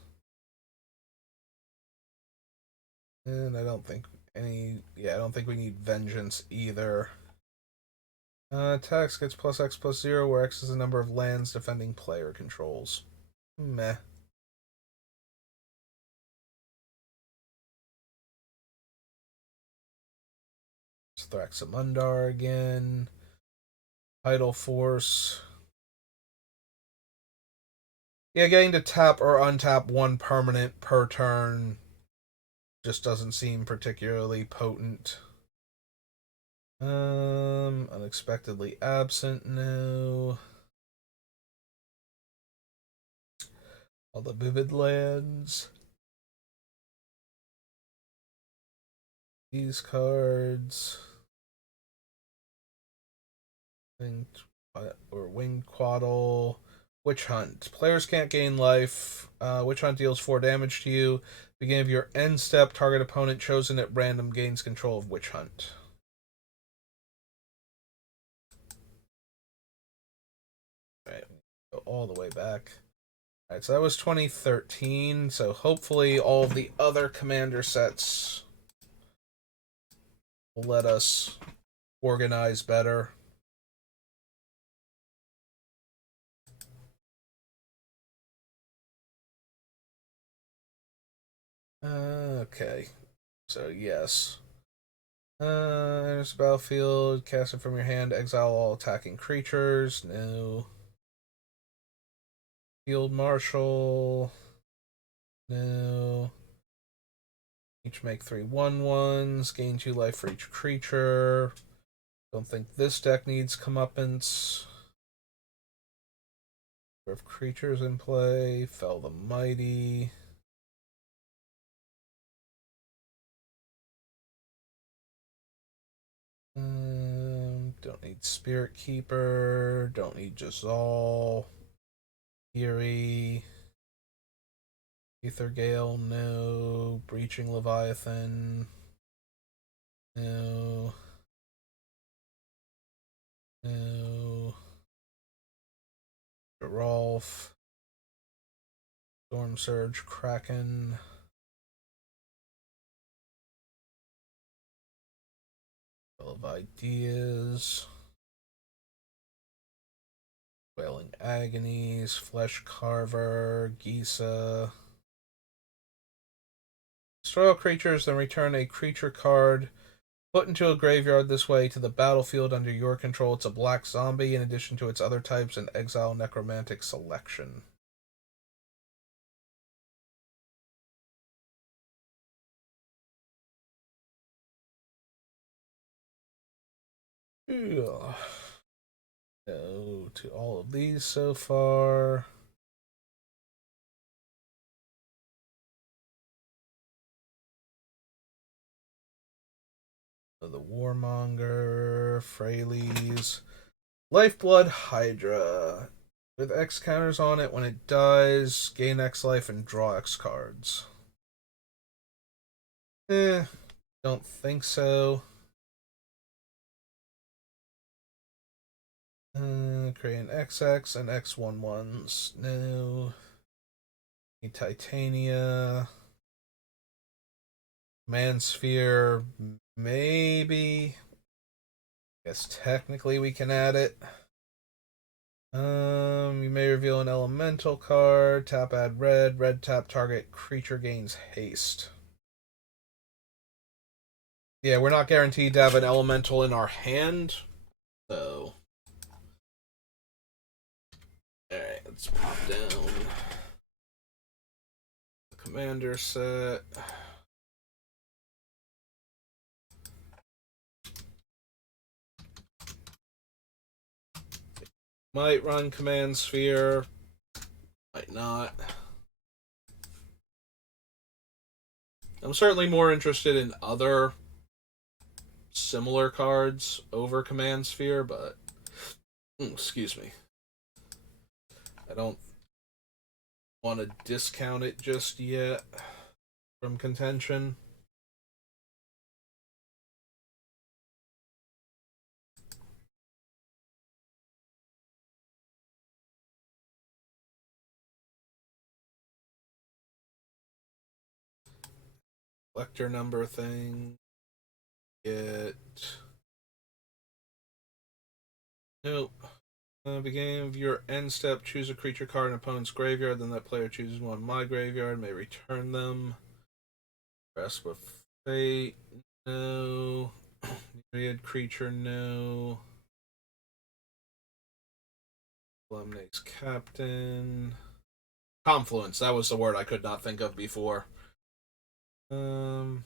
And I don't think I don't think we need vengeance either. Attacks gets plus X plus 0, where X is the number of lands defending player controls. Meh. It's Thraxamundar again. Tidal Force. Yeah, getting to tap or untap one permanent per turn just doesn't seem particularly potent. Unexpectedly absent, no. All the vivid lands. These cards. Winged Quaddle. Witch Hunt. Players can't gain life. Witch Hunt deals 4 damage to you. Beginning of your end step, target opponent chosen at random gains control of Witch Hunt. Alright, go all the way back. Alright, so that was 2013, so hopefully all of the other commander sets will let us organize better. Okay, so yes. Enters the battlefield, cast it from your hand, exile all attacking creatures. No. Field Marshal. No. Each make 3 1/1s, gain 2 life for each creature. Don't think this deck needs comeuppance. Of creatures in play, Fell the Mighty. Don't need Spirit Keeper. Don't need Jazal. Fury. Aethergale, no. Breaching Leviathan. No. No. Geralf. Storm Surge, Kraken. Full of Ideas. Wailing Agonies, Flesh Carver, Gisa. Destroy all creatures, then return a creature card put into a graveyard this way to the battlefield under your control. It's a black zombie in addition to its other types and exile Necromantic Selection. Yeah. No to all of these so far. The Warmonger, Freyleys, Lifeblood Hydra. With X counters on it, when it dies, gain X life and draw X cards. Don't think so. Create an XX and X11s. No. Need Titania. Mansphere, maybe. Guess technically we can add it. You may reveal an elemental card. Tap, add red. Red tap, target creature gains haste. Yeah, we're not guaranteed to have an elemental in our hand, so. Alright, let's pop down the commander set. Might run Command Sphere, might not. I'm certainly more interested in other similar cards over Command Sphere, but excuse me. I don't want to discount it just yet from contention. collector number thing. Get. Nope. Beginning of your end step, choose a creature card in an opponent's graveyard, then that player chooses one in my graveyard, may return them. Rest with Fate, no. Myriad creature, no. Lemne's Captain. Confluence, that was the word I could not think of before. No.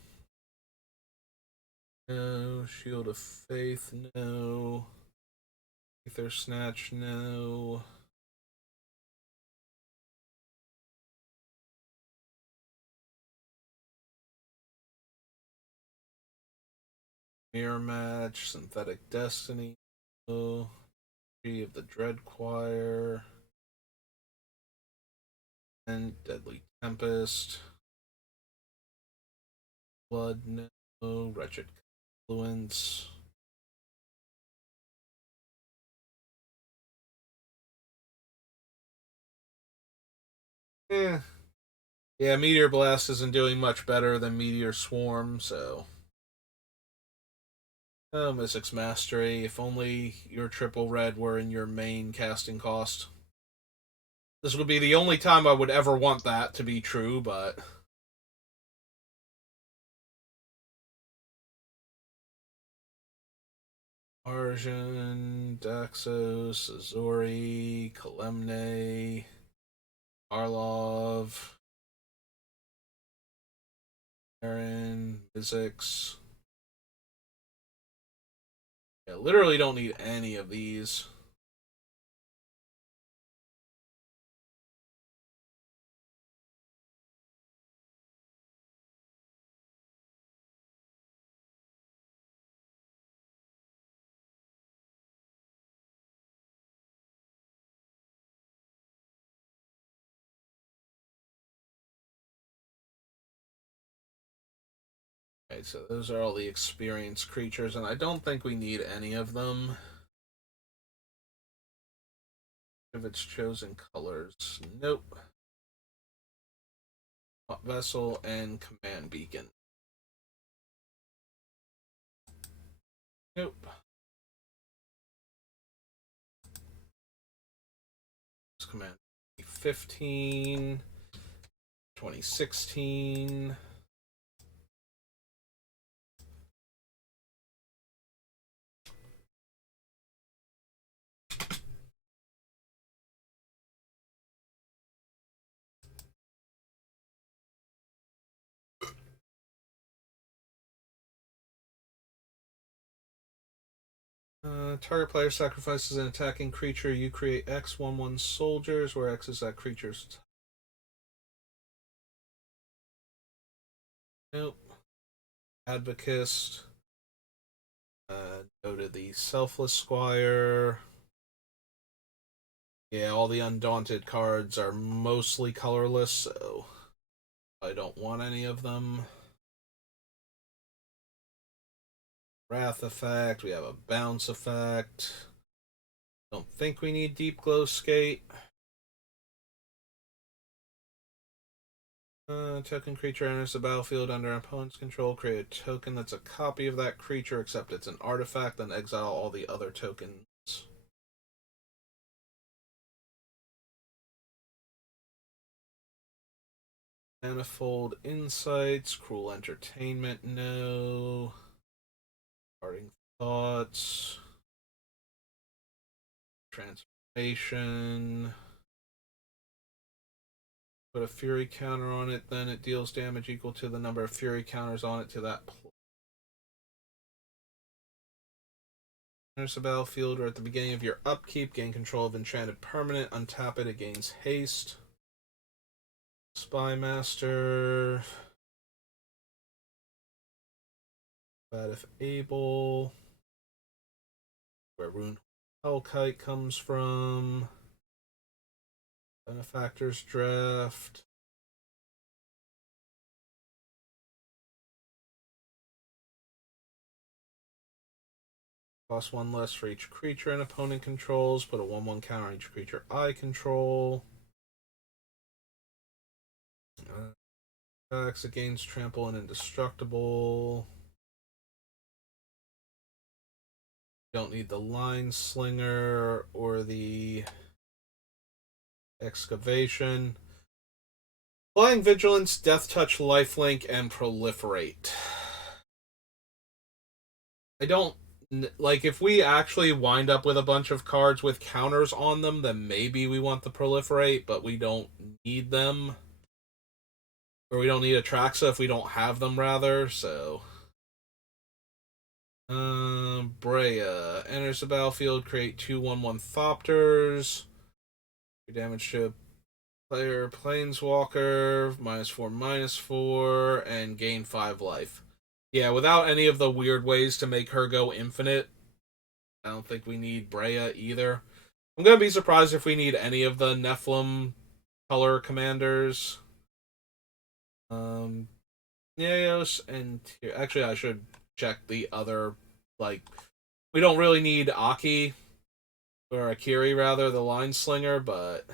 Shield of Faith, no. Aether Snatch, no. Mirror Match, Synthetic Destiny, no. Tree of the Dread Choir, and Deadly Tempest. Blood, no. Wretched Confluence. Yeah. Yeah, Meteor Blast isn't doing much better than Meteor Swarm, so. Oh, Mystic's Mastery. If only your triple red were in your main casting cost. This would be the only time I would ever want that to be true, but. Arjun, Daxos, Azori, Kalemne, Arlov, Aaron, Mizzix. Yeah, literally don't need any of these. Okay, so those are all the experienced creatures, and I don't think we need any of them. Of its chosen colors. Nope. Vessel and Command Beacon. Nope. Command 15, 2016. Target player sacrifices an attacking creature. You create X 1/1 soldiers, where X is that creature's. Nope. Advocist. Go to the Selfless Squire. Yeah, all the Undaunted cards are mostly colorless, so I don't want any of them. Wrath effect. We have a bounce effect. Don't think we need Deep Glow Skate. Token creature enters the battlefield under opponent's control. Create a token that's a copy of that creature, except it's an artifact, then exile all the other tokens. Manifold Insights, Cruel Entertainment, no. Parting Thoughts. Transformation. Put a Fury counter on it, then it deals damage equal to the number of Fury counters on it to that enters the battlefield, or at the beginning of your upkeep, gain control of enchanted permanent, untap it, it gains haste. Spymaster. Bad if able. Where Rune Hellkite comes from. Benefactor's Draft. Cost 1 less for each creature an opponent controls. Put a 1/1 counter on each creature I control. Attacks against trample and indestructible. Don't need the line slinger or the excavation. Flying Vigilance, Death Touch, Lifelink, and Proliferate. I don't like if we actually wind up with a bunch of cards with counters on them, then maybe we want the Proliferate, but we don't need them. Or we don't need Atraxa if we don't have them, rather, so. Brea. Enters the battlefield, create 2/1/1 Thopters. Damage to player Planeswalker, -4/-4, and gain 5 life. Yeah, without any of the weird ways to make her go infinite, I don't think we need Brea either. I'm going to be surprised if we need any of the Nephilim color commanders. Neos and actually I should check the other, like, we don't really need Aki or Akiri rather, the line slinger, but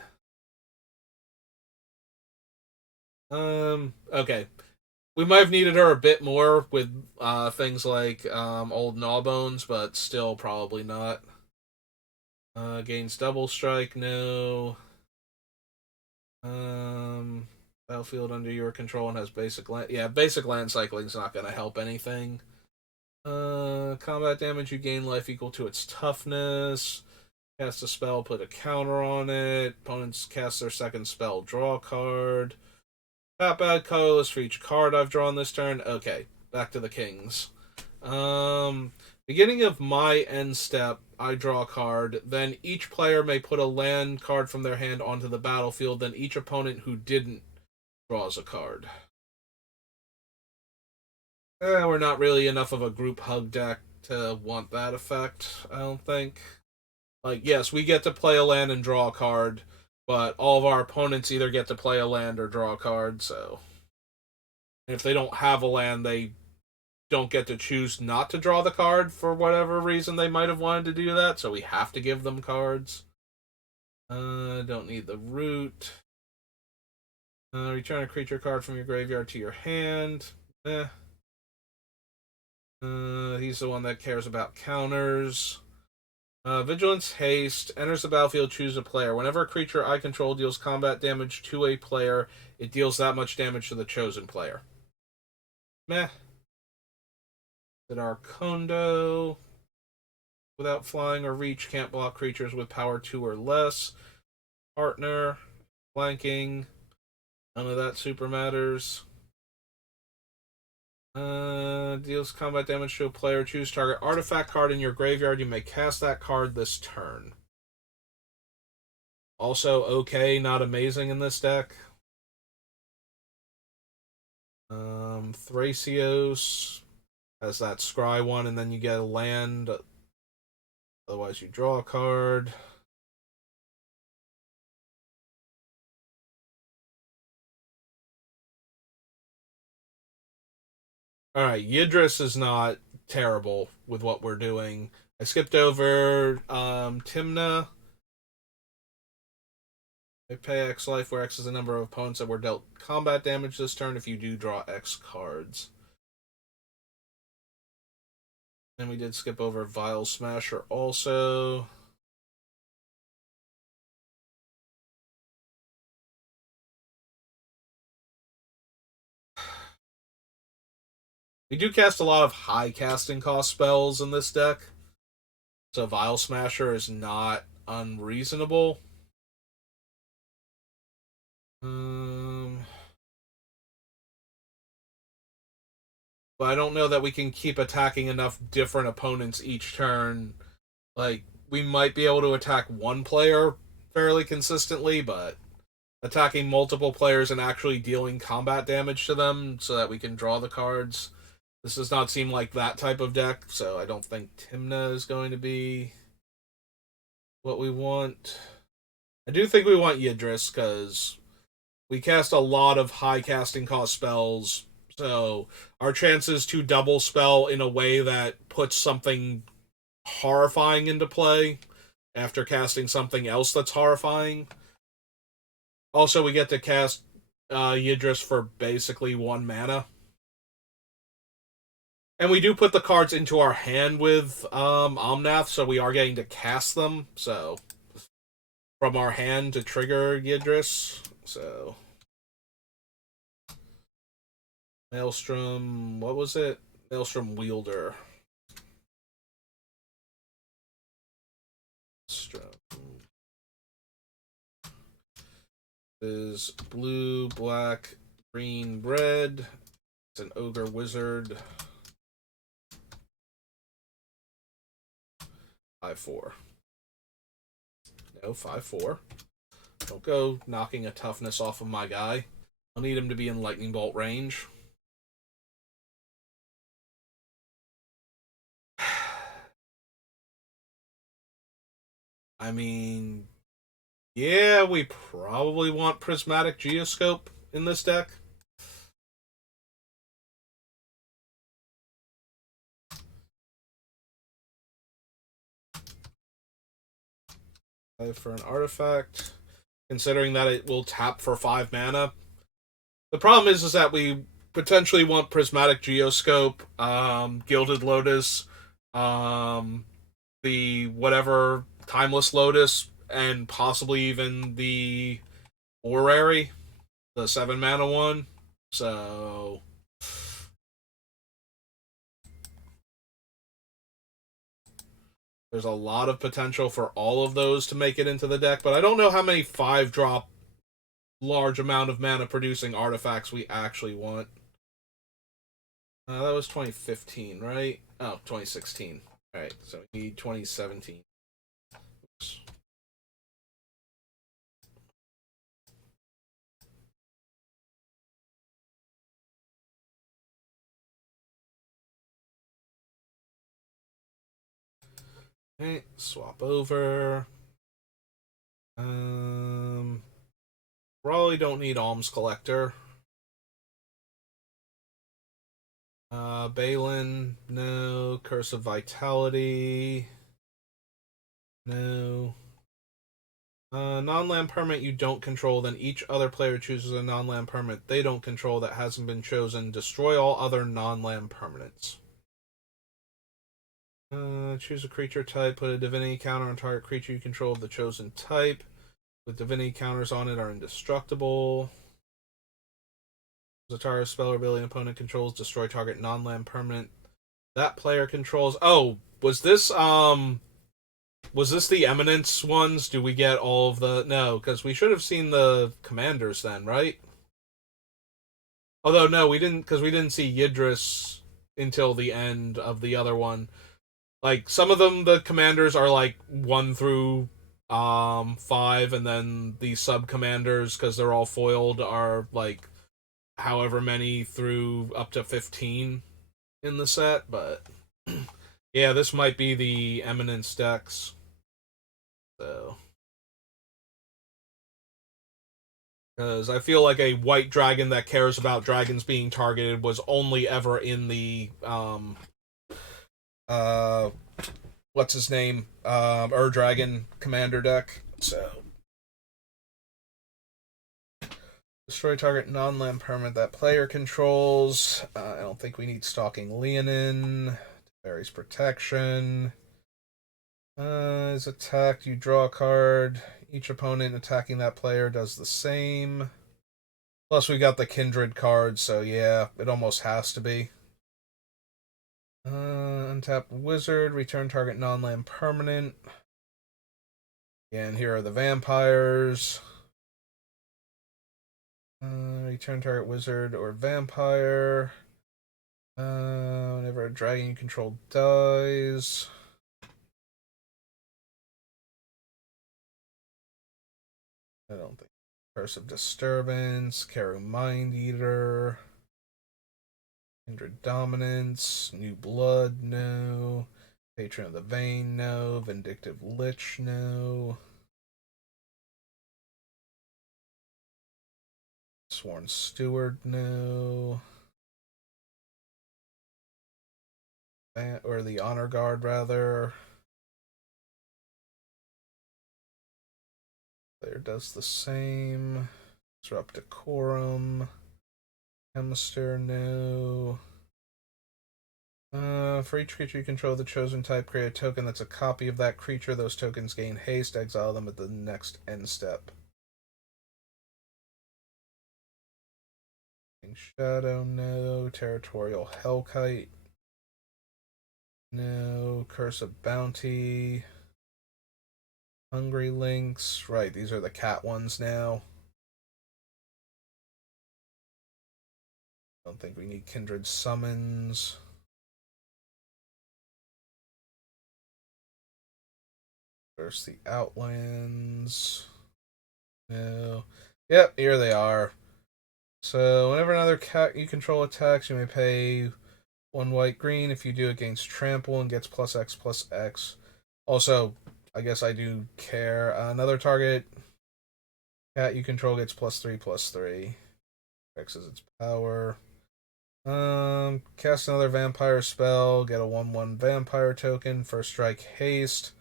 okay. We might have needed her a bit more with things like old Gnawbones, but still probably not. Gains double strike, no. Battlefield under your control and has basic land. Yeah, basic land cycling is not going to help anything. Combat damage, you gain life equal to its toughness. Cast a spell, put a counter on it. Opponents cast their second spell, draw a card. Tap bad colorless for each card I've drawn this turn. Okay, back to the Kings. Beginning of my end step, I draw a card. Then each player may put a land card from their hand onto the battlefield. Then each opponent who didn't draws a card. We're not really enough of a group hug deck to want that effect, I don't think. Like, yes, we get to play a land and draw a card, but all of our opponents either get to play a land or draw a card, so. And if they don't have a land, they don't get to choose not to draw the card for whatever reason they might have wanted to do that, so we have to give them cards. Don't need the root. Return a creature card from your graveyard to your hand. He's the one that cares about counters. Vigilance Haste. Enters the battlefield, choose a player. Whenever a creature I control deals combat damage to a player, it deals that much damage to the chosen player. Meh. Did our Kondo. Without flying or reach, can't block creatures with power 2 or less. Partner. Flanking. None of that super matters. Deals combat damage to a player. Choose target artifact card in your graveyard. You may cast that card this turn. Also okay, not amazing in this deck. Thracios has that scry one, and then you get a land. Otherwise, you draw a card. Alright, Yidris is not terrible with what we're doing. I skipped over Timna. I pay X life, where X is the number of opponents that were dealt combat damage this turn if you do draw X cards. And we did skip over Vile Smasher also. We do cast a lot of high casting cost spells in this deck, so Vile Smasher is not unreasonable. But I don't know that we can keep attacking enough different opponents each turn. Like, we might be able to attack one player fairly consistently, but attacking multiple players and actually dealing combat damage to them so that we can draw the cards. This does not seem like that type of deck, so I don't think Timna is going to be what we want. I do think we want Yidris, because we cast a lot of high casting cost spells, so our chances to double spell in a way that puts something horrifying into play after casting something else that's horrifying. Also, we get to cast Yidris for basically 1 mana. And we do put the cards into our hand with Omnath, so we are getting to cast them. So from our hand to trigger Yidris. So Maelstrom, what was it? Maelstrom Wielder. Is blue, black, green, red. It's an ogre wizard. 5/4. No, 5/4. Don't go knocking a toughness off of my guy. I'll need him to be in lightning bolt range. I mean, yeah, we probably want prismatic geoscope in this deck. For an artifact, considering that it will tap for 5 mana. The problem is that we potentially want prismatic geoscope, gilded lotus, the whatever timeless lotus, and possibly even the orrery, the 7 mana one. So there's a lot of potential for all of those to make it into the deck, but I don't know how many 5-drop large amount of mana producing artifacts we actually want. That was 2015, right? Oh, 2016. Alright, so we need 2017. Oops. Okay, swap over. Probably don't need Alms Collector. Balin, no. Curse of Vitality, no. Non-land permanent you don't control, then each other player chooses a non-land permanent they don't control that hasn't been chosen. Destroy all other non-land permanents. Choose a creature type, put a divinity counter on target creature you control of the chosen type. With divinity counters on it are indestructible. The target spell or ability an opponent controls, destroy target non-land permanent that player controls. Oh, was this the Eminence ones? Do we get all of the... No, because we should have seen the commanders then, right? Although, no, we didn't, because we didn't see Yidris until the end of the other one. Like, some of them, the commanders are, like, 1 through 5, and then the sub-commanders, because they're all foiled, are, like, however many through up to 15 in the set, but... yeah, this might be the Eminence decks. So... because I feel like a white dragon that cares about dragons being targeted was only ever in the uh what's his name Dragon commander deck. So destroy target non-land permanent that player controls. I don't think we need Stalking Leonin. Varies protection. Is attacked, you draw a card. Each opponent attacking that player does the same. Plus, we got the Kindred card, so yeah, it almost has to be. Untap Wizard, return target non-land permanent. And here are the vampires. Return target wizard or vampire. Whenever a dragon you control dies. I don't think. Curse of Disturbance, Karu Mind Eater, Kindred Dominance, New Blood, no. Patron of the Vein, no. Vindictive Lich, no. Sworn Steward, no. Or the Honor Guard, rather. Player does the same. Disrupt Decorum. Chemister, no. For each creature you control the chosen type, create a token that's a copy of that creature. Those tokens gain haste. Exile them at the next end step. Shadow, no. Territorial Hellkite, no. Curse of Bounty. Hungry Lynx. Right, these are the cat ones now. Don't think we need Kindred Summons. There's the Outlands. No. Yep, here they are. So, whenever another cat you control attacks, you may pay 1 white green. If you do, it gains trample and gets +X/+X. Also, I guess I do care. Another target cat you control gets +3/+3. X is its power. Cast another vampire spell. Get a 1/1 vampire token. First strike haste.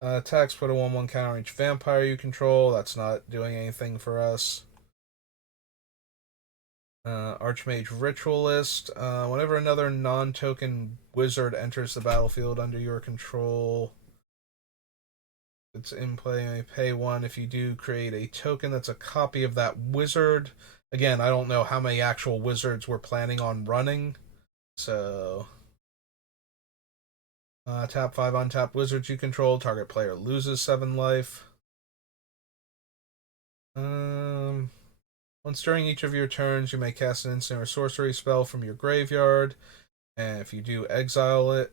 Attacks put a 1/1 counter on each vampire you control. That's not doing anything for us. Archmage Ritualist. Whenever another non-token wizard enters the battlefield under your control, it's in play, you may pay 1. If you do, create a token that's a copy of that wizard. Again, I don't know how many actual wizards we're planning on running, so... tap 5 untapped wizards you control. Target player loses 7 life. Once during each of your turns, you may cast an instant or sorcery spell from your graveyard. And if you do, exile it.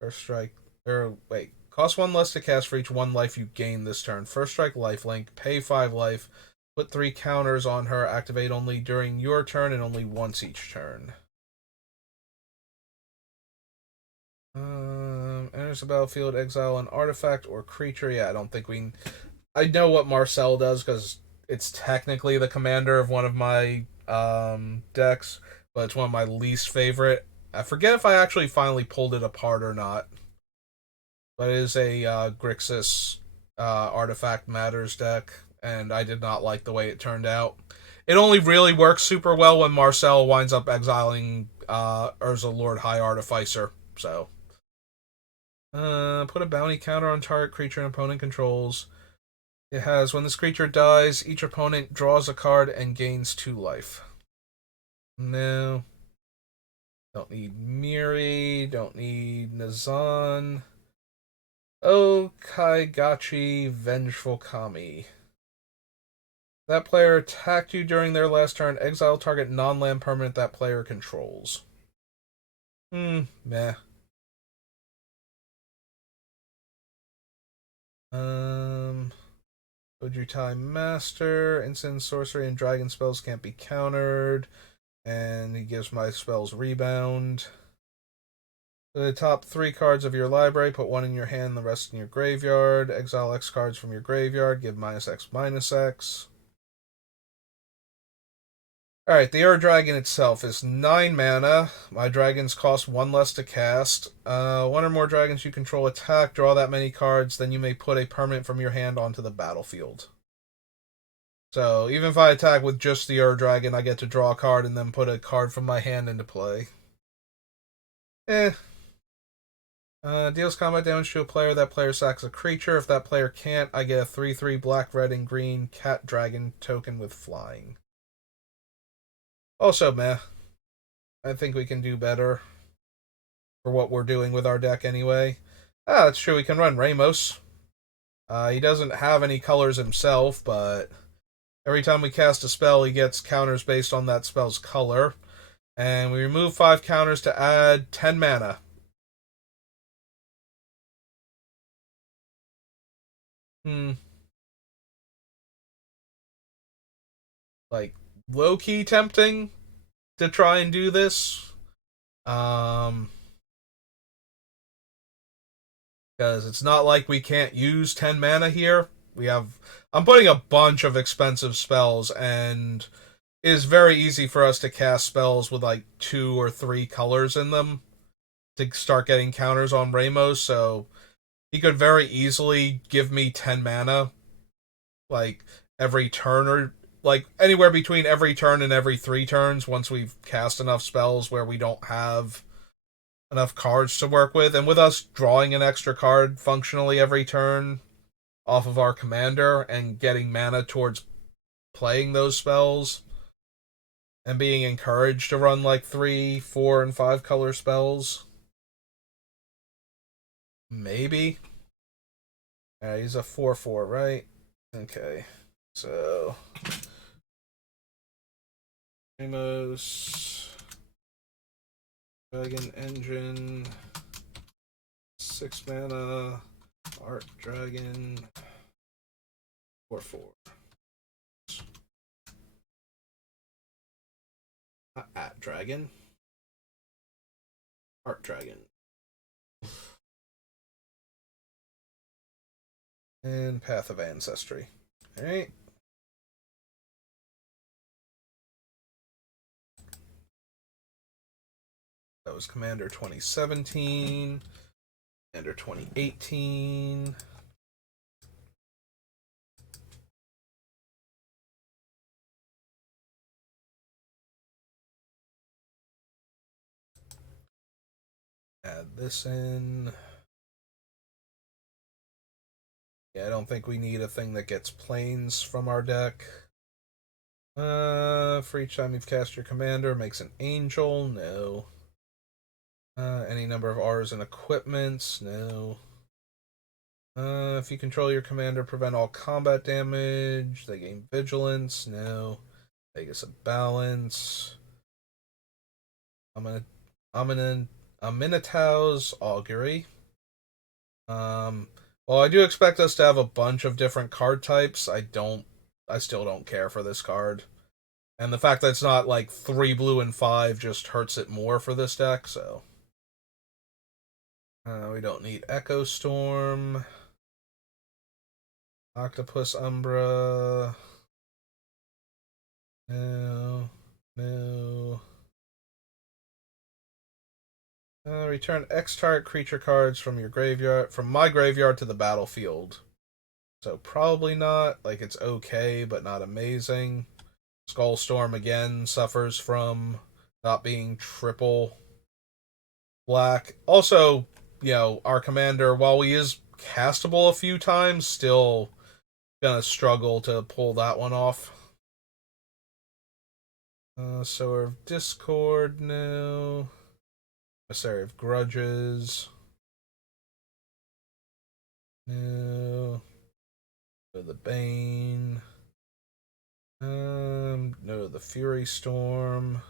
First strike. Cost 1 less to cast for each 1 life you gain this turn. First strike lifelink. Pay 5 life. Put 3 counters on her. Activate only during your turn and only once each turn. Enters the battlefield, exile an artifact or creature. Yeah, I don't think we... I know what Marcel does because it's technically the commander of one of my decks, but it's one of my least favorite. I forget if I actually finally pulled it apart or not. But it is a Grixis Artifact Matters deck, and I did not like the way it turned out. It only really works super well when Marcel winds up exiling Urza Lord High Artificer, so... put a bounty counter on target creature an opponent controls. It has, when this creature dies, each opponent draws a card and gains 2 life. No. Don't need Miri. Don't need Nazan. Oh, Kaigachi Vengeful Kami. That player attacked you during their last turn. Exile target non-land permanent that player controls. Meh. Ojutai Master. Instant sorcery and dragon spells can't be countered. And he gives my spells rebound. The top 3 cards of your library, put 1 in your hand, the rest in your graveyard. Exile X cards from your graveyard, give -X/-X. Alright, the Ur-Dragon itself is 9 mana. My dragons cost 1 less to cast. 1 or more dragons you control attack, draw that many cards, then you may put a permanent from your hand onto the battlefield. So, even if I attack with just the Ur-Dragon, I get to draw a card and then put a card from my hand into play. Deals combat damage to a player. That player sacks a creature. If that player can't, I get a 3/3 black, red, and green cat dragon token with flying. Also, meh. I think we can do better for what we're doing with our deck anyway. That's true. We can run Ramos. He doesn't have any colors himself, but every time we cast a spell, he gets counters based on that spell's color. And we remove 5 counters to add 10 mana. Like, low-key tempting to try and do this. Because it's not like we can't use 10 mana here. I'm putting a bunch of expensive spells, and it is very easy for us to cast spells with like 2 or 3 colors in them to start getting counters on Ramos, so he could very easily give me 10 mana. Like, every turn, or like anywhere between every turn and every 3 turns once we've cast enough spells where we don't have enough cards to work with. And with us drawing an extra card functionally every turn off of our commander and getting mana towards playing those spells and being encouraged to run like 3, 4, and 5 color spells. Maybe. He's a 4/4, right? Okay. So Amos, Dragon Engine, 6 mana, Art Dragon, 4/4. Not at Dragon. Art Dragon. And Path of Ancestry. Alright. That was Commander 2017. Commander 2018. Add this in. Yeah, I don't think we need a thing that gets planes from our deck. For each time you've cast your commander, makes an angel. No. Any number of R's and equipments. No. If you control your commander, prevent all combat damage. They gain vigilance. No. Vegas of balance. Minotaur's augury. Well, I do expect us to have a bunch of different card types. I still don't care for this card. And the fact that it's not like 3 blue and 5 just hurts it more for this deck, so. We don't need Echo Storm. Octopus Umbra. No. No. Return X target creature cards from my graveyard to the battlefield. So probably not. Like, it's okay, but not amazing. Skullstorm again suffers from not being triple black. Also, our commander, while he is castable a few times, still gonna struggle to pull that one off. Sower of Discord, no. Emissary of Grudges. No. The Bane. No, the Fury Storm.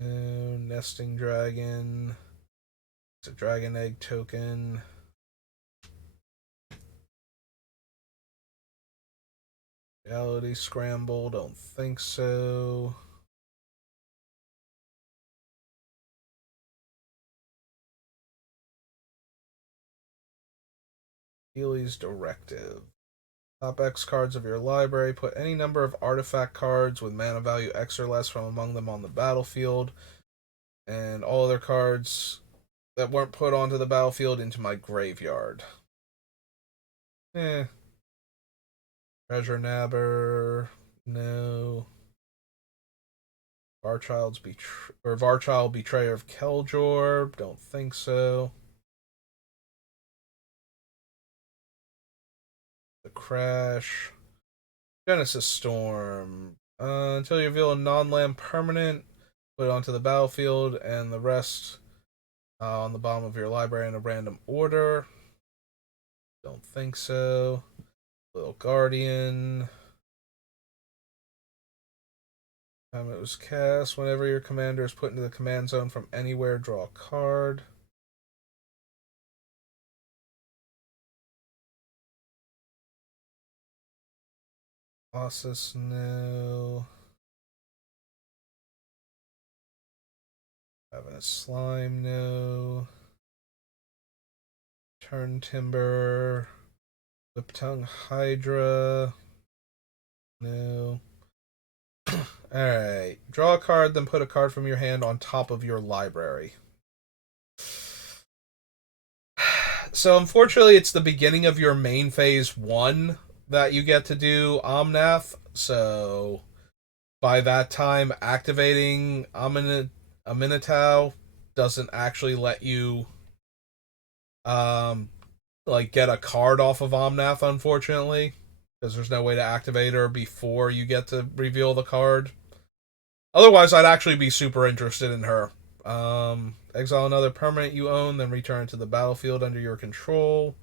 No, Nesting Dragon. It's a Dragon Egg token. Reality Scramble, don't think so. Healy's Directive. Top X cards of your library. Put any number of artifact cards with mana value X or less from among them on the battlefield. And all other cards that weren't put onto the battlefield into my graveyard. Treasure Nabber. No. Varchild Betrayer of Keljor. Don't think so. The Crash. Genesis Storm. Until you reveal a non-land permanent, put it onto the battlefield, and the rest on the bottom of your library in a random order. Don't think so. Little Guardian. Time it was cast. Whenever your commander is put into the command zone from anywhere, draw a card. Colossus, no. Having a Slime, no. Turn Timber. Whiptongue Hydra, no. Alright. Draw a card, then put a card from your hand on top of your library. So, unfortunately, it's the beginning of your main phase 1, that you get to do Omnath, so by that time, activating Aminatau doesn't actually let you um like get a card off of Omnath, unfortunately, because there's no way to activate her before you get to reveal the card. Otherwise, I'd actually be super interested in her. Exile another permanent you own, then return to the battlefield under your control.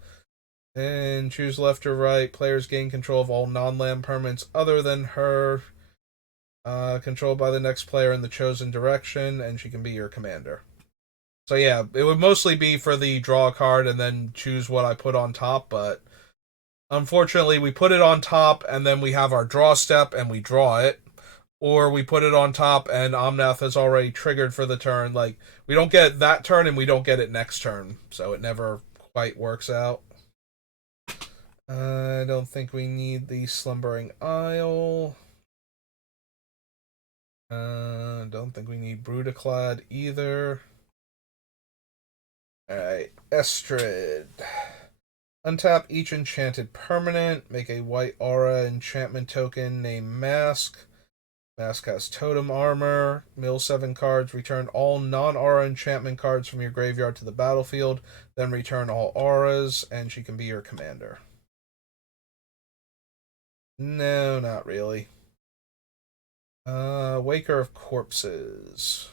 And choose left or right. Players gain control of all non-land permanents other than her, controlled by the next player in the chosen direction, and she can be your commander. So yeah, it would mostly be for the draw card and then choose what I put on top, but unfortunately we put it on top and then we have our draw step and we draw it. Or we put it on top and Omnath has already triggered for the turn. Like, we don't get it that turn and we don't get it next turn. So it never quite works out. I don't think we need the Slumbering Isle. Don't think we need Brutaclad either. Alright, Estrid. Untap each enchanted permanent. Make a white aura enchantment token named Mask. Mask has totem armor. Mill 7 cards. Return all non-aura enchantment cards from your graveyard to the battlefield. Then return all auras, and she can be your commander. No, not really. Waker of Corpses.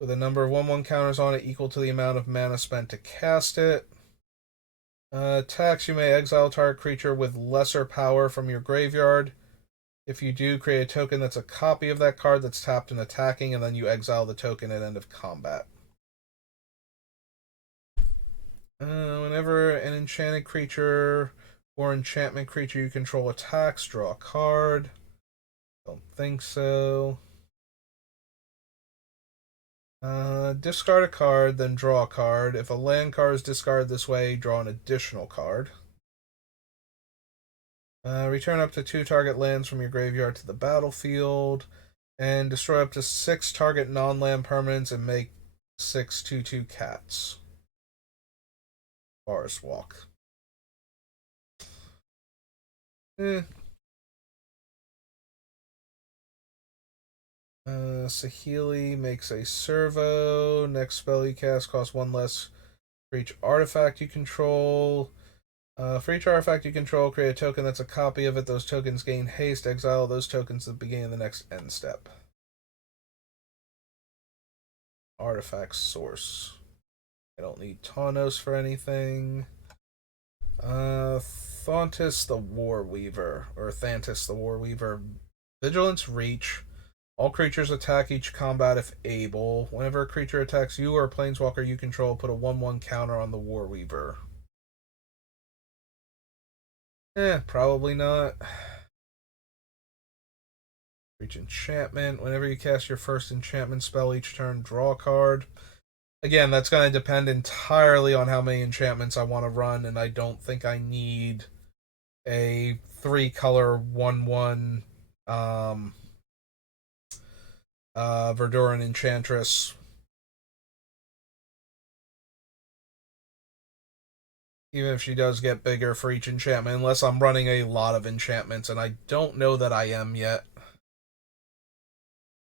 With a number of 1/1 counters on it equal to the amount of mana spent to cast it. Attacks, you may exile a target creature with lesser power from your graveyard. If you do, create a token that's a copy of that card that's tapped and attacking, and then you exile the token at end of combat. Whenever an enchanted creature or enchantment creature you control attacks, draw a card. Don't think so. Discard a card, then draw a card. If a land card is discarded this way, draw an additional card. Return up to 2 target lands from your graveyard to the battlefield. And destroy up to 6 target non-land permanents and make 6 2/2 cats. Forest Walk. Saheeli makes a servo. Next spell you cast costs 1 less for each artifact you control. For each artifact you control, create a token that's a copy of it. Those tokens gain haste. Exile those tokens at the beginning of the next end step. Artifact source. I don't need Tawnos for anything. Thontis the Warweaver, or Thantis the Warweaver. Vigilance Reach. All creatures attack each combat if able. Whenever a creature attacks you or a planeswalker you control, put a 1/1 counter on the Warweaver. Probably not. Reach enchantment. Whenever you cast your first enchantment spell each turn, draw a card. Again, that's going to depend entirely on how many enchantments I want to run, and I don't think I need a 3-color 1/1 Verduran Enchantress. Even if she does get bigger for each enchantment, unless I'm running a lot of enchantments, and I don't know that I am yet.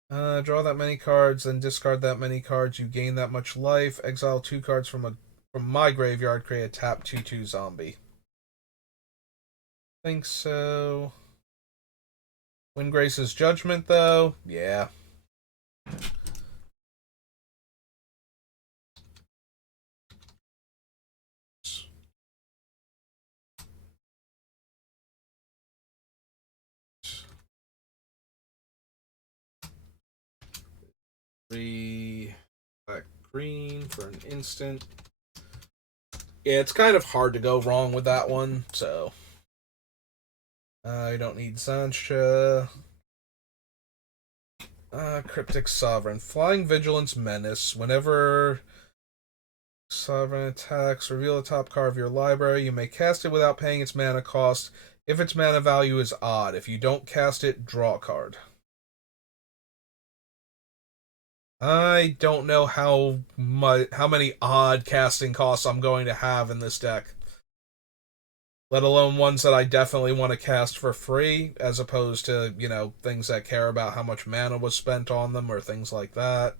Draw that many cards, then discard that many cards. You gain that much life. Exile 2 cards from my graveyard. Create a tap 2/2 zombie. Think so. Windgrace's Judgment, though, yeah. Black green for an instant. Yeah, it's kind of hard to go wrong with that one, so. I don't need Sancha. Cryptic Sovereign. Flying Vigilance Menace. Whenever Sovereign attacks, reveal the top card of your library. You may cast it without paying its mana cost if its mana value is odd. If you don't cast it, draw a card. I don't know how many odd casting costs I'm going to have in this deck. let alone ones that I definitely want to cast for free, as opposed to, things that care about how much mana was spent on them or things like that.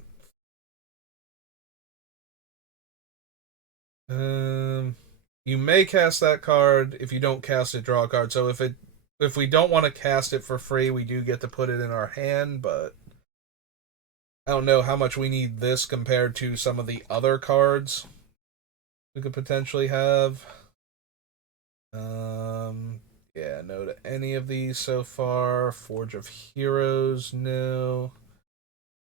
You may cast that card. If you don't cast it, draw a card. So if we don't want to cast it for free, we do get to put it in our hand, but I don't know how much we need this compared to some of the other cards we could potentially have. Yeah, no to any of these so far. Forge of Heroes, no.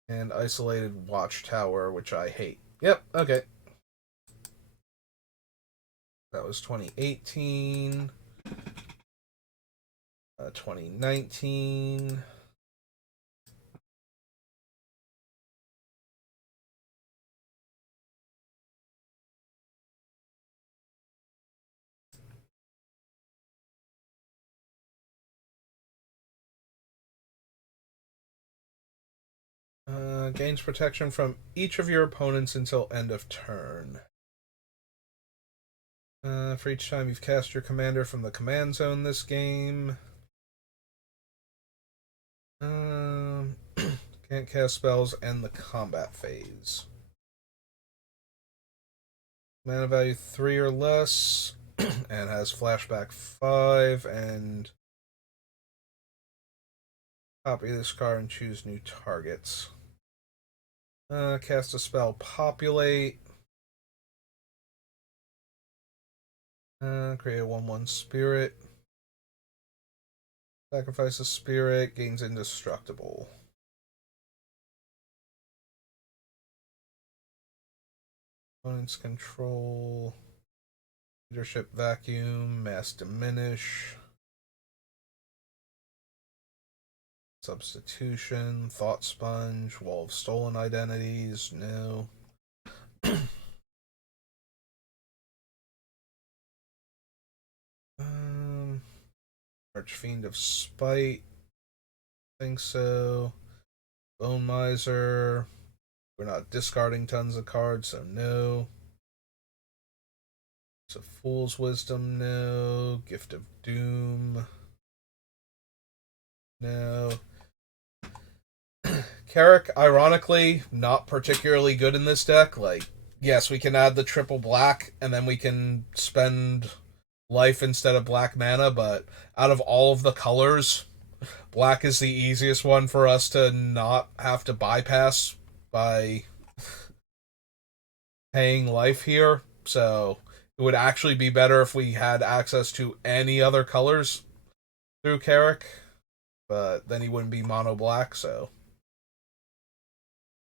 And Isolated Watchtower, which I hate. Yep, okay. That was 2018. 2019. Gains protection from each of your opponents until end of turn. For each time you've cast your commander from the command zone this game. Can't cast spells and the combat phase. Mana value 3 or less, and has flashback 5, and copy this card and choose new targets. Cast a spell, Populate. Create a 1/1 spirit. Sacrifice a spirit, gains indestructible. Opponent's control. Leadership Vacuum, Mass Diminish. Substitution, Thought Sponge, Wall of Stolen Identities, no. Archfiend of Spite, think so. Bone Miser, we're not discarding tons of cards, so no. So Fool's Wisdom, no. Gift of Doom, no. Carrick, ironically, not particularly good in this deck. Like, yes, we can add the triple black, and then we can spend life instead of black mana, but out of all of the colors, black is the easiest one for us to not have to bypass by paying life here. So it would actually be better if we had access to any other colors through Carrick, but then he wouldn't be mono black, so.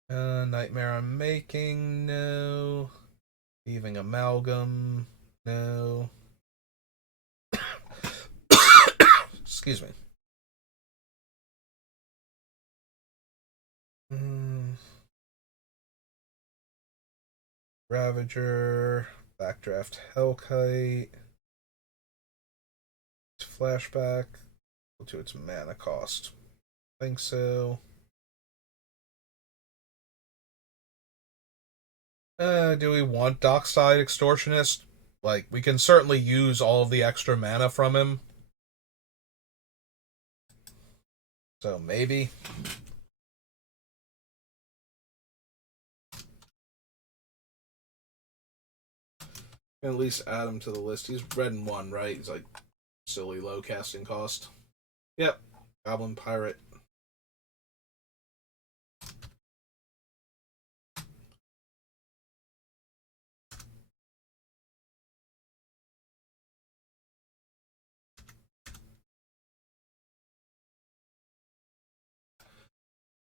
Nightmare I'm Making, no. Leaving Amalgam, no. Excuse me. Ravager, Backdraft Hellkite, Flashback, to its mana cost. I think so. Do we want Dockside Extortionist? Like, we can certainly use all of the extra mana from him. So, maybe. At least add him to the list. He's red and 1, right? He's like silly low casting cost. Yep. Goblin Pirate.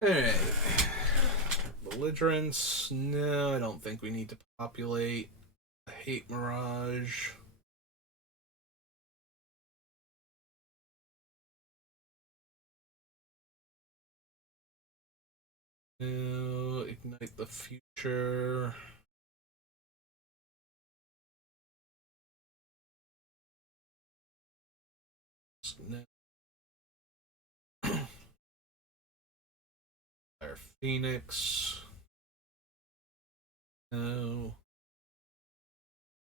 Alright. Belligerence. No, I don't think we need to populate. Hate Mirage. No, Ignite the Future. No. Fire Phoenix. No.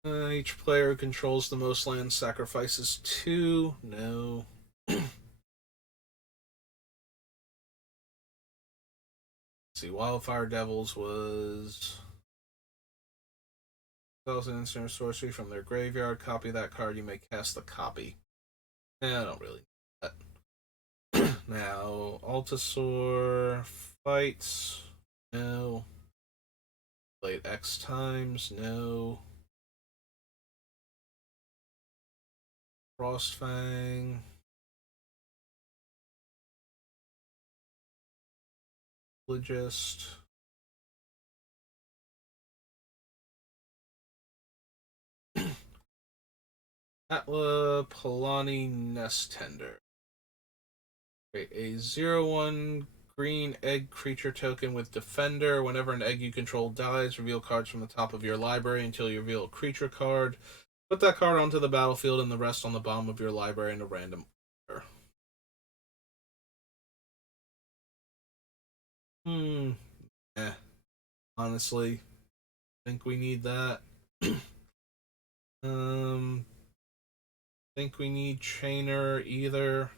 Each player who controls the most land sacrifices 2. No. See, Wildfire Devils was 1,000 instant sorcery from their graveyard. Copy that card. You may cast the copy. I don't really need that. Now, Altasaur fights. No. Played X times. No. Frostfang. Logist. Atla Polani Nest Tender. Create a 0/1 green egg creature token with Defender. Whenever an egg you control dies, reveal cards from the top of your library until you reveal a creature card. Put that card onto the battlefield and the rest on the bottom of your library in a random order. Eh. Honestly, think we need that. Think we need Chainer either.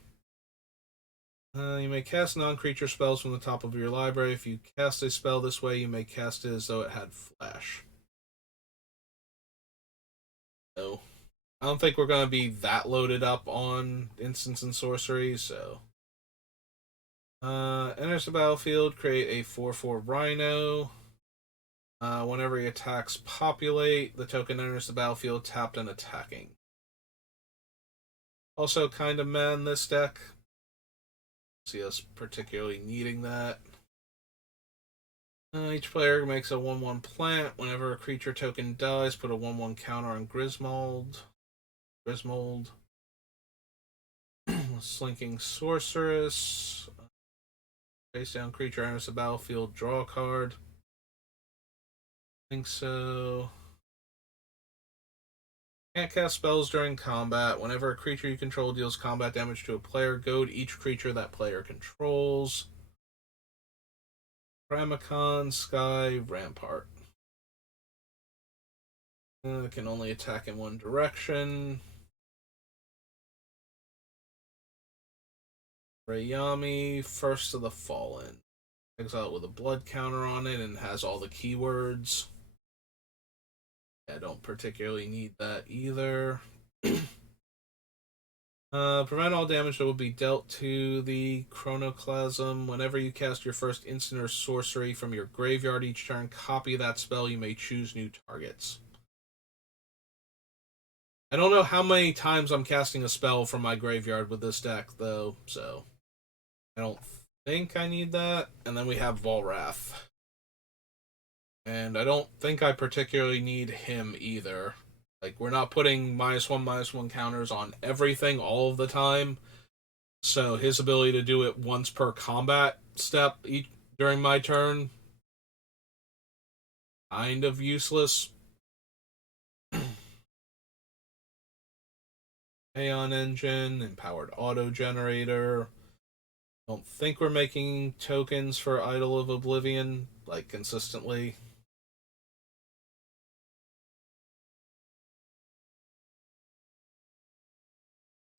You may cast non-creature spells from the top of your library. If you cast a spell this way, you may cast it as though it had flash. No. I don't think we're going to be that loaded up on instants and sorcery, so. Enters the battlefield, create a 4/4 Rhino. Whenever he attacks populate, the token enters the battlefield tapped and attacking. Also kind of meh in this deck. See us particularly needing that. Each player makes a 1/1 plant. Whenever a creature token dies, put a 1/1 counter on Grismold. Slinking Sorceress. Face down creature enters the battlefield, draw a card. I think so. Can't cast spells during combat. Whenever a creature you control deals combat damage to a player, goad each creature that player controls. Ramacon, Sky, Rampart. Can only attack in one direction. Rayami, First of the Fallen. Exile with a blood counter on it and has all the keywords. I don't particularly need that either. Prevent all damage that will be dealt to the Chronoclasm. Whenever you cast your first instant or sorcery from your graveyard each turn, copy that spell. You may choose new targets. I don't know how many times I'm casting a spell from my graveyard with this deck, though, so I don't think I need that. And then we have Volrath. And I don't think I particularly need him either. Like, we're not putting -1/-1 counters on everything all of the time. So his ability to do it once per combat step during my turn, kind of useless. Aeon Engine, Empowered Auto Generator. Don't think we're making tokens for Idol of Oblivion, like, consistently.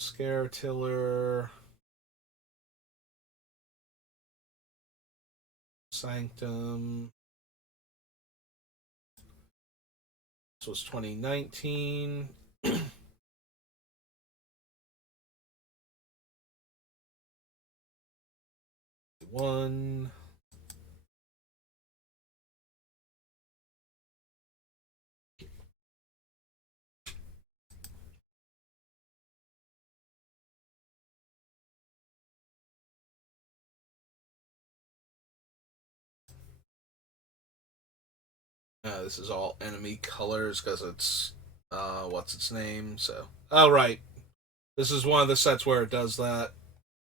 Scare Tiller. Sanctum. This was 2019. One. This is all enemy colors because it's what's its name? So, oh right, this is one of the sets where it does that.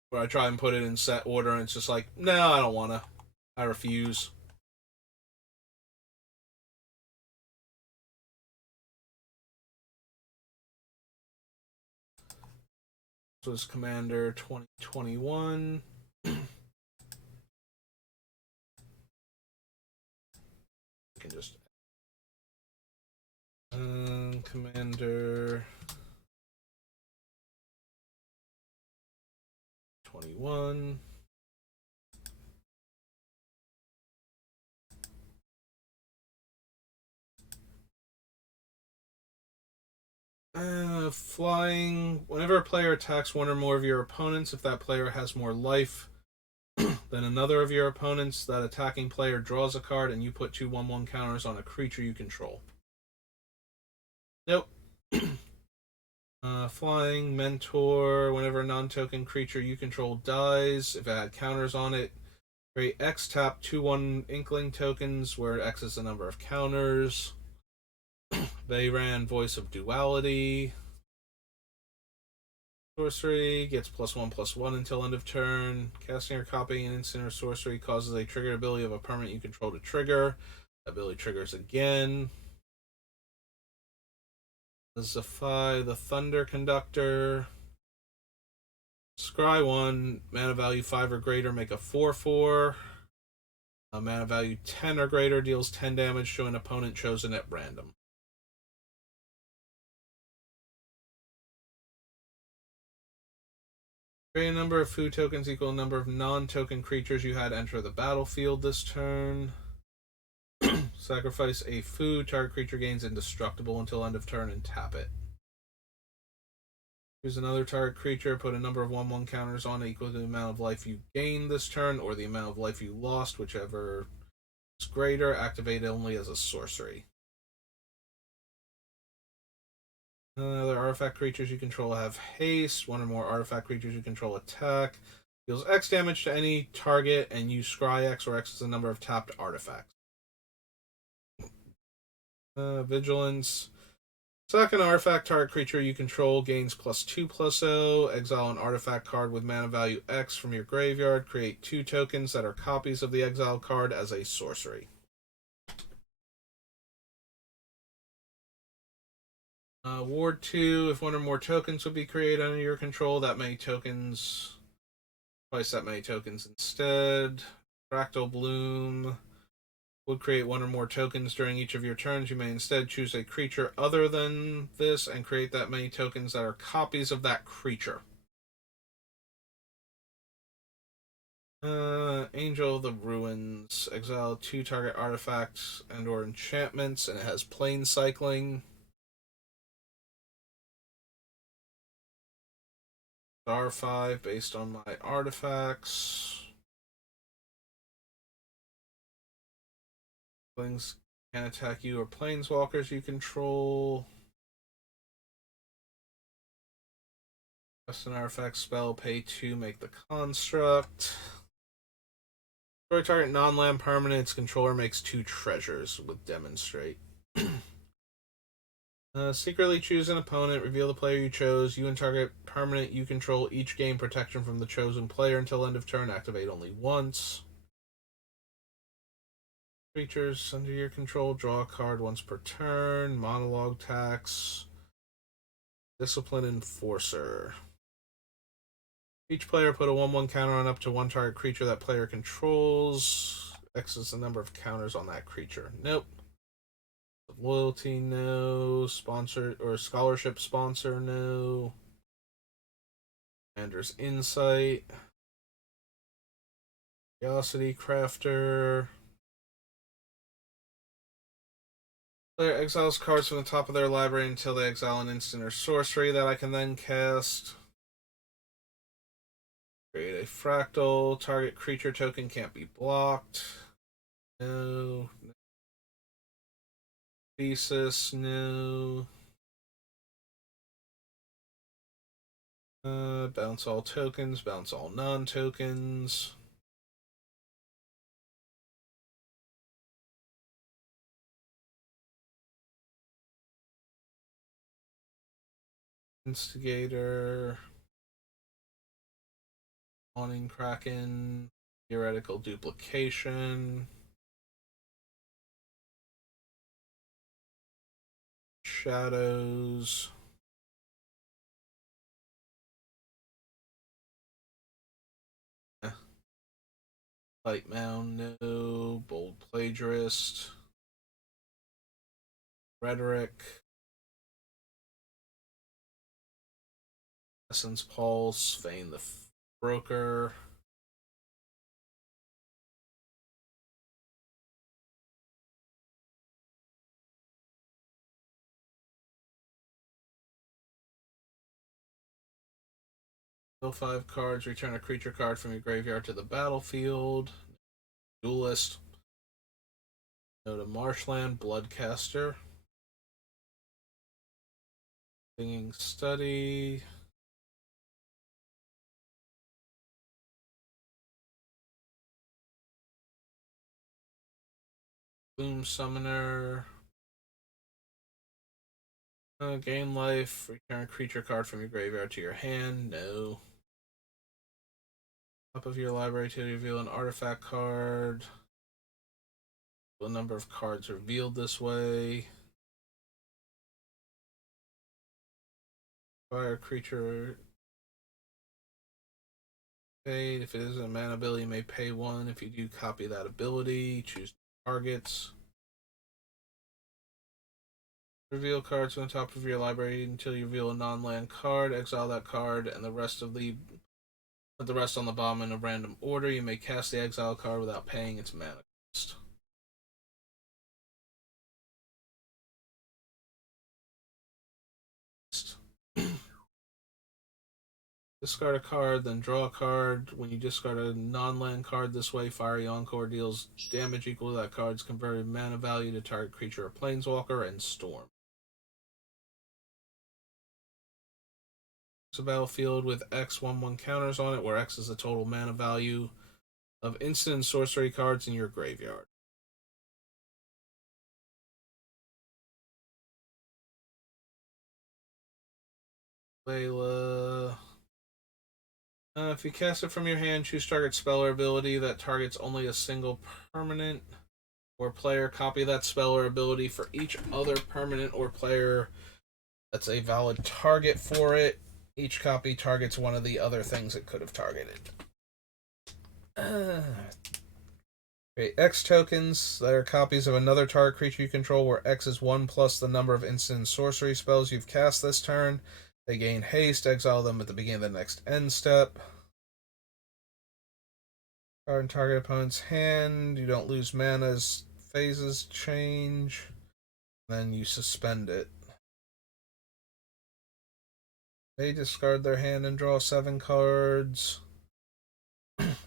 Where I try and put it in set order, and it's just like, no, I don't wanna. I refuse. This was Commander 2021. I can just Commander 21. Flying. Whenever a player attacks one or more of your opponents, if that player has more life than another of your opponents, that attacking player draws a card and you put 2 1/1 counters on a creature you control. Nope. Flying, Mentor. Whenever a non-token creature you control dies, if it had counters on it, create X, tap 2/1 Inkling tokens, where X is the number of counters. They ran Voice of Duality. Sorcery gets +1/+1 until end of turn. Casting or copying an instant or sorcery causes a triggered ability of a permanent you control to trigger. Ability triggers again. Zephi, the Thunder Conductor. Scry 1, mana value 5 or greater, make a 4/4. Mana value 10 or greater deals 10 damage to an opponent chosen at random. Create a number of food tokens equal to the number of non-token creatures you had enter the battlefield this turn. Sacrifice a food. Target creature gains indestructible until end of turn and tap it. Choose another target creature. Put a number of 1/1 counters on it equal to the amount of life you gained this turn or the amount of life you lost, whichever is greater. Activate only as a sorcery. Other artifact creatures you control have haste. One or more artifact creatures you control attack. Deals X damage to any target and use Scry X, where X is the number of tapped artifacts. Vigilance. Second artifact target creature you control gains +2/+0. Exile an artifact card with mana value X from your graveyard. Create 2 tokens that are copies of the exile card as a sorcery. Ward 2, if one or more tokens would be created under your control, that many tokens, twice that many tokens instead. Fractal Bloom would create one or more tokens during each of your turns. You may instead choose a creature other than this and create that many tokens that are copies of that creature. Angel of the Ruins. Exile 2 target artifacts and or enchantments, and it has plane cycling. Star 5 based on my artifacts. Things can attack you or planeswalkers you control. Cast an artifact spell, pay 2, make the construct. For a target non-land permanent, its controller makes 2 treasures with Demonstrate. Secretly choose an opponent, reveal the player you chose. You and target permanent you control each gain protection from the chosen player until end of turn. Activate only once. Creatures under your control, draw a card once per turn. Monologue tax. Discipline Enforcer. Each player put a 1/1 counter on up to 1 target creature that player controls. X is the number of counters on that creature. Nope. Loyalty, no. Sponsor or scholarship sponsor, no. Commander's Insight. Curiosity Crafter. Player exiles cards from the top of their library until they exile an instant or sorcery that I can then cast. Create a fractal. Target creature token can't be blocked. No. Thesis, no. Bounce all tokens, bounce all non-tokens. Instigator. Awning Kraken. Theoretical Duplication. Shadows. Light Mound, no. Bold Plagiarist. Rhetoric. Essence Pulse, Feign the Broker. Kill 5 cards, return a creature card from your graveyard to the battlefield. Duelist. Go to Marshland, Bloodcaster. Singing Study. Boom Summoner. Gain life. Return a creature card from your graveyard to your hand. No. Top of your library to reveal an artifact card. The number of cards revealed this way. Fire creature paid. If it isn't a mana ability, you may pay 1. If you do, copy that ability. Choose targets. Reveal cards on the top of your library until you reveal a non-land card. Exile that card and the rest of the put the rest on the bottom in a random order. You may cast the exile card without paying its mana cost. Discard a card, then draw a card. When you discard a non-land card this way, Fiery Encore deals damage equal to that card's converted mana value to target creature or planeswalker, and Storm. It's a battlefield with X 1/1 counters on it, where X is the total mana value of instant and sorcery cards in your graveyard. Layla. If you cast it from your hand, choose target spell or ability that targets only a single permanent or player. Copy that spell or ability for each other permanent or player that's a valid target for it. Each copy targets one of the other things it could have targeted. Create X tokens that are copies of another target creature you control, where X is 1 plus the number of instant and sorcery spells you've cast this turn. They gain haste. Exile them at the beginning of the next end step. Card in target opponent's hand. You don't lose mana as phases change. Then you suspend it. They discard their hand and draw 7 cards.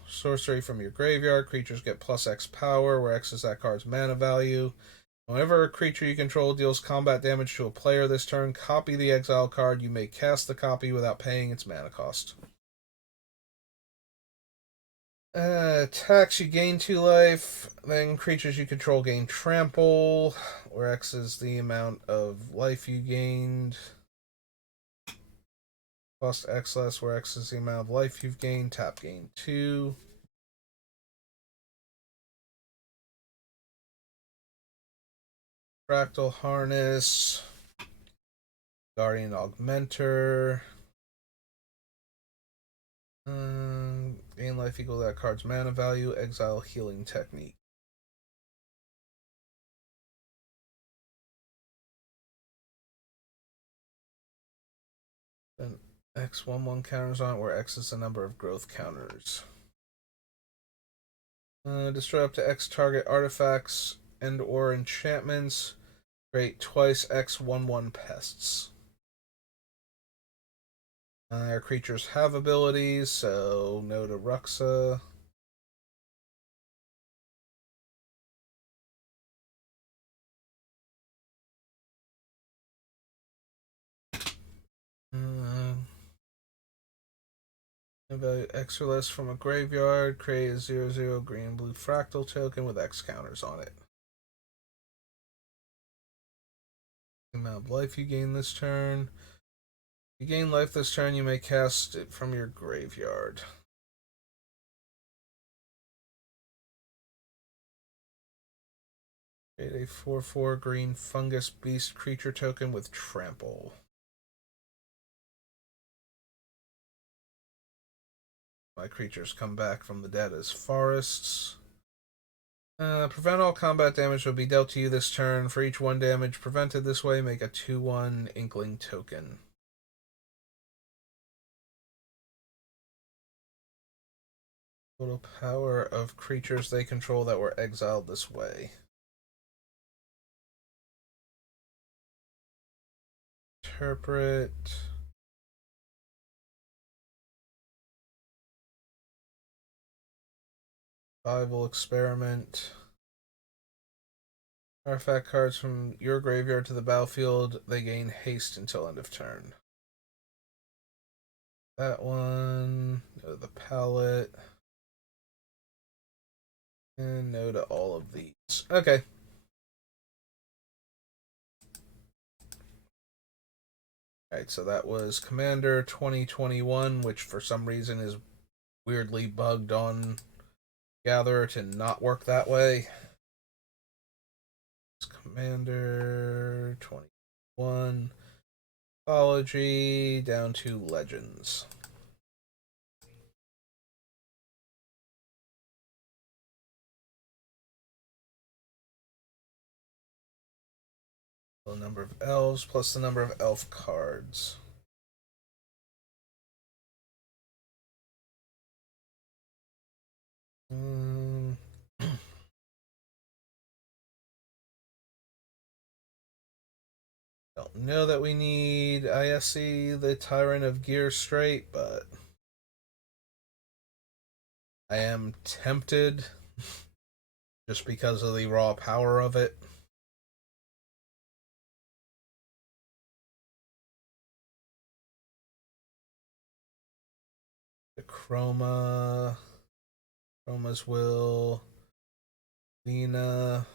Sorcery from your graveyard. Creatures get plus X power, where X is that card's mana value. Whenever a creature you control deals combat damage to a player this turn, copy the exile card. You may cast the copy without paying its mana cost. Attacks, you gain 2 life. Then creatures you control gain trample, where X is the amount of life you gained. Cost X less, where X is the amount of life you've gained. Tap gain 2. Fractal Harness. Guardian Augmenter. Gain life equal to that card's mana value. Exile Healing Technique. Then X 1/1 counters on it, where X is the number of growth counters. Destroy up to X target artifacts and or enchantments. Create twice X 1/1 pests. Our creatures have abilities, so no to Ruxa. Value X or less from a graveyard. Create a 0/0 green and blue fractal token with X counters on it. The amount of life you gain this turn. If you gain life this turn, you may cast it from your graveyard. Create a 4/4 green fungus beast creature token with trample. My creatures come back from the dead as forests. Prevent all combat damage will be dealt to you this turn. For each 1 damage prevented this way, make a 2/1 Inkling token. Total power of creatures they control that were exiled this way. Interpret. Survival experiment. Artifact cards from your graveyard to the battlefield. They gain haste until end of turn. That one. Go to the palette. And no to all of these. Okay. Alright, so that was Commander 2021, which for some reason is weirdly bugged on Gatherer to not work that way. It's Commander 21. Mythology down to Legends. The number of elves plus the number of elf cards. Don't know that we need ISC, the Tyrant of Gear straight, but I am tempted just because of the raw power of it. The Chroma's Will, Lena.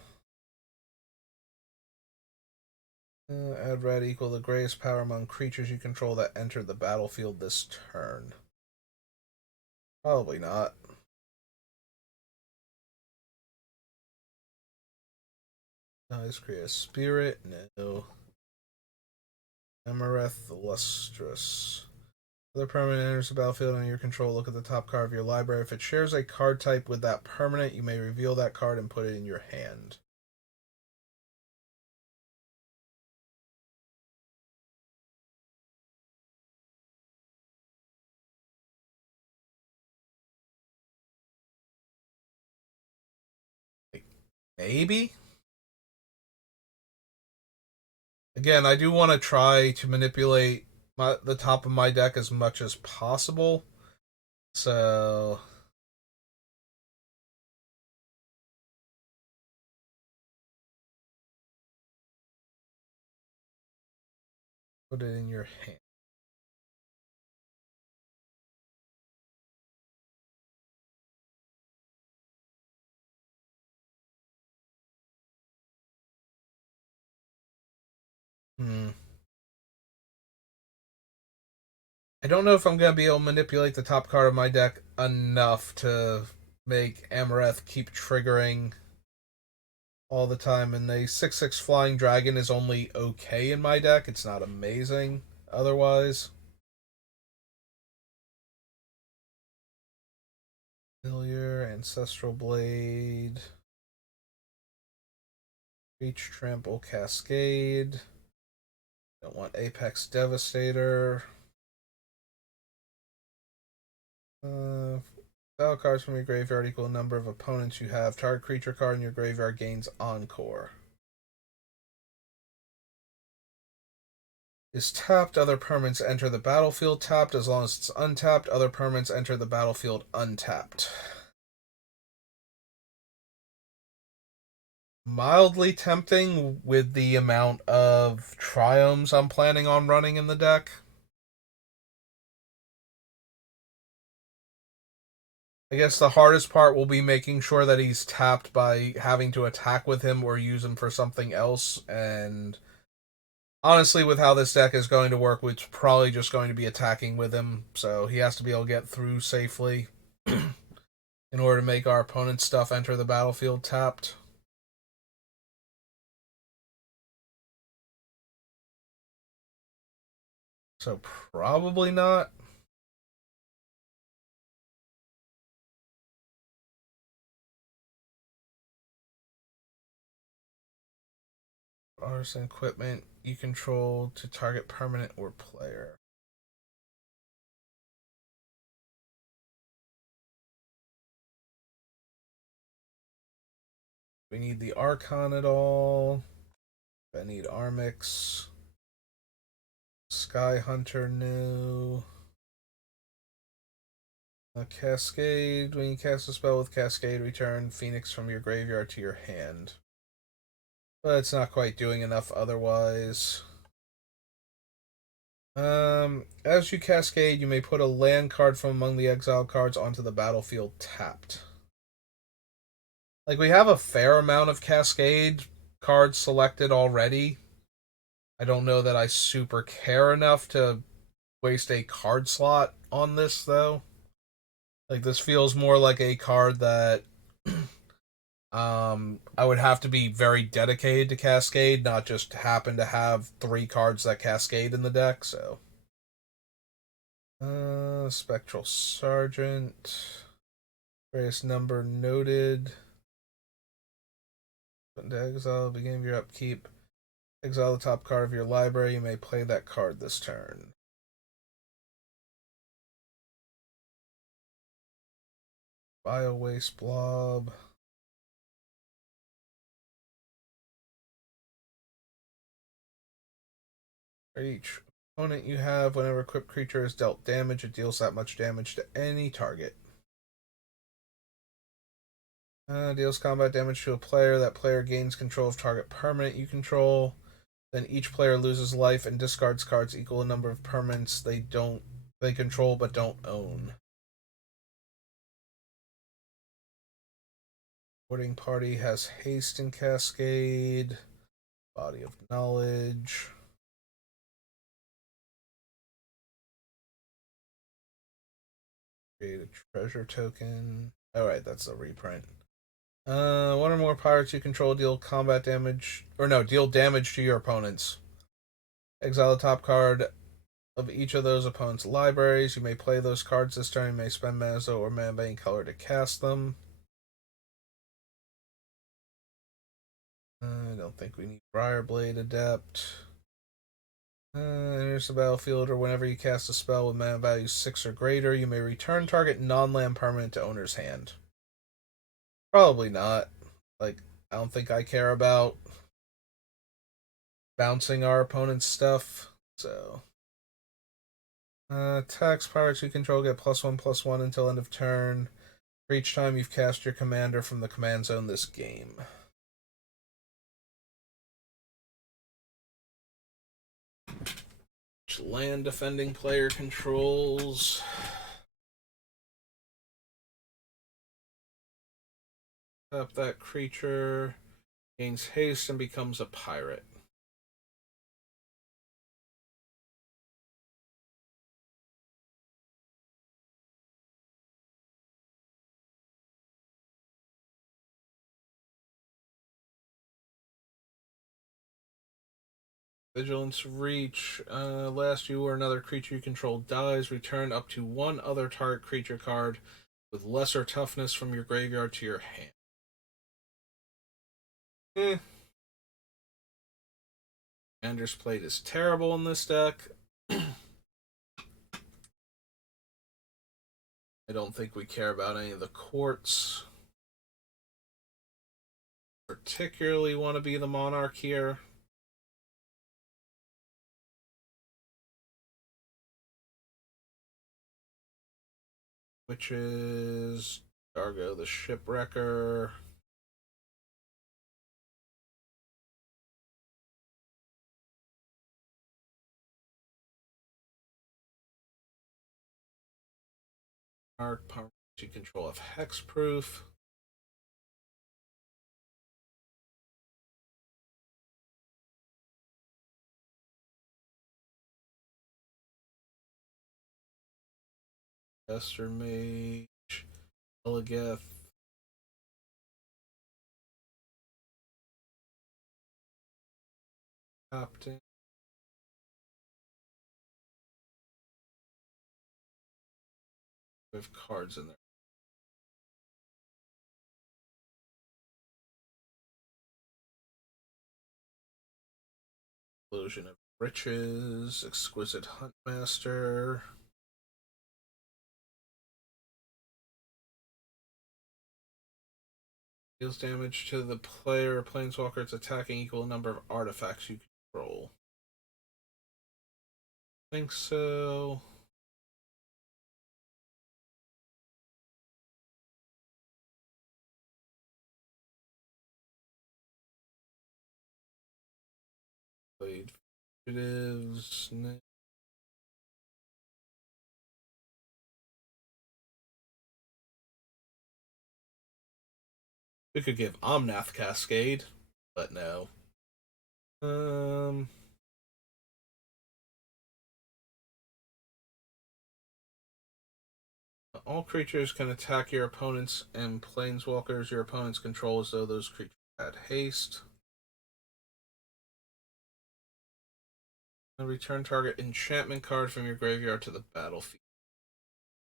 Add red equal the greatest power among creatures you control that enter the battlefield this turn. Probably not. Let's create a spirit. No. Amareth the Lustrous. Other permanent enters the battlefield under your control. Look at the top card of your library. If it shares a card type with that permanent, you may reveal that card and put it in your hand. Maybe? Again, I do want to try to manipulate the top of my deck as much as possible. So... put it in your hand. I don't know if I'm going to be able to manipulate the top card of my deck enough to make Amareth keep triggering all the time. And the 6/6 Flying Dragon is only okay in my deck. It's not amazing otherwise. Familiar, Ancestral Blade, Reach, Trample, Cascade. Don't want Apex Devastator. Battle cards from your graveyard equal number of opponents you have. Target creature card in your graveyard gains Encore. Is tapped. Other permanents enter the battlefield tapped. As long as it's untapped, other permanents enter the battlefield untapped. Mildly tempting with the amount of triomes I'm planning on running in the deck. I guess the hardest part will be making sure that he's tapped by having to attack with him or use him for something else. And honestly, with how this deck is going to work, it's probably just going to be attacking with him. So he has to be able to get through safely in order to make our opponent's stuff enter the battlefield tapped. So probably not. Artisan equipment you control to target permanent or player. We need the Archon at all. I need Armix. Sky Hunter new. Cascade. When you cast a spell with Cascade, return Phoenix from your graveyard to your hand. But it's not quite doing enough otherwise. As you cascade, you may put a land card from among the exiled cards onto the battlefield tapped. Like, we have a fair amount of cascade cards selected already. I don't know that I super care enough to waste a card slot on this, though. Like, this feels more like a card that I would have to be very dedicated to Cascade, not just happen to have 3 cards that Cascade in the deck, so. Spectral Sergeant. Various number noted. Put into exile, beginning of your upkeep. Exile the top card of your library. You may play that card this turn. Bio Waste Blob. For each opponent you have, whenever equipped creature is dealt damage, it deals that much damage to any target. Deals combat damage to a player. That player gains control of target permanent you control. Then each player loses life and discards cards equal to number of permanents they control but don't own. Boarding Party has haste and Cascade. Body of Knowledge. Create a treasure token. Alright, that's a reprint. One or more pirates you control deal combat damage. Or no, deal damage to your opponents. Exile the top card of each of those opponents' libraries. You may play those cards this turn. You may spend mana or mana of any color to cast them. I don't think we need Briarblade Adept. Enters the battlefield, or whenever you cast a spell with mana value 6 or greater, you may return target non-land permanent to owner's hand. Probably not. Like, I don't think I care about bouncing our opponent's stuff, so. Tax pirates you control get +1/+1 until end of turn. For each time you've cast your commander from the command zone this game. Land defending player controls. Tap that creature, gains haste, and becomes a pirate. Vigilance Reach. Last you or another creature you control dies. Return up to one other target creature card with lesser toughness from your graveyard to your hand. Commander's Plate is terrible in this deck. I don't think we care about any of the courts. Particularly want to be the Monarch here. Which is Dargo the Shipwrecker. Arc Power to control of Hexproof. Esther Mage. Elegeth. Captain. We have cards in there. Illusion of Riches. Exquisite Huntmaster. Deals damage to the player or planeswalker it's attacking equal number of artifacts you control. I think so. Played fugitives. We could give Omnath Cascade, but no. All creatures can attack your opponents and planeswalkers your opponents control as though those creatures had haste. Return target enchantment card from your graveyard to the battlefield.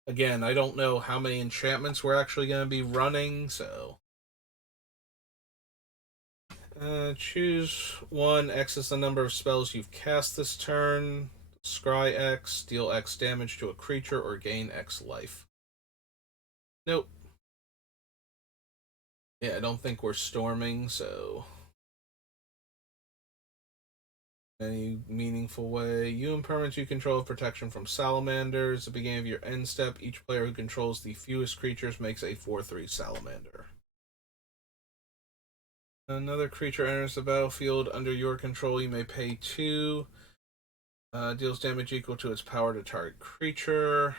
Again, I don't know how many enchantments we're actually going to be running, so. Choose one. X is the number of spells you've cast this turn. Scry X, deal X damage to a creature, or gain X life. Nope. Yeah, I don't think we're storming, so. Any meaningful way. You and permanents you control have protection from salamanders. At the beginning of your end step, each player who controls the fewest creatures makes a 4/3 salamander. Another creature enters the battlefield under your control. You may pay 2. Deals damage equal to its power to target creature.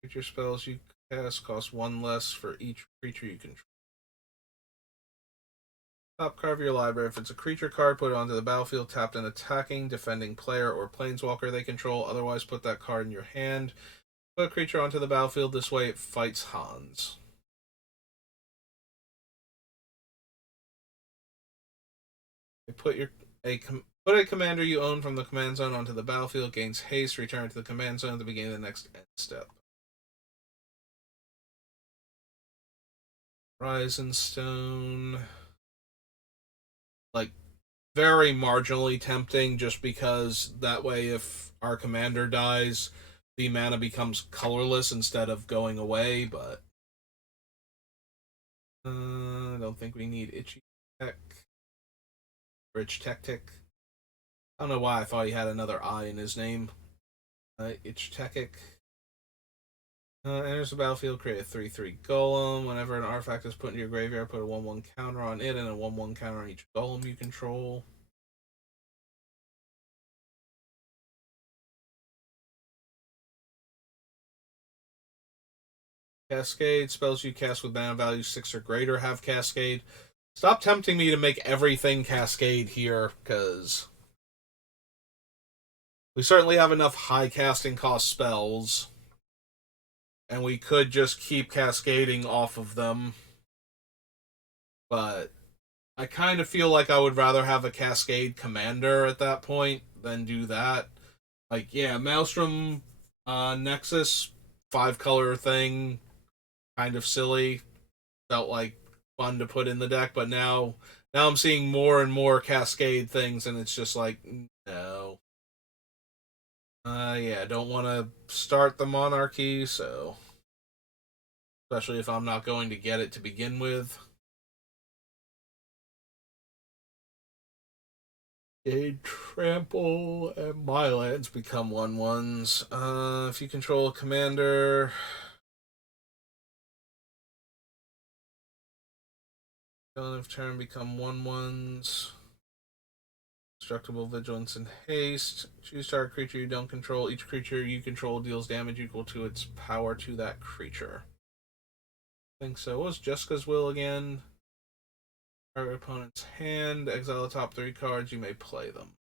Creature spells you cast cost 1 less for each creature you control. Top card of your library. If it's a creature card, put it onto the battlefield, tapped and attacking, defending player or planeswalker they control. Otherwise, put that card in your hand. Put a creature onto the battlefield. This way, it fights Hans. Put a commander you own from the command zone onto the battlefield. Gains haste. Return to the command zone at the beginning of the next end step. Horizon Stone. Like, very marginally tempting just because that way if our commander dies, the mana becomes colorless instead of going away, but I don't think we need Itchy Tech. Rich Tactic. I don't know why I thought he had another I in his name. Itch Techic. Enters the battlefield, create a 3/3 golem. Whenever an artifact is put into your graveyard, put a 1/1 counter on it and a 1/1 counter on each golem you control. Cascade. Spells you cast with mana value 6 or greater have Cascade. Stop tempting me to make everything Cascade here, because we certainly have enough high casting cost spells, and we could just keep cascading off of them. But I kind of feel like I would rather have a Cascade Commander at that point than do that. Like, yeah, Maelstrom Nexus 5-color thing, kind of silly. Felt like fun to put in the deck, but now I'm seeing more and more Cascade things, and it's just like, no. Yeah, don't want to start the Monarchy, so. Especially if I'm not going to get it to begin with. A trample and my lands become 1/1s. If you control a commander. Of turn become 1/1s. Destructible Vigilance and Haste. Choose target creature you don't control. Each creature you control deals damage equal to its power to that creature. I think so. What was Jessica's Will again? Target opponent's hand. Exile the top 3 cards. You may play them.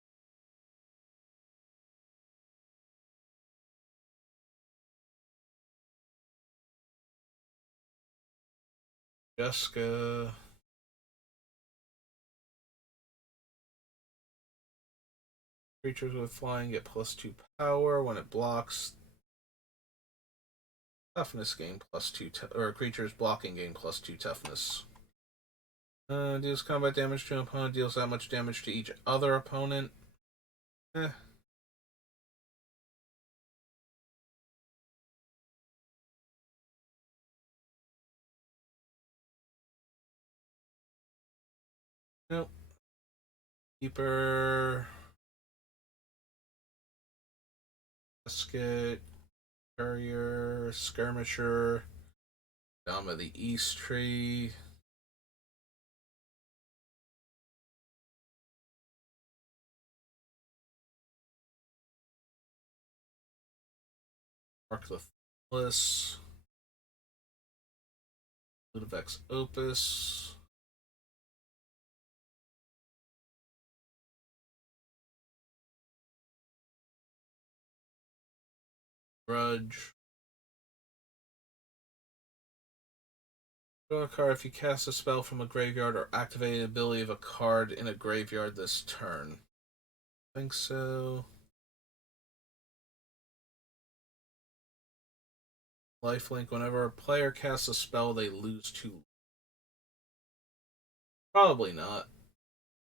Jessica. Creatures with flying get +2 power. When it blocks, toughness gain +2, or creatures blocking gain +2 toughness. Deals combat damage to an opponent, deals that much damage to each other opponent. Nope. Keeper. Basket. Courier. Skirmisher. Down by the East Tree. Mark the Thoughtless. Ludovex Opus. Grudge. Draw a card if you cast a spell from a graveyard or activate the ability of a card in a graveyard this turn. I think so. Lifelink. Whenever a player casts a spell, they lose 2. Probably not.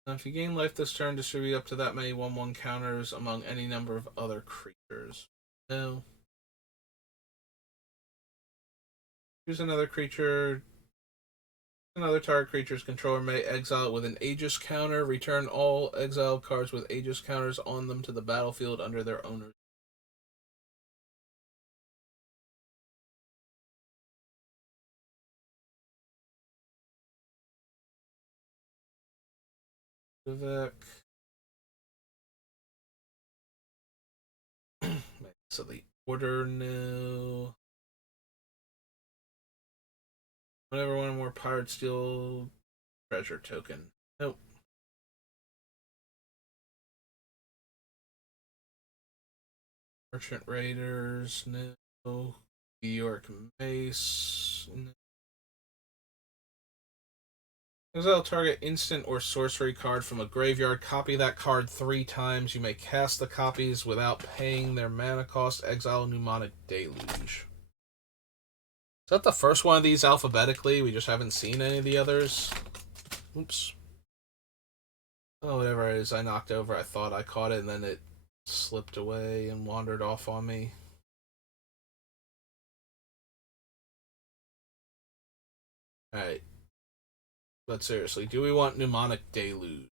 Now, if you gain life this turn, distribute up to that many 1/1 counters among any number of other creatures. No. Choose another creature. Another target creature's controller may exile it with an Aegis counter. Return all exiled cards with Aegis counters on them to the battlefield under their owners. Vivek. So the order no. Whenever one or more pirates steal treasure token. Nope. Merchant Raiders, no. New York Mace, no. Exile target instant or sorcery card from a graveyard. Copy that card 3 times. You may cast the copies without paying their mana cost. Exile Mnemonic Deluge. Is that the first one of these alphabetically? We just haven't seen any of the others. Oops. Oh, whatever it is I knocked over. I thought I caught it, and then it slipped away and wandered off on me. Alright. But seriously, do we want Mnemonic Deluge?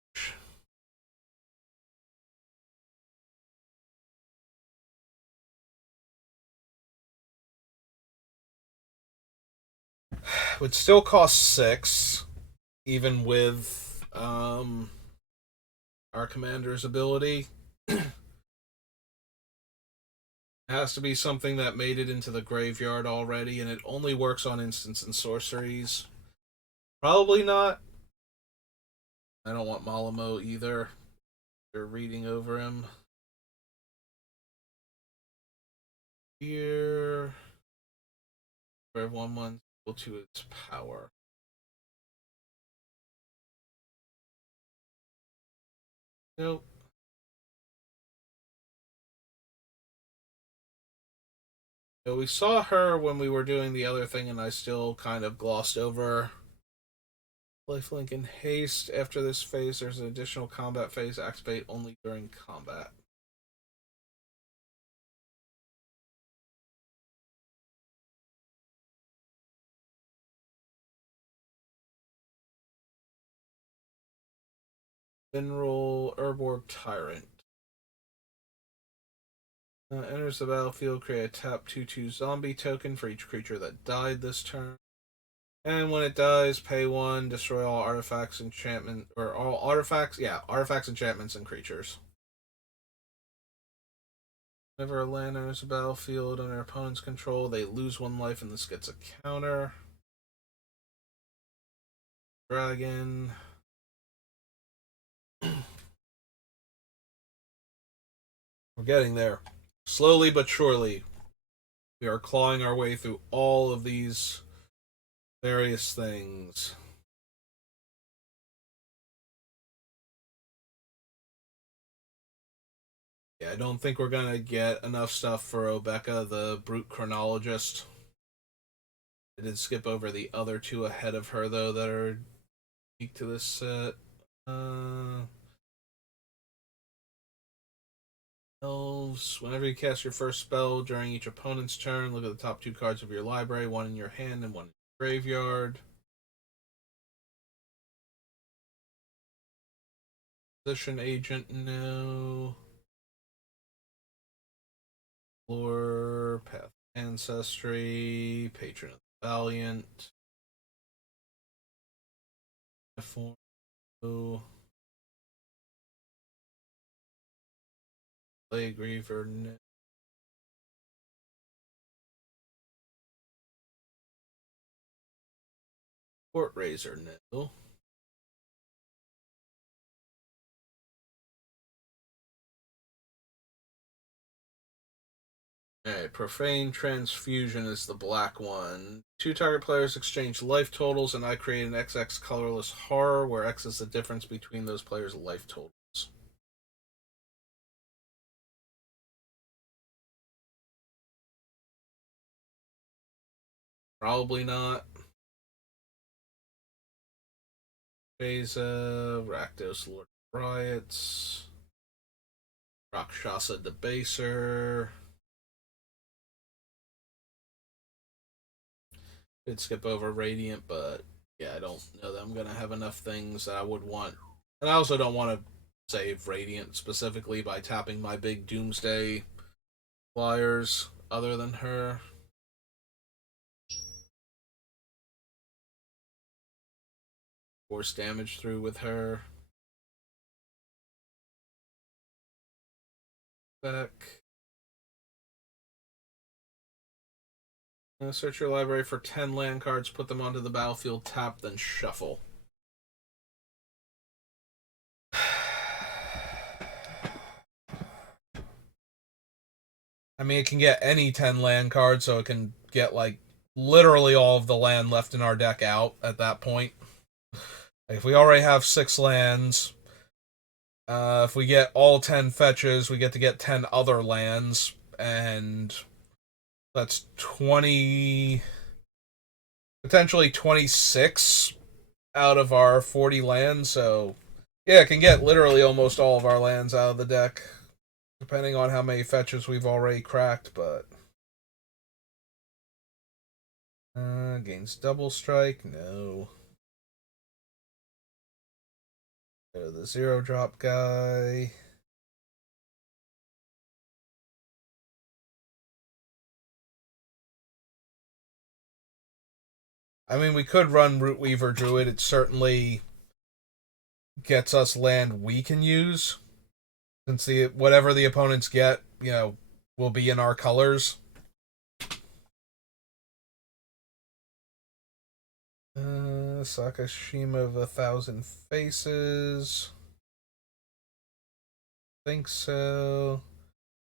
Would still cost 6, even with our commander's ability. It has to be something that made it into the graveyard already, and it only works on instants and sorceries. Probably not. I don't want Malamo either. You're reading over him. Here. Where 1/1 equal to its power. Nope. So we saw her when we were doing the other thing, and I still kind of glossed over. Lifelink and haste. After this phase, there's an additional combat phase. Activate only during combat. Mineral Urborg Tyrant. Enters the battlefield, create a tap 2/2 zombie token for each creature that died this turn. And when it dies, pay 1, destroy all artifacts, enchantment, or all artifacts, artifacts, enchantments, and creatures. Whenever a land enters the battlefield under opponent's control, they lose 1 life, and this gets a counter. Dragon. We're getting there. Slowly but surely, we are clawing our way through all of these various things. Yeah, I don't think we're gonna get enough stuff for Obeka, the Brute Chronologist. I did skip over the other 2 ahead of her, though, that are unique to this set. Elves. Whenever you cast your first spell during each opponent's turn, look at the top 2 cards of your library, 1 in your hand and 1 in your graveyard. Position agent, no. Lore, path ancestry, patron of the valiant. No. Play Griever, no. Court Razor, no. Alright, Profane Transfusion is the black one. Two target players exchange life totals, and I create an XX colorless horror, where X is the difference between those players' life totals. Probably not. Beza, Rakdos, Lord of Riots, Rakshasa Debaser. Could skip over Radiant, but yeah, I don't know that I'm gonna have enough things that I would want. And I also don't want to save Radiant specifically by tapping my big Doomsday flyers other than her. Force damage through with her. Back. Search your library for 10 land cards, put them onto the battlefield, tap, then shuffle. I mean, it can get any 10 land cards, so it can get, like, literally all of the land left in our deck out at that point. Like, if we already have 6 lands, if we get all 10 fetches, we get to get 10 other lands, and that's 20, potentially 26 out of our 40 lands, so yeah, it can get literally almost all of our lands out of the deck, depending on how many fetches we've already cracked, but gains double strike, no. Go to the 0-drop guy. I mean, we could run Rootweaver Druid. It certainly gets us land we can use, since whatever the opponents get, will be in our colors. Sakashima of 1,000 Faces. Think so.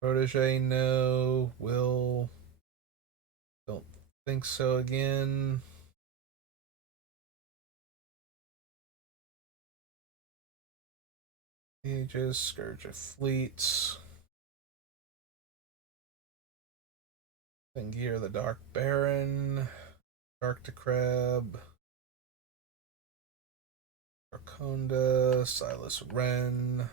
Protege, no. Will. Don't think so again. Aegis, Scourge of Fleets. Thingir the Dark Baron. Dark to Crab. Arconda, Silas Wren.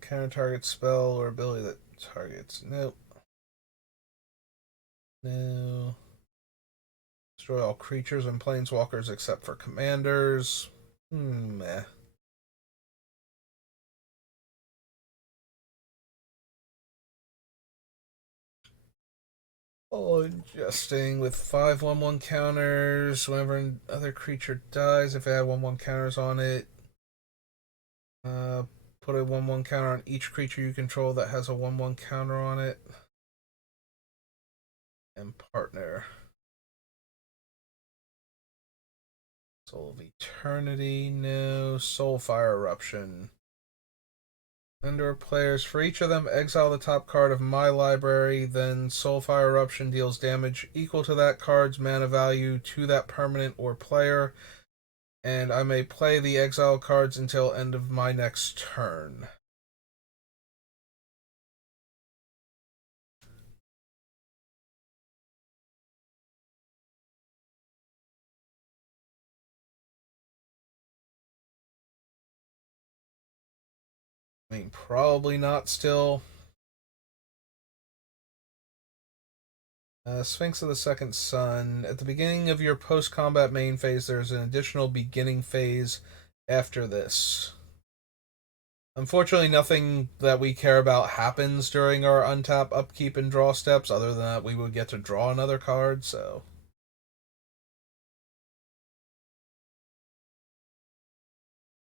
Counter target spell or ability that targets. Nope. No. Destroy all creatures and planeswalkers except for commanders. Meh. Oh, adjusting with 5/1/1 counters. Whenever another creature dies, if it had 1/1 counters on it, put a 1/1 counter on each creature you control that has a 1/1 counter on it. And partner. Soul of Eternity, no. Soulfire Eruption. Under players, for each of them, exile the top card of my library, then Soulfire Eruption deals damage equal to that card's mana value to that permanent or player, and I may play the exile cards until end of my next turn. I mean, probably not still. Sphinx of the Second Sun. At the beginning of your post-combat main phase, there's an additional beginning phase after this. Unfortunately, nothing that we care about happens during our untap, upkeep, and draw steps, other than that we would get to draw another card, so...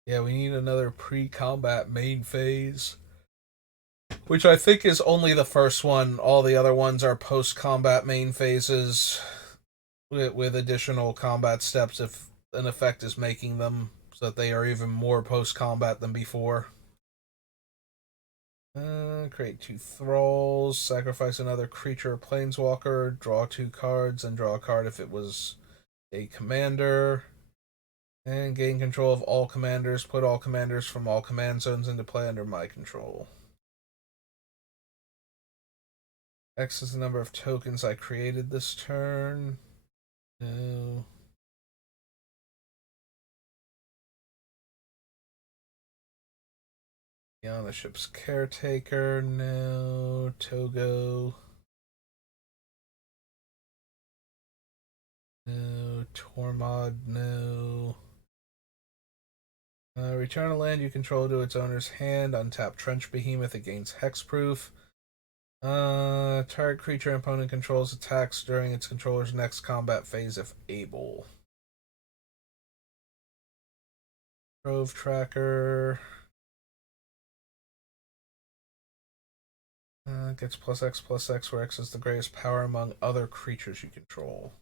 Yeah, we need another pre-combat main phase. Which I think is only the first one. All the other ones are post-combat main phases with additional combat steps if an effect is making them, so that they are even more post-combat than before. Create 2 thralls, sacrifice another creature or planeswalker, draw 2 cards, and draw a card if it was a commander. And gain control of all commanders, put all commanders from all command zones into play under my control. X is the number of tokens I created this turn. No. Beyond the ship's caretaker. No. Togo. No. Tormod. No. Return a land you control to its owner's hand. Untap Trench Behemoth. It gains hexproof. Target creature opponent controls attacks during its controller's next combat phase if able. Trove Tracker. Gets +X/+X, where X is the greatest power among other creatures you control.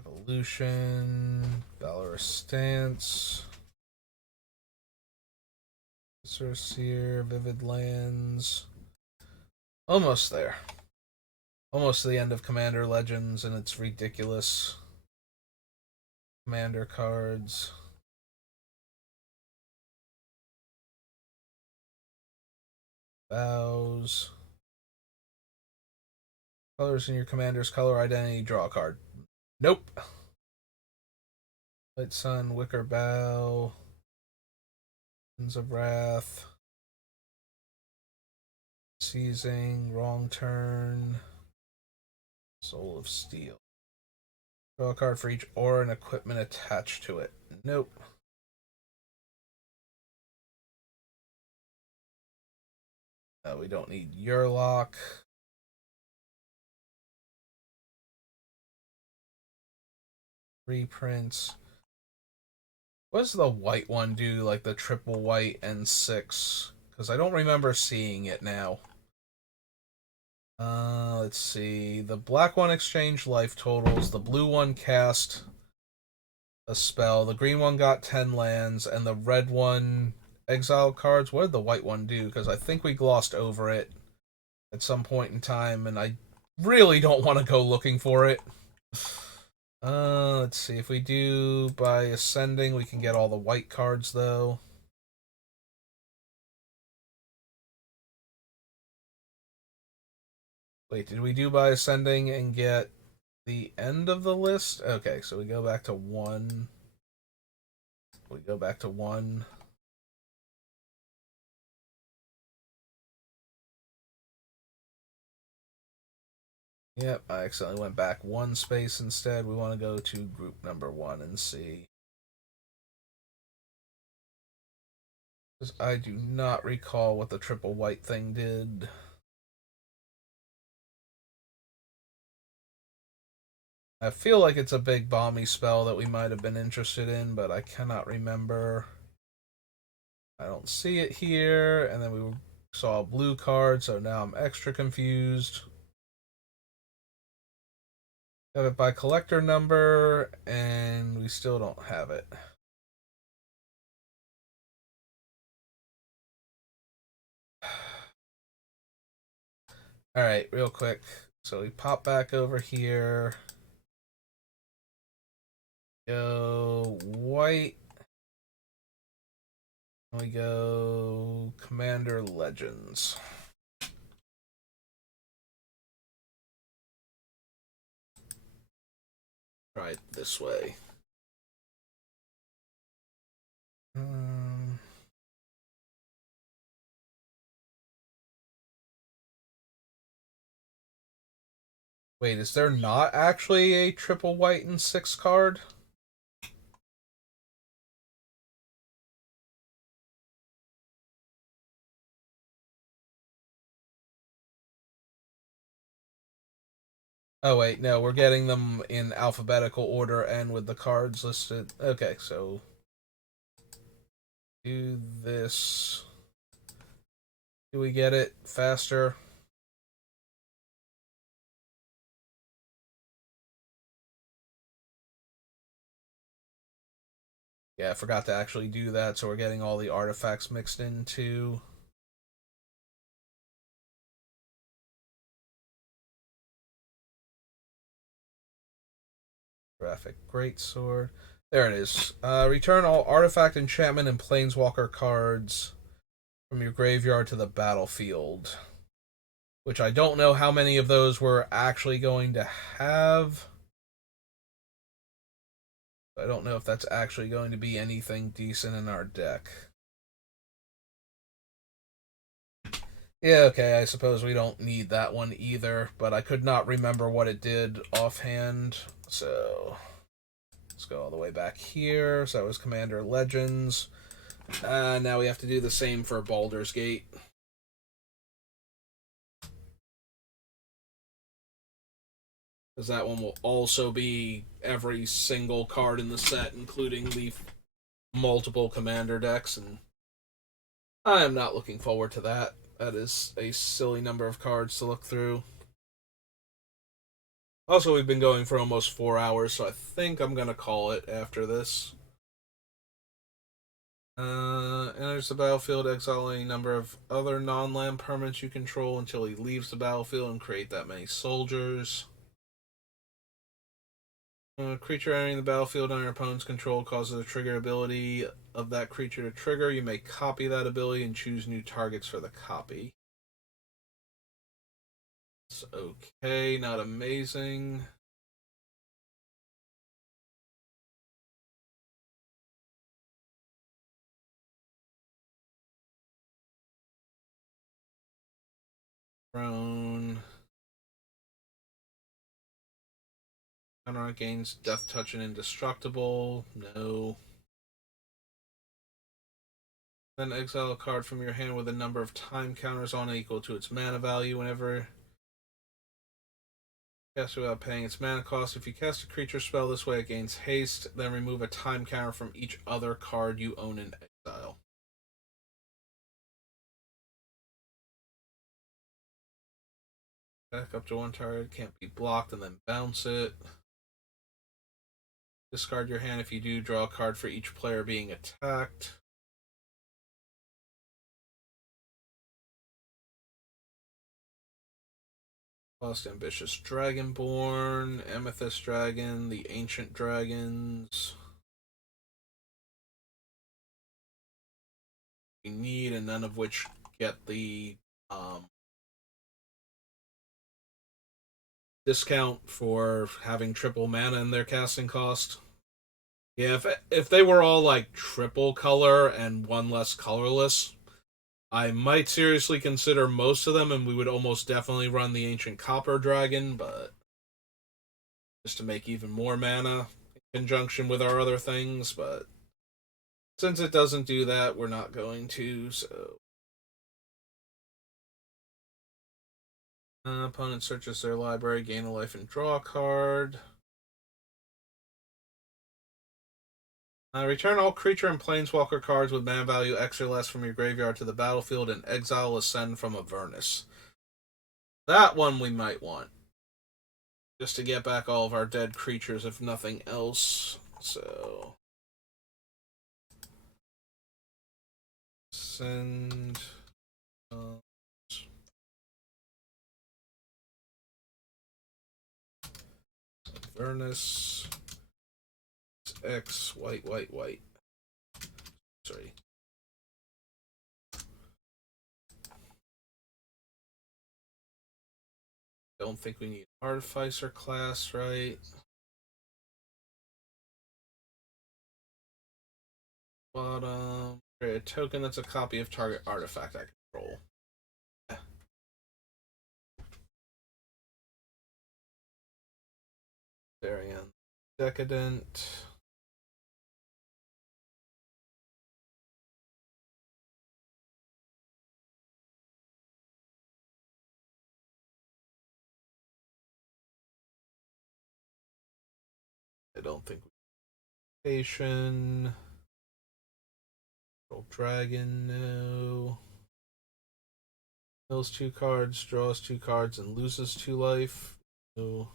Evolution. Valorous Stance. Seer, Vivid Lands. Almost there. Almost to the end of Commander Legends and its ridiculous Commander cards. Vows. Colors in your commander's color identity, draw a card. Nope. Light Sun, Wicker Bow. Winds of Wrath. Seizing, Wrong Turn. Soul of Steel. Draw a card for each aura and equipment attached to it. Nope. We don't need Yurlock. Reprints. What does the white one do, like the triple white and 6? Because I don't remember seeing it now. Let's see. The black one exchanged life totals. The blue one cast a spell. The green one got 10 lands. And the red one exiled cards. What did the white one do? Because I think we glossed over it at some point in time. And I really don't want to go looking for it. Let's see. If we do by ascending, we can get all the white cards, though. Wait, did we do by ascending and get the end of the list? Okay, so we go back to 1. We go back to 1. Yep, I accidentally went back 1 space instead. We want to go to group number 1 and see. Because I do not recall what the triple white thing did. I feel like it's a big bomby spell that we might have been interested in, but I cannot remember. I don't see it here, and then we saw a blue card, so now I'm extra confused. Have it by collector number, and we still don't have it. Alright, real quick. So we pop back over here. Go white. And we go Commander Legends. Try it this way. Wait, is there not actually a triple white and 6 card? Oh wait, no, we're getting them in alphabetical order and with the cards listed. Okay, so do this. Do we get it faster? Yeah, I forgot to actually do that, so we're getting all the artifacts mixed into graphic greatsword. There it is. Return all artifact, enchantment, and planeswalker cards from your graveyard to the battlefield. Which I don't know how many of those we're actually going to have. I don't know if that's actually going to be anything decent in our deck. Yeah, okay, I suppose we don't need that one either, but I could not remember what it did offhand, so let's go all the way back here. So that was Commander Legends. Now we have to do the same for Baldur's Gate. Because that one will also be every single card in the set, including the multiple commander decks, and I am not looking forward to that. That is a silly number of cards to look through. Also, we've been going for almost 4 hours, so I think I'm going to call it after this. Enters the battlefield, exile any number of other non-land permanents you control until he leaves the battlefield and create that many soldiers. A creature entering the battlefield under your opponent's control causes a trigger ability of that creature to trigger. You may copy that ability and choose new targets for the copy. It's okay, not amazing. Prone. Counter gains Death Touch and Indestructible. No. Then exile a card from your hand with a number of time counters on it equal to its mana value whenever cast without paying its mana cost. If you cast a creature spell this way, it gains haste. Then remove a time counter from each other card you own in exile. Back up to one target, can't be blocked, and then bounce it. Discard your hand. If you do, draw a card for each player being attacked. Lost Ambitious Dragonborn, Amethyst Dragon, the Ancient Dragons. We need, and none of which get the discount for having triple mana in their casting cost. Yeah, if they were all like triple color and one less colorless, I might seriously consider most of them, and we would almost definitely run the Ancient Copper Dragon, but just to make even more mana in conjunction with our other things, but since it doesn't do that, we're not going to, so. Opponent searches their library, gain a life, and draw a card. Return all creature and planeswalker cards with mana value X or less from your graveyard to the battlefield and exile Ascend from Avernus. That one we might want. Just to get back all of our dead creatures, if nothing else. So. Send. Avernus. X, white, white, white. Sorry. Don't think we need Artificer class, right? Bottom. Create a token that's a copy of target artifact I control. Variant. Decadent. I don't think we Patient. Dragon, no. Mills 2 cards, draws 2 cards, and loses 2 life. No.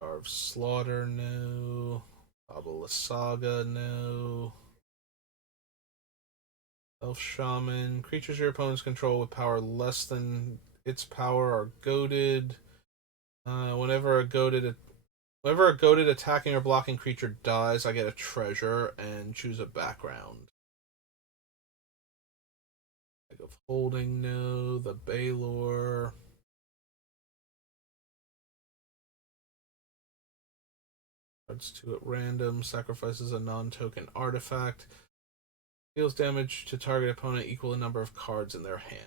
Carve Slaughter, no. Babala Saga, no. Elf Shaman. Creatures your opponents control with power less than its power are goaded. Whenever a goaded attacking or blocking creature dies, I get a treasure and choose a background. Bag of Holding, no. The Baylor. Cards 2 at random. Sacrifices a non-token artifact. Deals damage to target opponent equal to number of cards in their hand.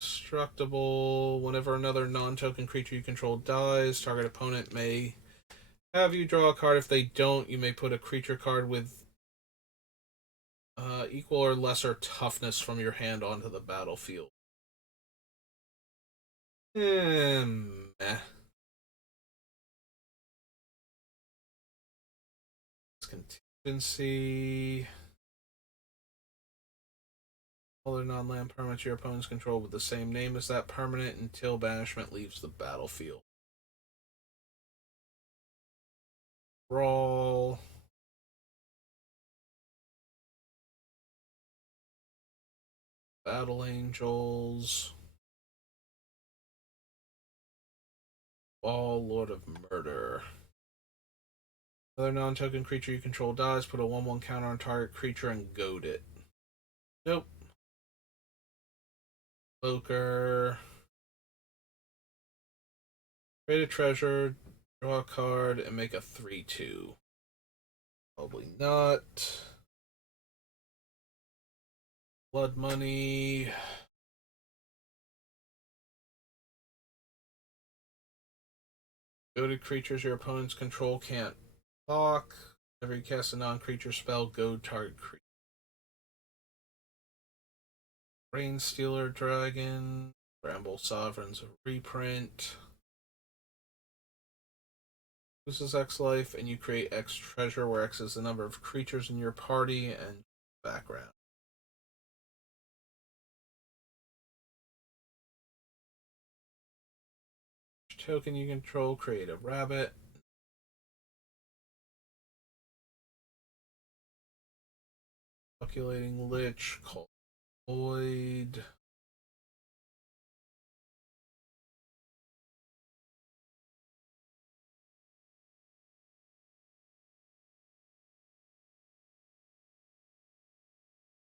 Destructible. Whenever another non-token creature you control dies, target opponent may have you draw a card. If they don't, you may put a creature card with equal or lesser toughness from your hand onto the battlefield. Meh. Contingency. Other non-land permanents your opponents control with the same name as that permanent until banishment leaves the battlefield. Brawl. Battle Angels. Ball, Lord of Murder. Another non-token creature you control dies, put a 1/1 counter on target creature and goad it. Nope. Poker. Create a treasure, draw a card, and make a 3/2. Probably not. Blood Money. Goaded creatures your opponents control can't block. Whenever you cast a non-creature spell, goad target creature. Rain Stealer Dragon. Bramble Sovereign's a reprint. Loses X life, and you create X treasure, where X is the number of creatures in your party and background. Token you control, create a rabbit. Calculating Lich, call Void.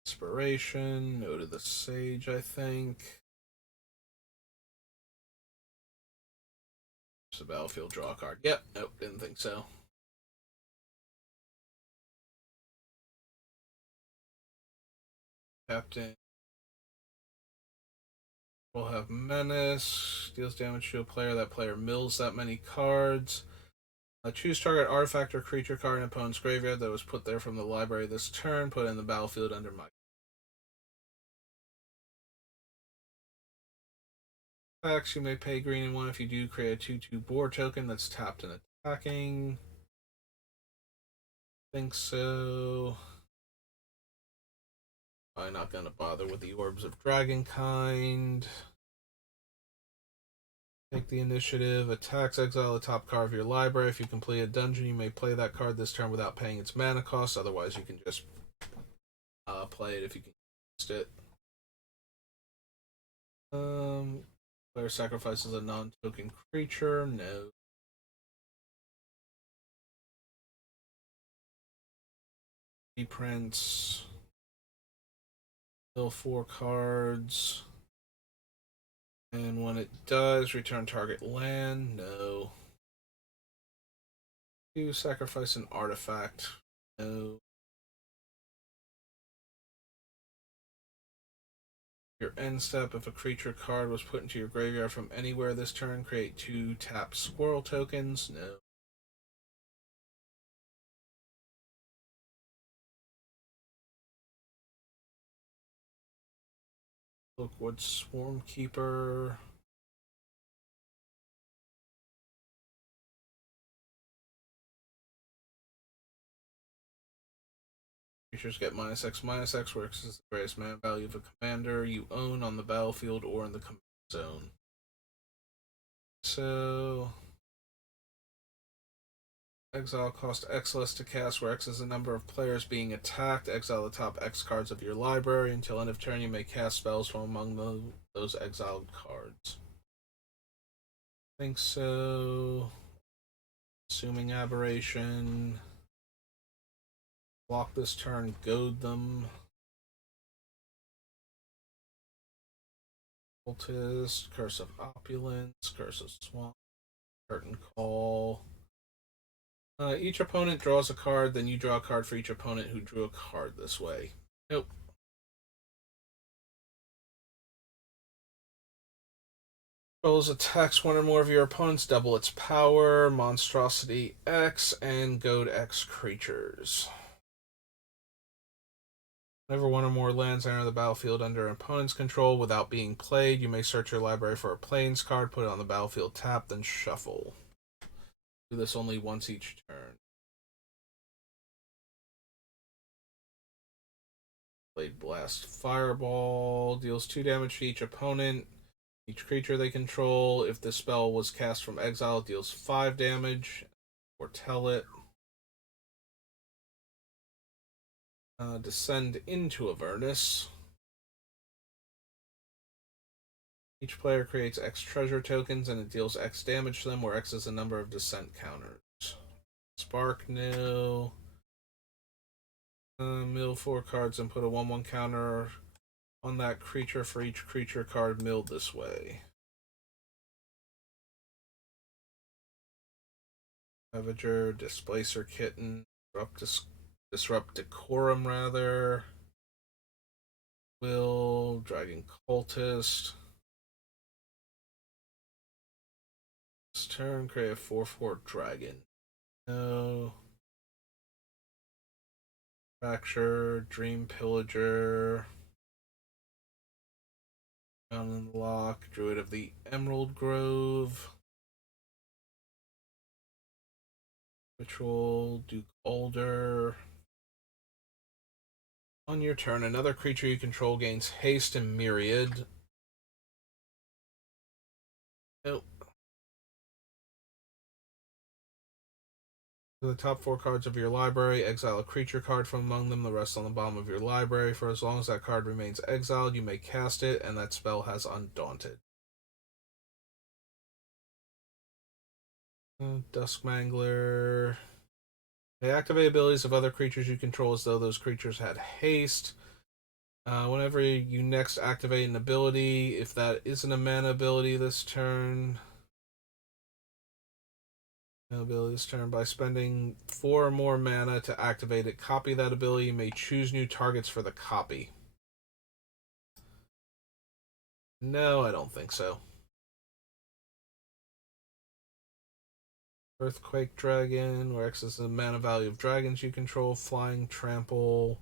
Inspiration, no to the Sage, I think. It's a battlefield, draw a card. Yep, nope, didn't think so. Captain will have Menace, deals damage to a player. That player mills that many cards. Choose target artifact or creature card in opponent's graveyard that was put there from the library this turn. Put it in the battlefield under my effects. You may pay green and 1 if you do. Create a 2/2 boar token that's tapped and attacking. Think so. I'm not gonna bother with the Orbs of Dragonkind. Take the initiative. Attacks, exile the top card of your library. If you complete a dungeon, you may play that card this turn without paying its mana cost. Otherwise, you can just play it if you can cast it. Player sacrifices a non-token creature. No. Reprints. Fill 4 cards. And when it does, return target land. No. You sacrifice an artifact. No. Your end step, if a creature card was put into your graveyard from anywhere this turn, create 2 tap squirrel tokens. No. Lookwood Swarmkeeper. Creatures get -X/-X, works as the greatest mana value of a commander you own on the battlefield or in the command zone. So, exile cost X less to cast, where X is the number of players being attacked. Exile the top X cards of your library. Until end of turn, you may cast spells from among those exiled cards. I think so. Assuming Aberration. Block this turn, goad them. Cultist, Curse of Opulence, Curse of Swamp, Curtain Call. Each opponent draws a card, then you draw a card for each opponent who drew a card this way. Nope. Controls attacks one or more of your opponents, double its power, Monstrosity X, and Goad X creatures. Whenever one or more lands enter the battlefield under an opponent's control without being played, you may search your library for a Plains card, put it on the battlefield tap, then shuffle. Do this only once each turn. Blade Blast Fireball deals 2 damage to each opponent. Each creature they control. If the spell was cast from exile, it deals 5 damage. Foretell it. Descend into Avernus. Each player creates X treasure tokens and it deals X damage to them, where X is the number of descent counters. Spark, no. Mill 4 cards and put a 1/1 counter on that creature for each creature card milled this way. Ravager, Displacer Kitten, Disrupt Decorum, rather. Will, Dragon Cultist. This turn, create a 4/4 dragon. No. Fracture, Dream Pillager. Fountain Lock, Druid of the Emerald Grove. Ritual, Duke Alder. On your turn, another creature you control gains haste and myriad. Nope. To the top 4 cards of your library, exile a creature card from among them, the rest on the bottom of your library. For as long as that card remains exiled, you may cast it, and that spell has Undaunted. Duskmangler. They activate abilities of other creatures you control as though those creatures had haste. Whenever you next activate an ability, if that isn't a mana ability this turn, by spending 4 or more mana to activate it, copy that ability. You may choose new targets for the copy. No, I don't think so. Earthquake Dragon, where X is the mana value of dragons you control. Flying Trample.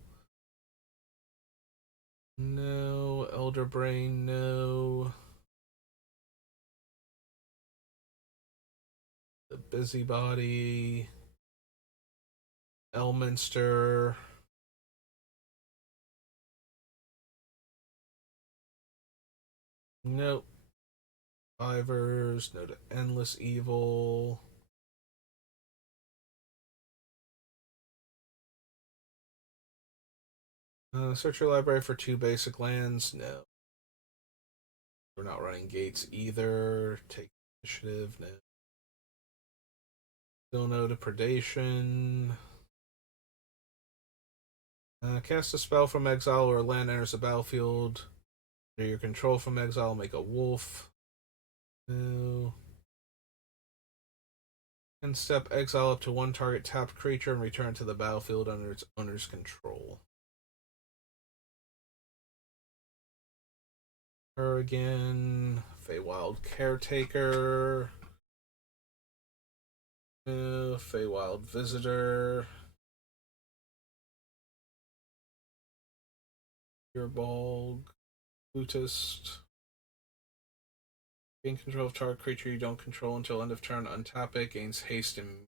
No. Elder Brain, no. The Busybody. Elminster. Nope. Survivors, no to Endless Evil. Search your library for 2 basic lands. No. We're not running gates either. Take initiative. No. Still no to Predation. Cast a spell from exile or a land enters the battlefield. Under your control from exile, make a wolf. No. And step exile up to 1 target tapped creature and return to the battlefield under its owner's control. Her again. Feywild Caretaker. Feywild Visitor. Earball. Flutist. Gain control of target creature you don't control until end of turn. Untap it. Gains haste and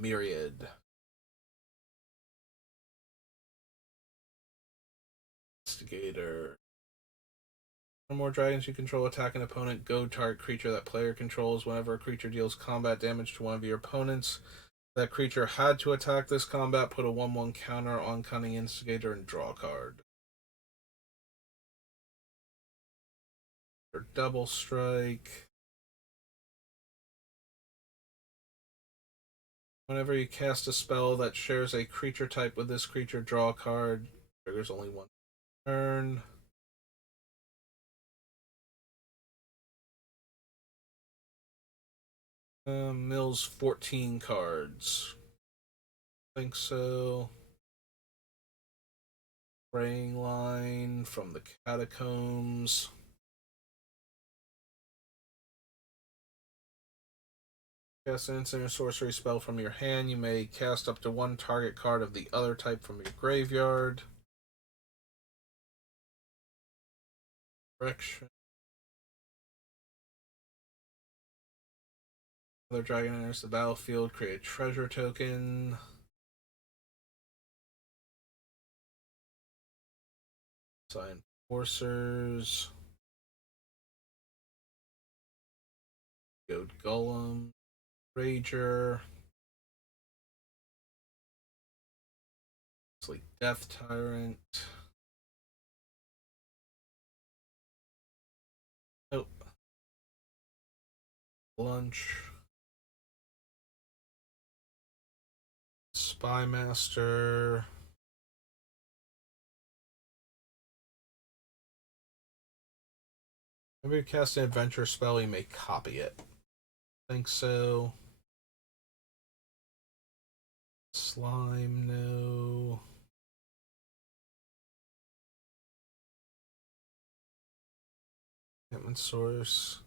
Myriad. Investigator. One more dragons you control attack an opponent. Go target creature that player controls. Whenever a creature deals combat damage to one of your opponents, that creature had to attack this combat. Put a 1/1 counter on Cunning Instigator and draw a card. Or double strike. Whenever you cast a spell that shares a creature type with this creature, draw a card. Triggers only one turn. Mills 14 cards. I think so. Praying Line from the Catacombs. Cast an instant or sorcery spell from your hand. You may cast up to one target card of the other type from your graveyard. Direction. Another dragon enters the battlefield. Create a treasure token. Assign Forcers. Goad Golem. Rager. Sleep Death Tyrant. Nope. Lunch. Spy Master. Maybe you cast an adventure spell, you may copy it. I think so. Slime, no. Enchantment source.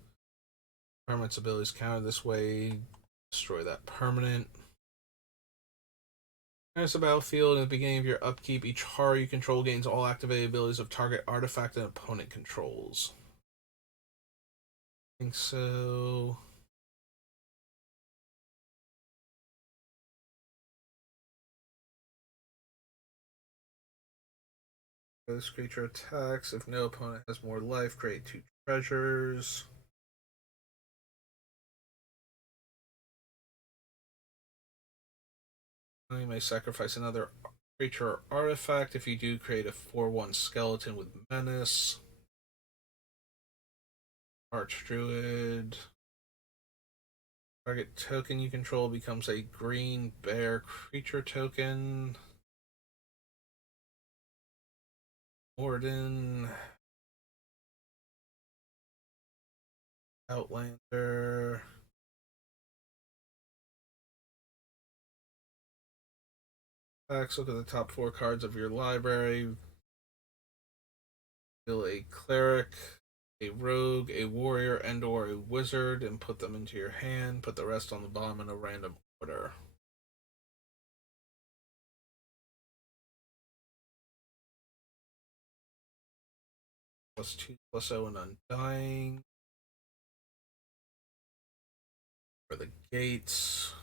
Permanent's abilities counter this way. Destroy that permanent. There's a battlefield. At the beginning of your upkeep, each horror you control gains all activated abilities of target artifact and opponent controls. I think so. This creature attacks. If no opponent has more life, create 2 treasures. You may sacrifice another creature or artifact. If you do, create a 4/1 skeleton with menace. Archdruid. Target token you control becomes a green bear creature token. Morden. Outlander. Look at the top 4 cards of your library. Deal a cleric, a rogue, a warrior, and or a wizard, and put them into your hand. Put the rest on the bottom in a random order. +2/+0 and Undying. For the gates.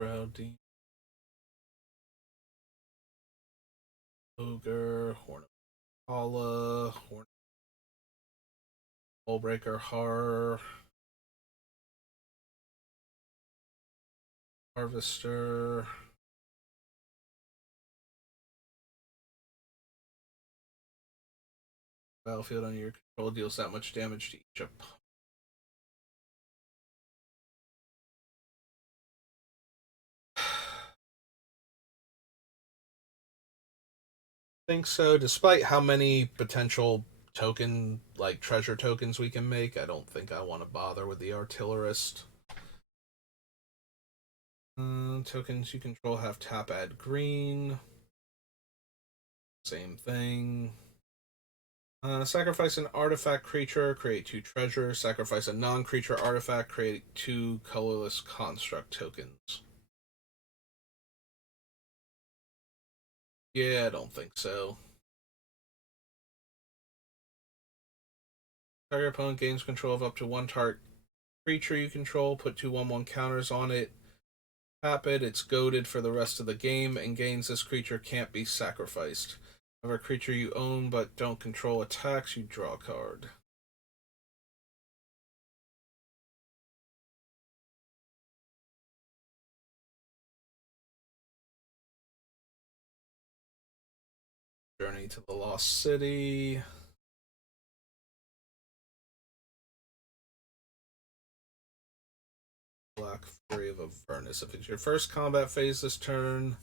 Rowdy. Ogre. Horn of Paula. Hullbreaker Horror. Harvester. Battlefield under your control deals that much damage to each opponent. Think so. Despite how many potential token, like treasure tokens we can make, I don't think I want to bother with the artillerist. Non-tokens you control have tap add green. Same thing. Sacrifice an artifact creature, create 2 treasure. Sacrifice a non-creature artifact, create 2 colorless construct tokens. Yeah, I don't think so. Target opponent gains control of up to 1 target creature you control. Put 2 1/1 counters on it. Tap it. It's goaded for the rest of the game and gains this creature can't be sacrificed. Whenever a creature you own but don't control attacks, you draw a card. Journey to the Lost City. Black Fury of Avernus. If it's your first combat phase this turn,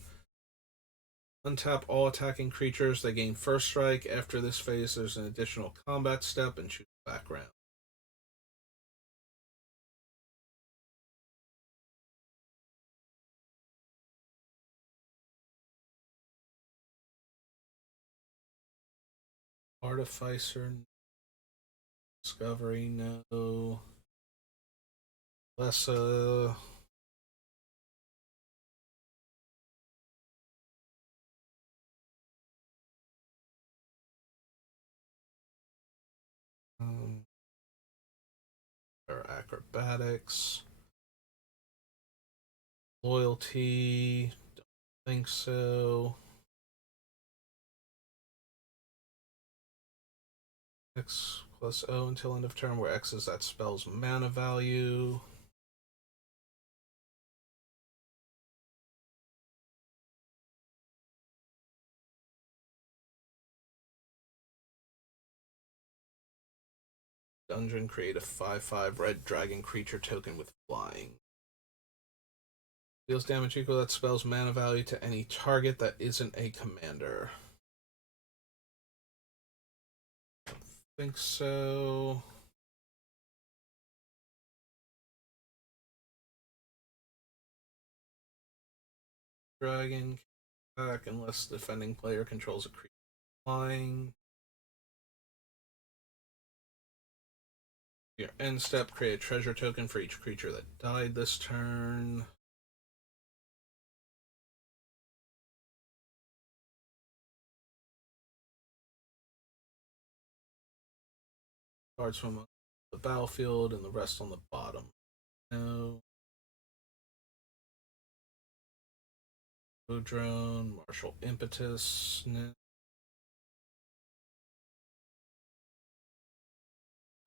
untap all attacking creatures. They gain first strike. After this phase, there's an additional combat step and choose background. Artificer. Discovery, no. Lessa. Or acrobatics. Loyalty. Don't think so. X plus O until end of turn, where X is that spell's mana value. Dungeon, create a 5/5 red dragon creature token with flying. Deals damage equal to that spell's mana value to any target that isn't a commander. I don't think so. Dragon attack unless the defending player controls a creature flying. Your end step, create a treasure token for each creature that died this turn. Cards from the battlefield and the rest on the bottom. No. Drone, Martial Impetus. No.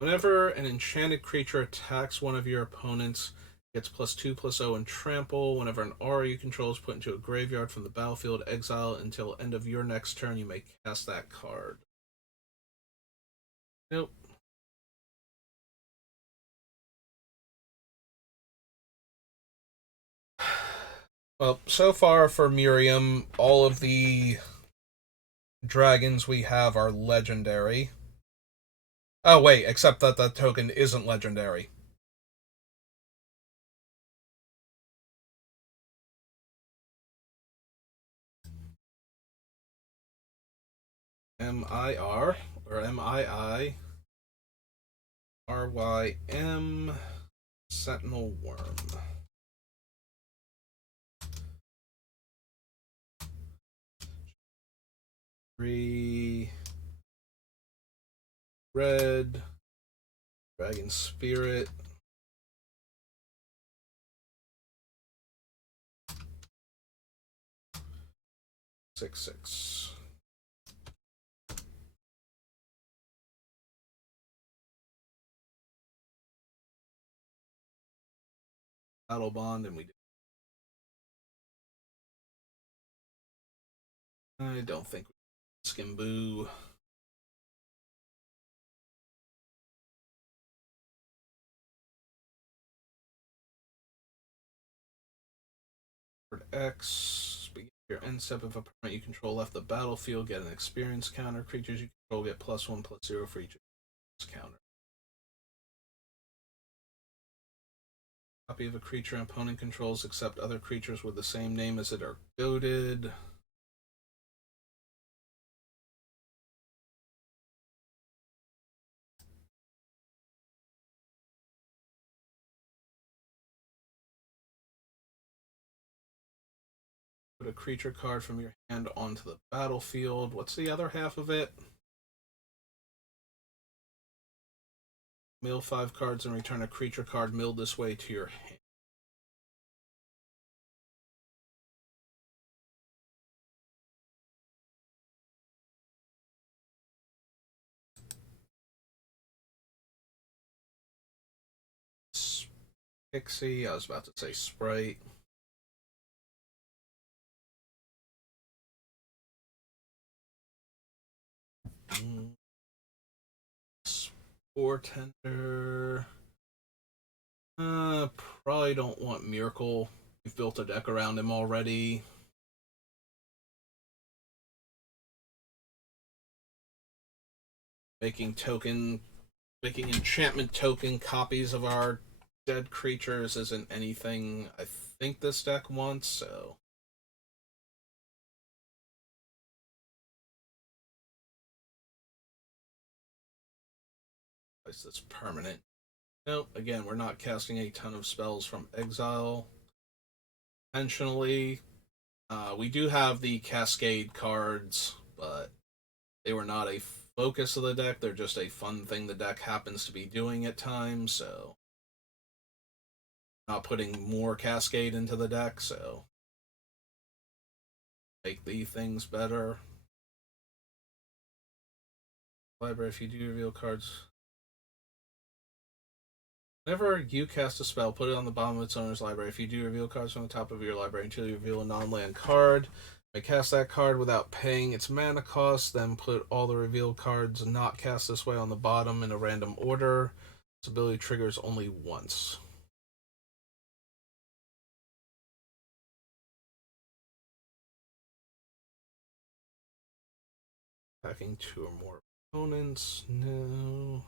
Whenever an enchanted creature attacks one of your opponents, gets +2/+0 and trample. Whenever an aura you control is put into a graveyard from the battlefield, exile until end of your next turn, you may cast that card. Nope. Well, so far for Miriam, all of the dragons we have are legendary. Oh, wait, except that the token isn't legendary. M-I-R, or M-I-I-R-Y-M, Sentinel Worm. 3 red, Dragon Spirit. Six. Battle Bond, and we do. I don't think we Skimbo. X. Your end step, if a permanent you control left the battlefield, get an experience counter. Creatures you control get +1/+0 for each counter. Copy of a creature an opponent controls, except other creatures with the same name as it are goaded. Put a creature card from your hand onto the battlefield. What's the other half of it? Mill 5 cards and return a creature card milled this way to your hand. Pixie, I was about to say Sprite. Spore Tender. Probably don't want Miracle. We've built a deck around him already. Making enchantment token copies of our dead creatures isn't anything I think this deck wants, so. Is this permanent? Nope, again, we're not casting a ton of spells from exile. Intentionally. We do have the Cascade cards, but they were not a focus of the deck. They're just a fun thing the deck happens to be doing at times, so. Not putting more Cascade into the deck, so. Make the things better. Library, if you do reveal cards. Whenever you cast a spell, put it on the bottom of its owner's library. If you do reveal cards from the top of your library until you reveal a non-land card, you may cast that card without paying its mana cost, then put all the revealed cards not cast this way on the bottom in a random order. This ability triggers only once. Attacking 2 or more opponents. No.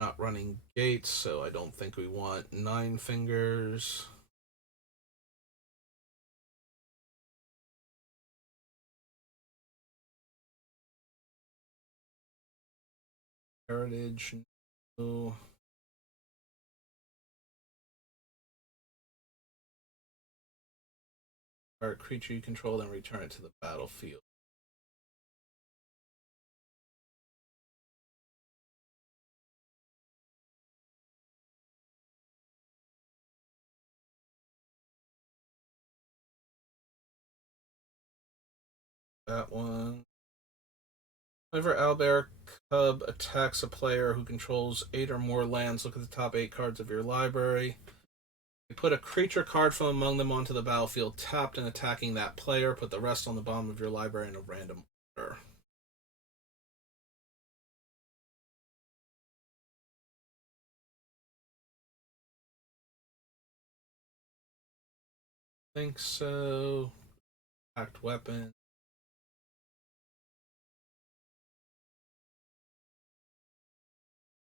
Not running gates, so I don't think we want 9 fingers. Heritage, no. Target creature you control, then return it to the battlefield. That one. Whenever Owlbear Cub attacks a player who controls 8 or more lands, look at the top 8 cards of your library. You put a creature card from among them onto the battlefield tapped and attacking that player. Put the rest on the bottom of your library in a random order. Think so. Packed weapon.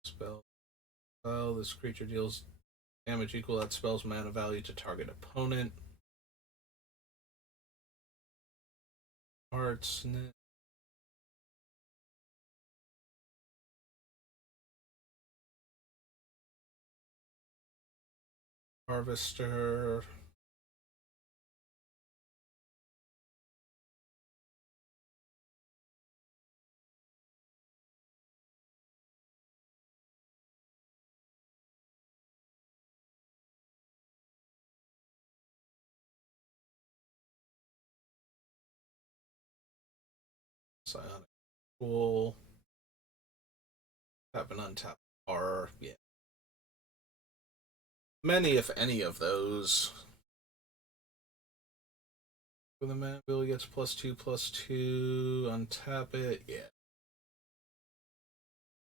Spell. Oh, this creature deals damage equal to that spell's mana value to target opponent. Hearts. Harvester. Psionic Pool. Tap and untap are, yeah. Many, if any, of those. For the mana ability gets +2/+2. Untap it, yeah.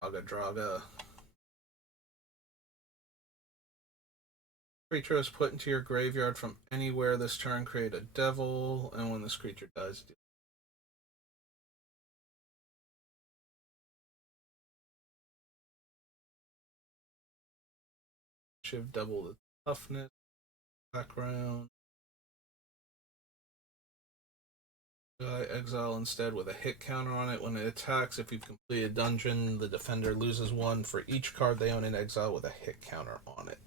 Draga. Creature is put into your graveyard from anywhere this turn. Create a devil, and when this creature dies, initiative, double the toughness. Background. Exile instead with a hit counter on it. When it attacks, if you've completed a dungeon, the defender loses one for each card they own in exile with a hit counter on it.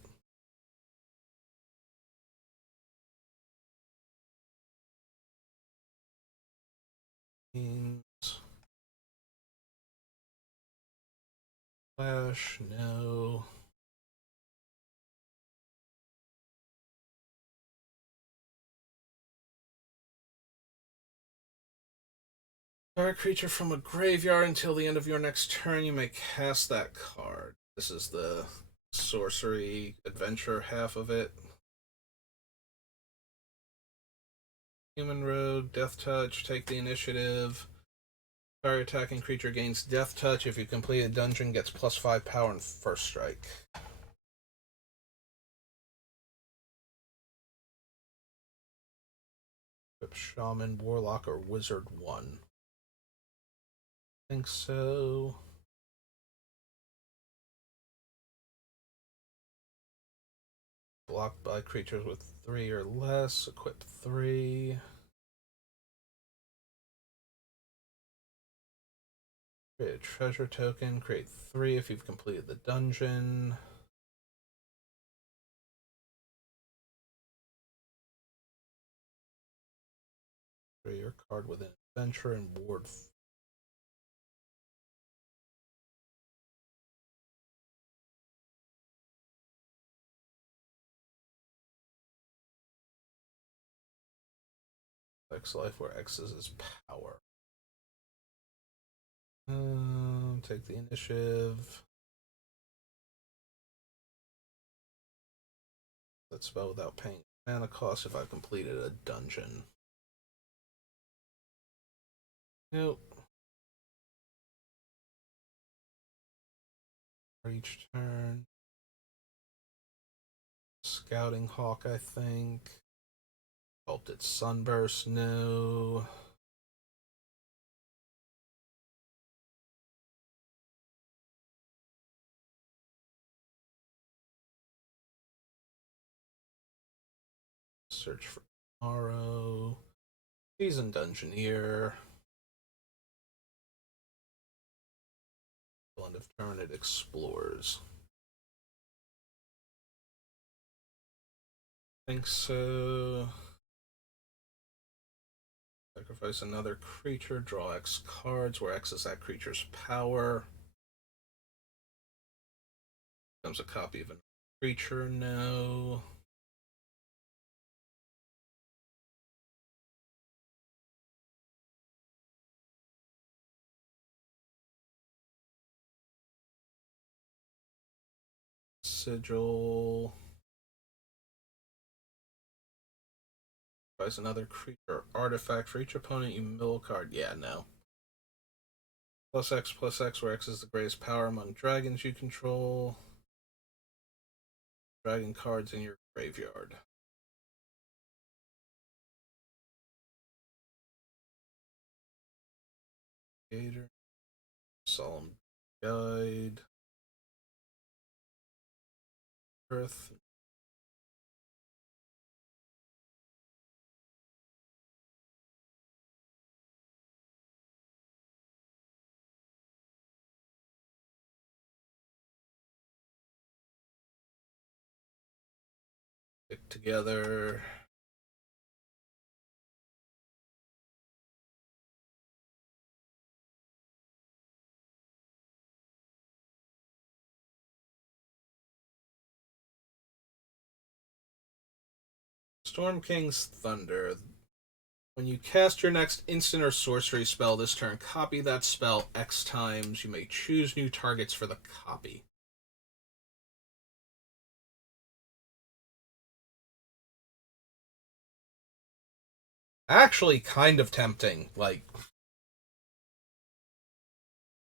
Flash, no. Target creature from a graveyard until the end of your next turn, you may cast that card. This is the sorcery adventure half of it. Human Rogue, Death Touch, take the initiative. Target attacking creature gains Death Touch. If you complete a dungeon, gets +5 power and first strike. Equip Shaman, Warlock, or Wizard 1. I think so. Blocked by creatures with 3 or less. Equip 3. Create a treasure token. Create 3 if you've completed the dungeon. Create your card with an adventure and ward. X life where X is his power. Take the initiative. That spell without paying mana cost if I've completed a dungeon. Nope. For each turn. Scouting Hawk, I think. Sculpted Sunburst, no. Search for Tomorrow. Seasoned Dungeoneer. End of turn, it explores. I think so. Sacrifice another creature, draw X cards, where X is that creature's power. Becomes a copy of a creature, no. Sigil. Sacrifice another creature artifact for each opponent you mill a card. Yeah, no. +X, where X is the greatest power among dragons you control. Dragon cards in your graveyard. Gator. Solemn Guide. Earth. Stick together. Storm King's Thunder. When you cast your next instant or sorcery spell this turn, copy that spell X times. You may choose new targets for the copy. Actually, kind of tempting. Like,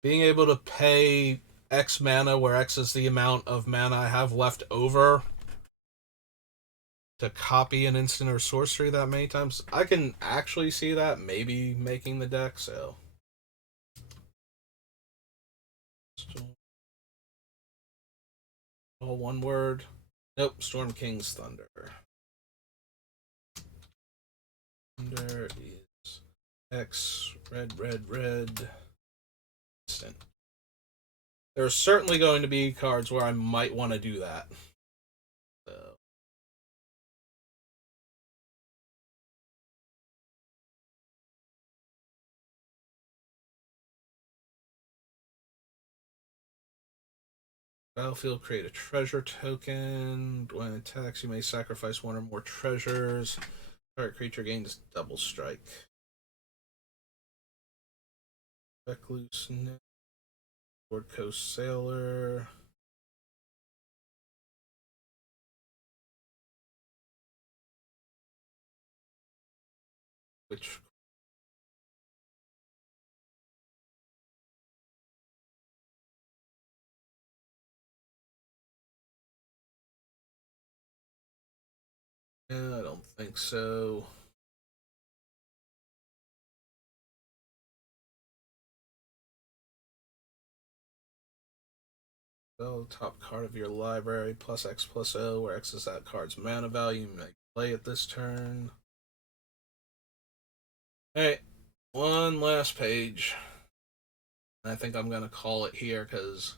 being able to pay X mana, where X is the amount of mana I have left over, to copy an instant or sorcery that many times. I can actually see that maybe making the deck, so. All one word. Nope, Storm King's Thunder. Thunder is X, red, red, red. Instant. There's certainly going to be cards where I might want to do that. So. Battlefield, create a treasure token. When it attacks, you may sacrifice one or more treasures. Target creature gains double strike. Recluse, Lord Coast Sailor. Which I don't think so. So, top card of your library, plus X plus O, where X is that card's mana value. You may play it this turn. Alright, one last page. I think I'm going to call it here because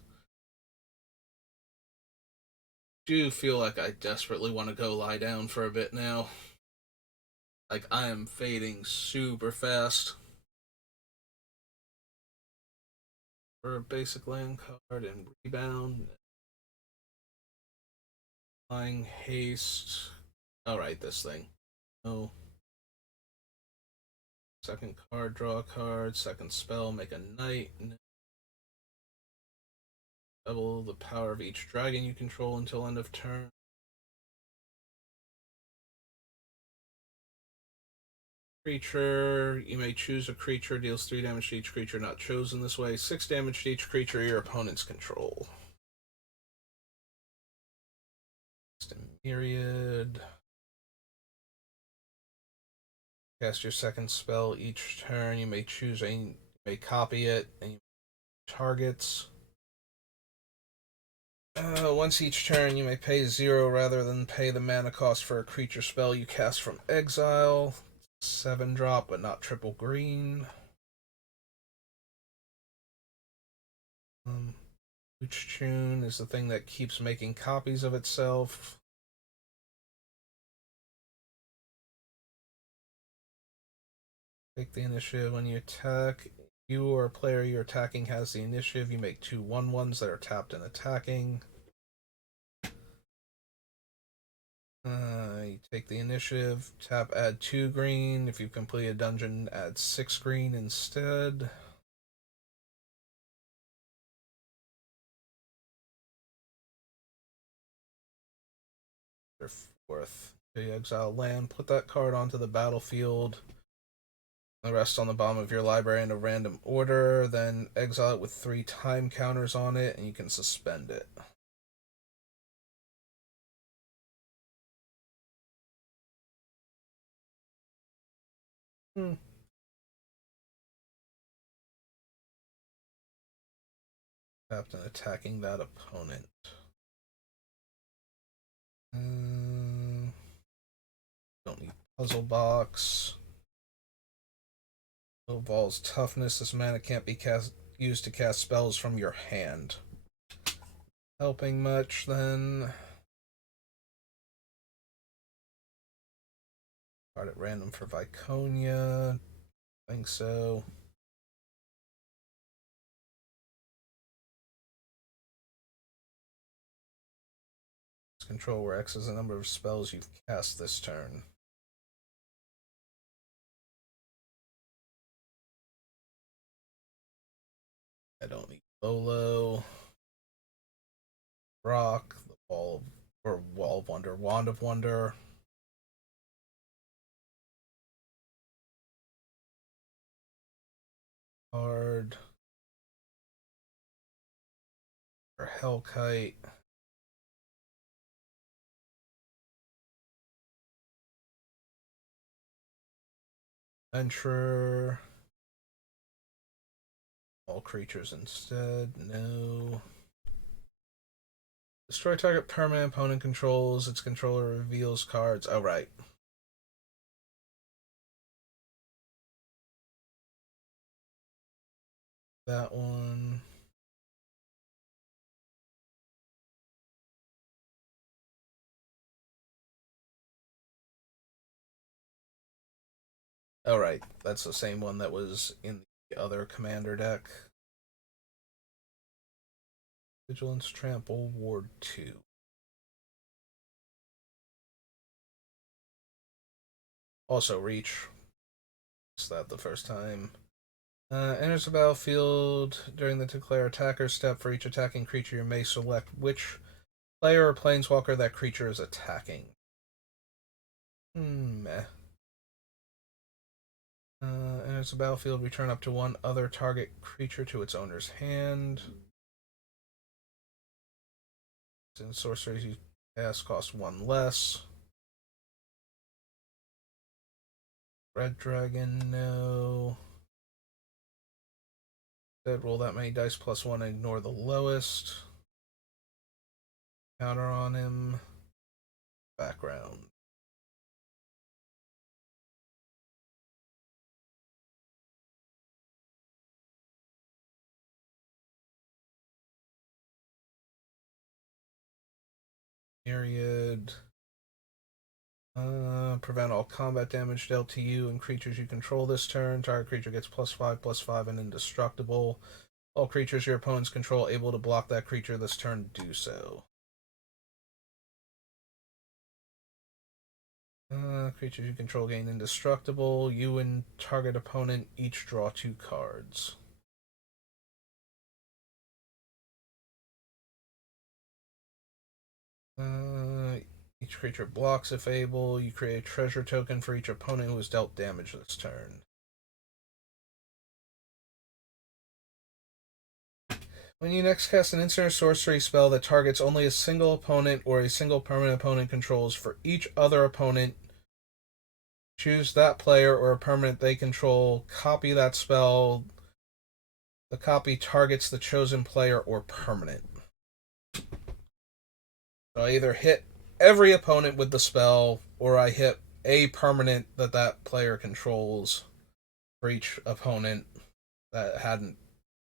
I do feel like I desperately want to go lie down for a bit now. Like, I am fading super fast. For a basic land card and rebound. Flying haste. I'll write this thing. No. Second card, draw a card. Second spell, make a knight. Double the power of each dragon you control until end of turn. Creature. You may choose a creature. Deals 3 damage to each creature not chosen this way. 6 damage to each creature your opponents control. Myriad. Cast your second spell each turn. You may choose a. You may copy it and you targets. Once each turn, you may pay 0 rather than pay the mana cost for a creature spell you cast from exile. 7 drop, but not triple green. Luch Tune is the thing that keeps making copies of itself. Take the initiative when you attack. You or a player you're attacking has the initiative. You make 2 1/1s that are tapped and attacking. You take the initiative, tap, add 2 green. If you complete a dungeon, add 6 green instead. Your 4th. You exile land, put that card onto the battlefield. The rest on the bottom of your library in a random order. Then exile it with 3 time counters on it, and you can suspend it. Tapped and attacking that opponent. Don't need puzzle box. Snowball's toughness. This mana can't be used to cast spells from your hand. Helping much then. Card at random for Viconia. I think so. Control where X is the number of spells you've cast this turn. I don't need Lolo. Rock, the Wall of Wonder, Wand of Wonder. Card. Or Hellkite. Adventurer. All creatures instead. No. Destroy target permanent opponent controls. Its controller reveals cards. Oh, right. That one. Oh, right. That's the same one that was in the other commander deck. Vigilance Trample Ward 2. Also Reach. It's that the first time. Enters the battlefield during the declare attacker step. For each attacking creature, you may select which player or planeswalker that creature is attacking. Meh. Enters the battlefield, return up to one other target creature to its owner's hand. And sorceries you cast cost one less. Red Dragon, no. Instead, roll that many dice plus one and ignore the lowest. Counter on him. Background. Myriad. Prevent all combat damage dealt to you and creatures you control this turn. Target creature gets +5/+5 and indestructible. All creatures your opponents control able to block that creature this turn do so. Creatures you control gain indestructible. You and target opponent each draw 2 cards. Each creature blocks if able. You create a treasure token for each opponent who has dealt damage this turn. When you next cast an instant or sorcery spell that targets only a single opponent or a single permanent opponent controls, for each other opponent, choose that player or a permanent they control, copy that spell. The copy targets the chosen player or permanent. So I either hit every opponent with the spell, or I hit a permanent that player controls for each opponent that hadn't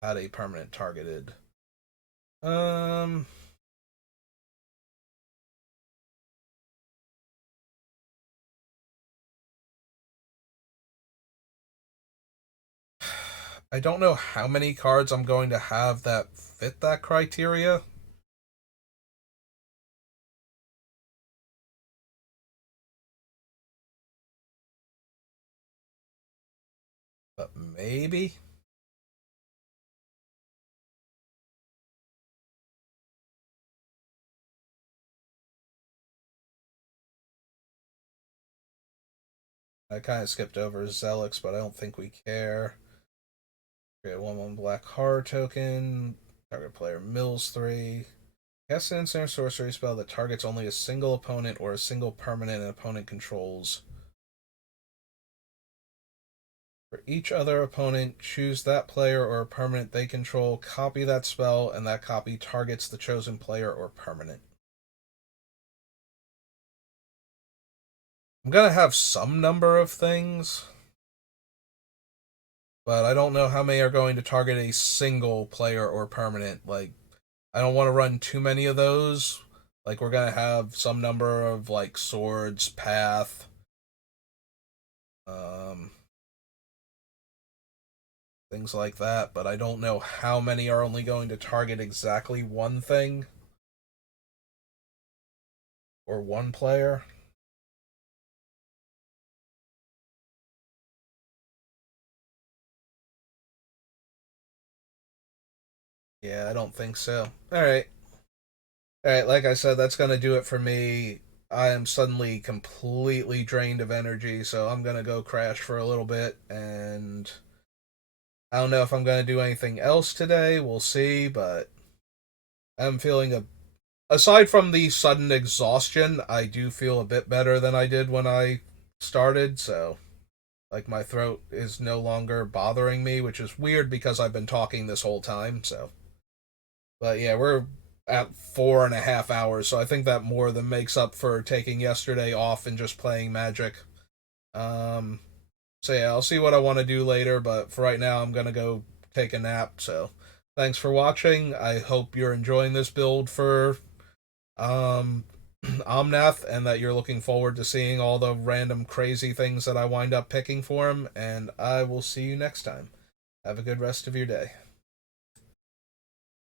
had a permanent targeted. I don't know how many cards I'm going to have that fit that criteria. But maybe. I kind of skipped over Zelix, but I don't think we care. Create 1/1 black horror token. Target player mills 3. Cast an instant or sorcery spell that targets only a single opponent or a single permanent an opponent controls. For each other opponent, choose that player or a permanent they control, copy that spell, and that copy targets the chosen player or permanent. I'm gonna have some number of things, but I don't know how many are going to target a single player or permanent. Like, I don't want to run too many of those. Like, we're gonna have some number of like swords, path, things like that, but I don't know how many are only going to target exactly one thing or one player. Yeah, I don't think so. Alright. Alright, like I said, that's going to do it for me. I am suddenly completely drained of energy, so I'm going to go crash for a little bit, and I don't know if I'm going to do anything else today. We'll see, but I'm feeling aside from the sudden exhaustion, I do feel a bit better than I did when I started, so like my throat is no longer bothering me, which is weird because I've been talking this whole time, so but yeah, at 4.5 hours, so I think that more than makes up for taking yesterday off and just playing Magic. Um, so yeah, I'll see what I want to do later, but for right now, I'm gonna go take a nap. So thanks for watching. I hope you're enjoying this build for um, Omnath, and that you're looking forward to seeing all the random crazy things that I wind up picking for him. And I will see you next time. Have a good rest of your day.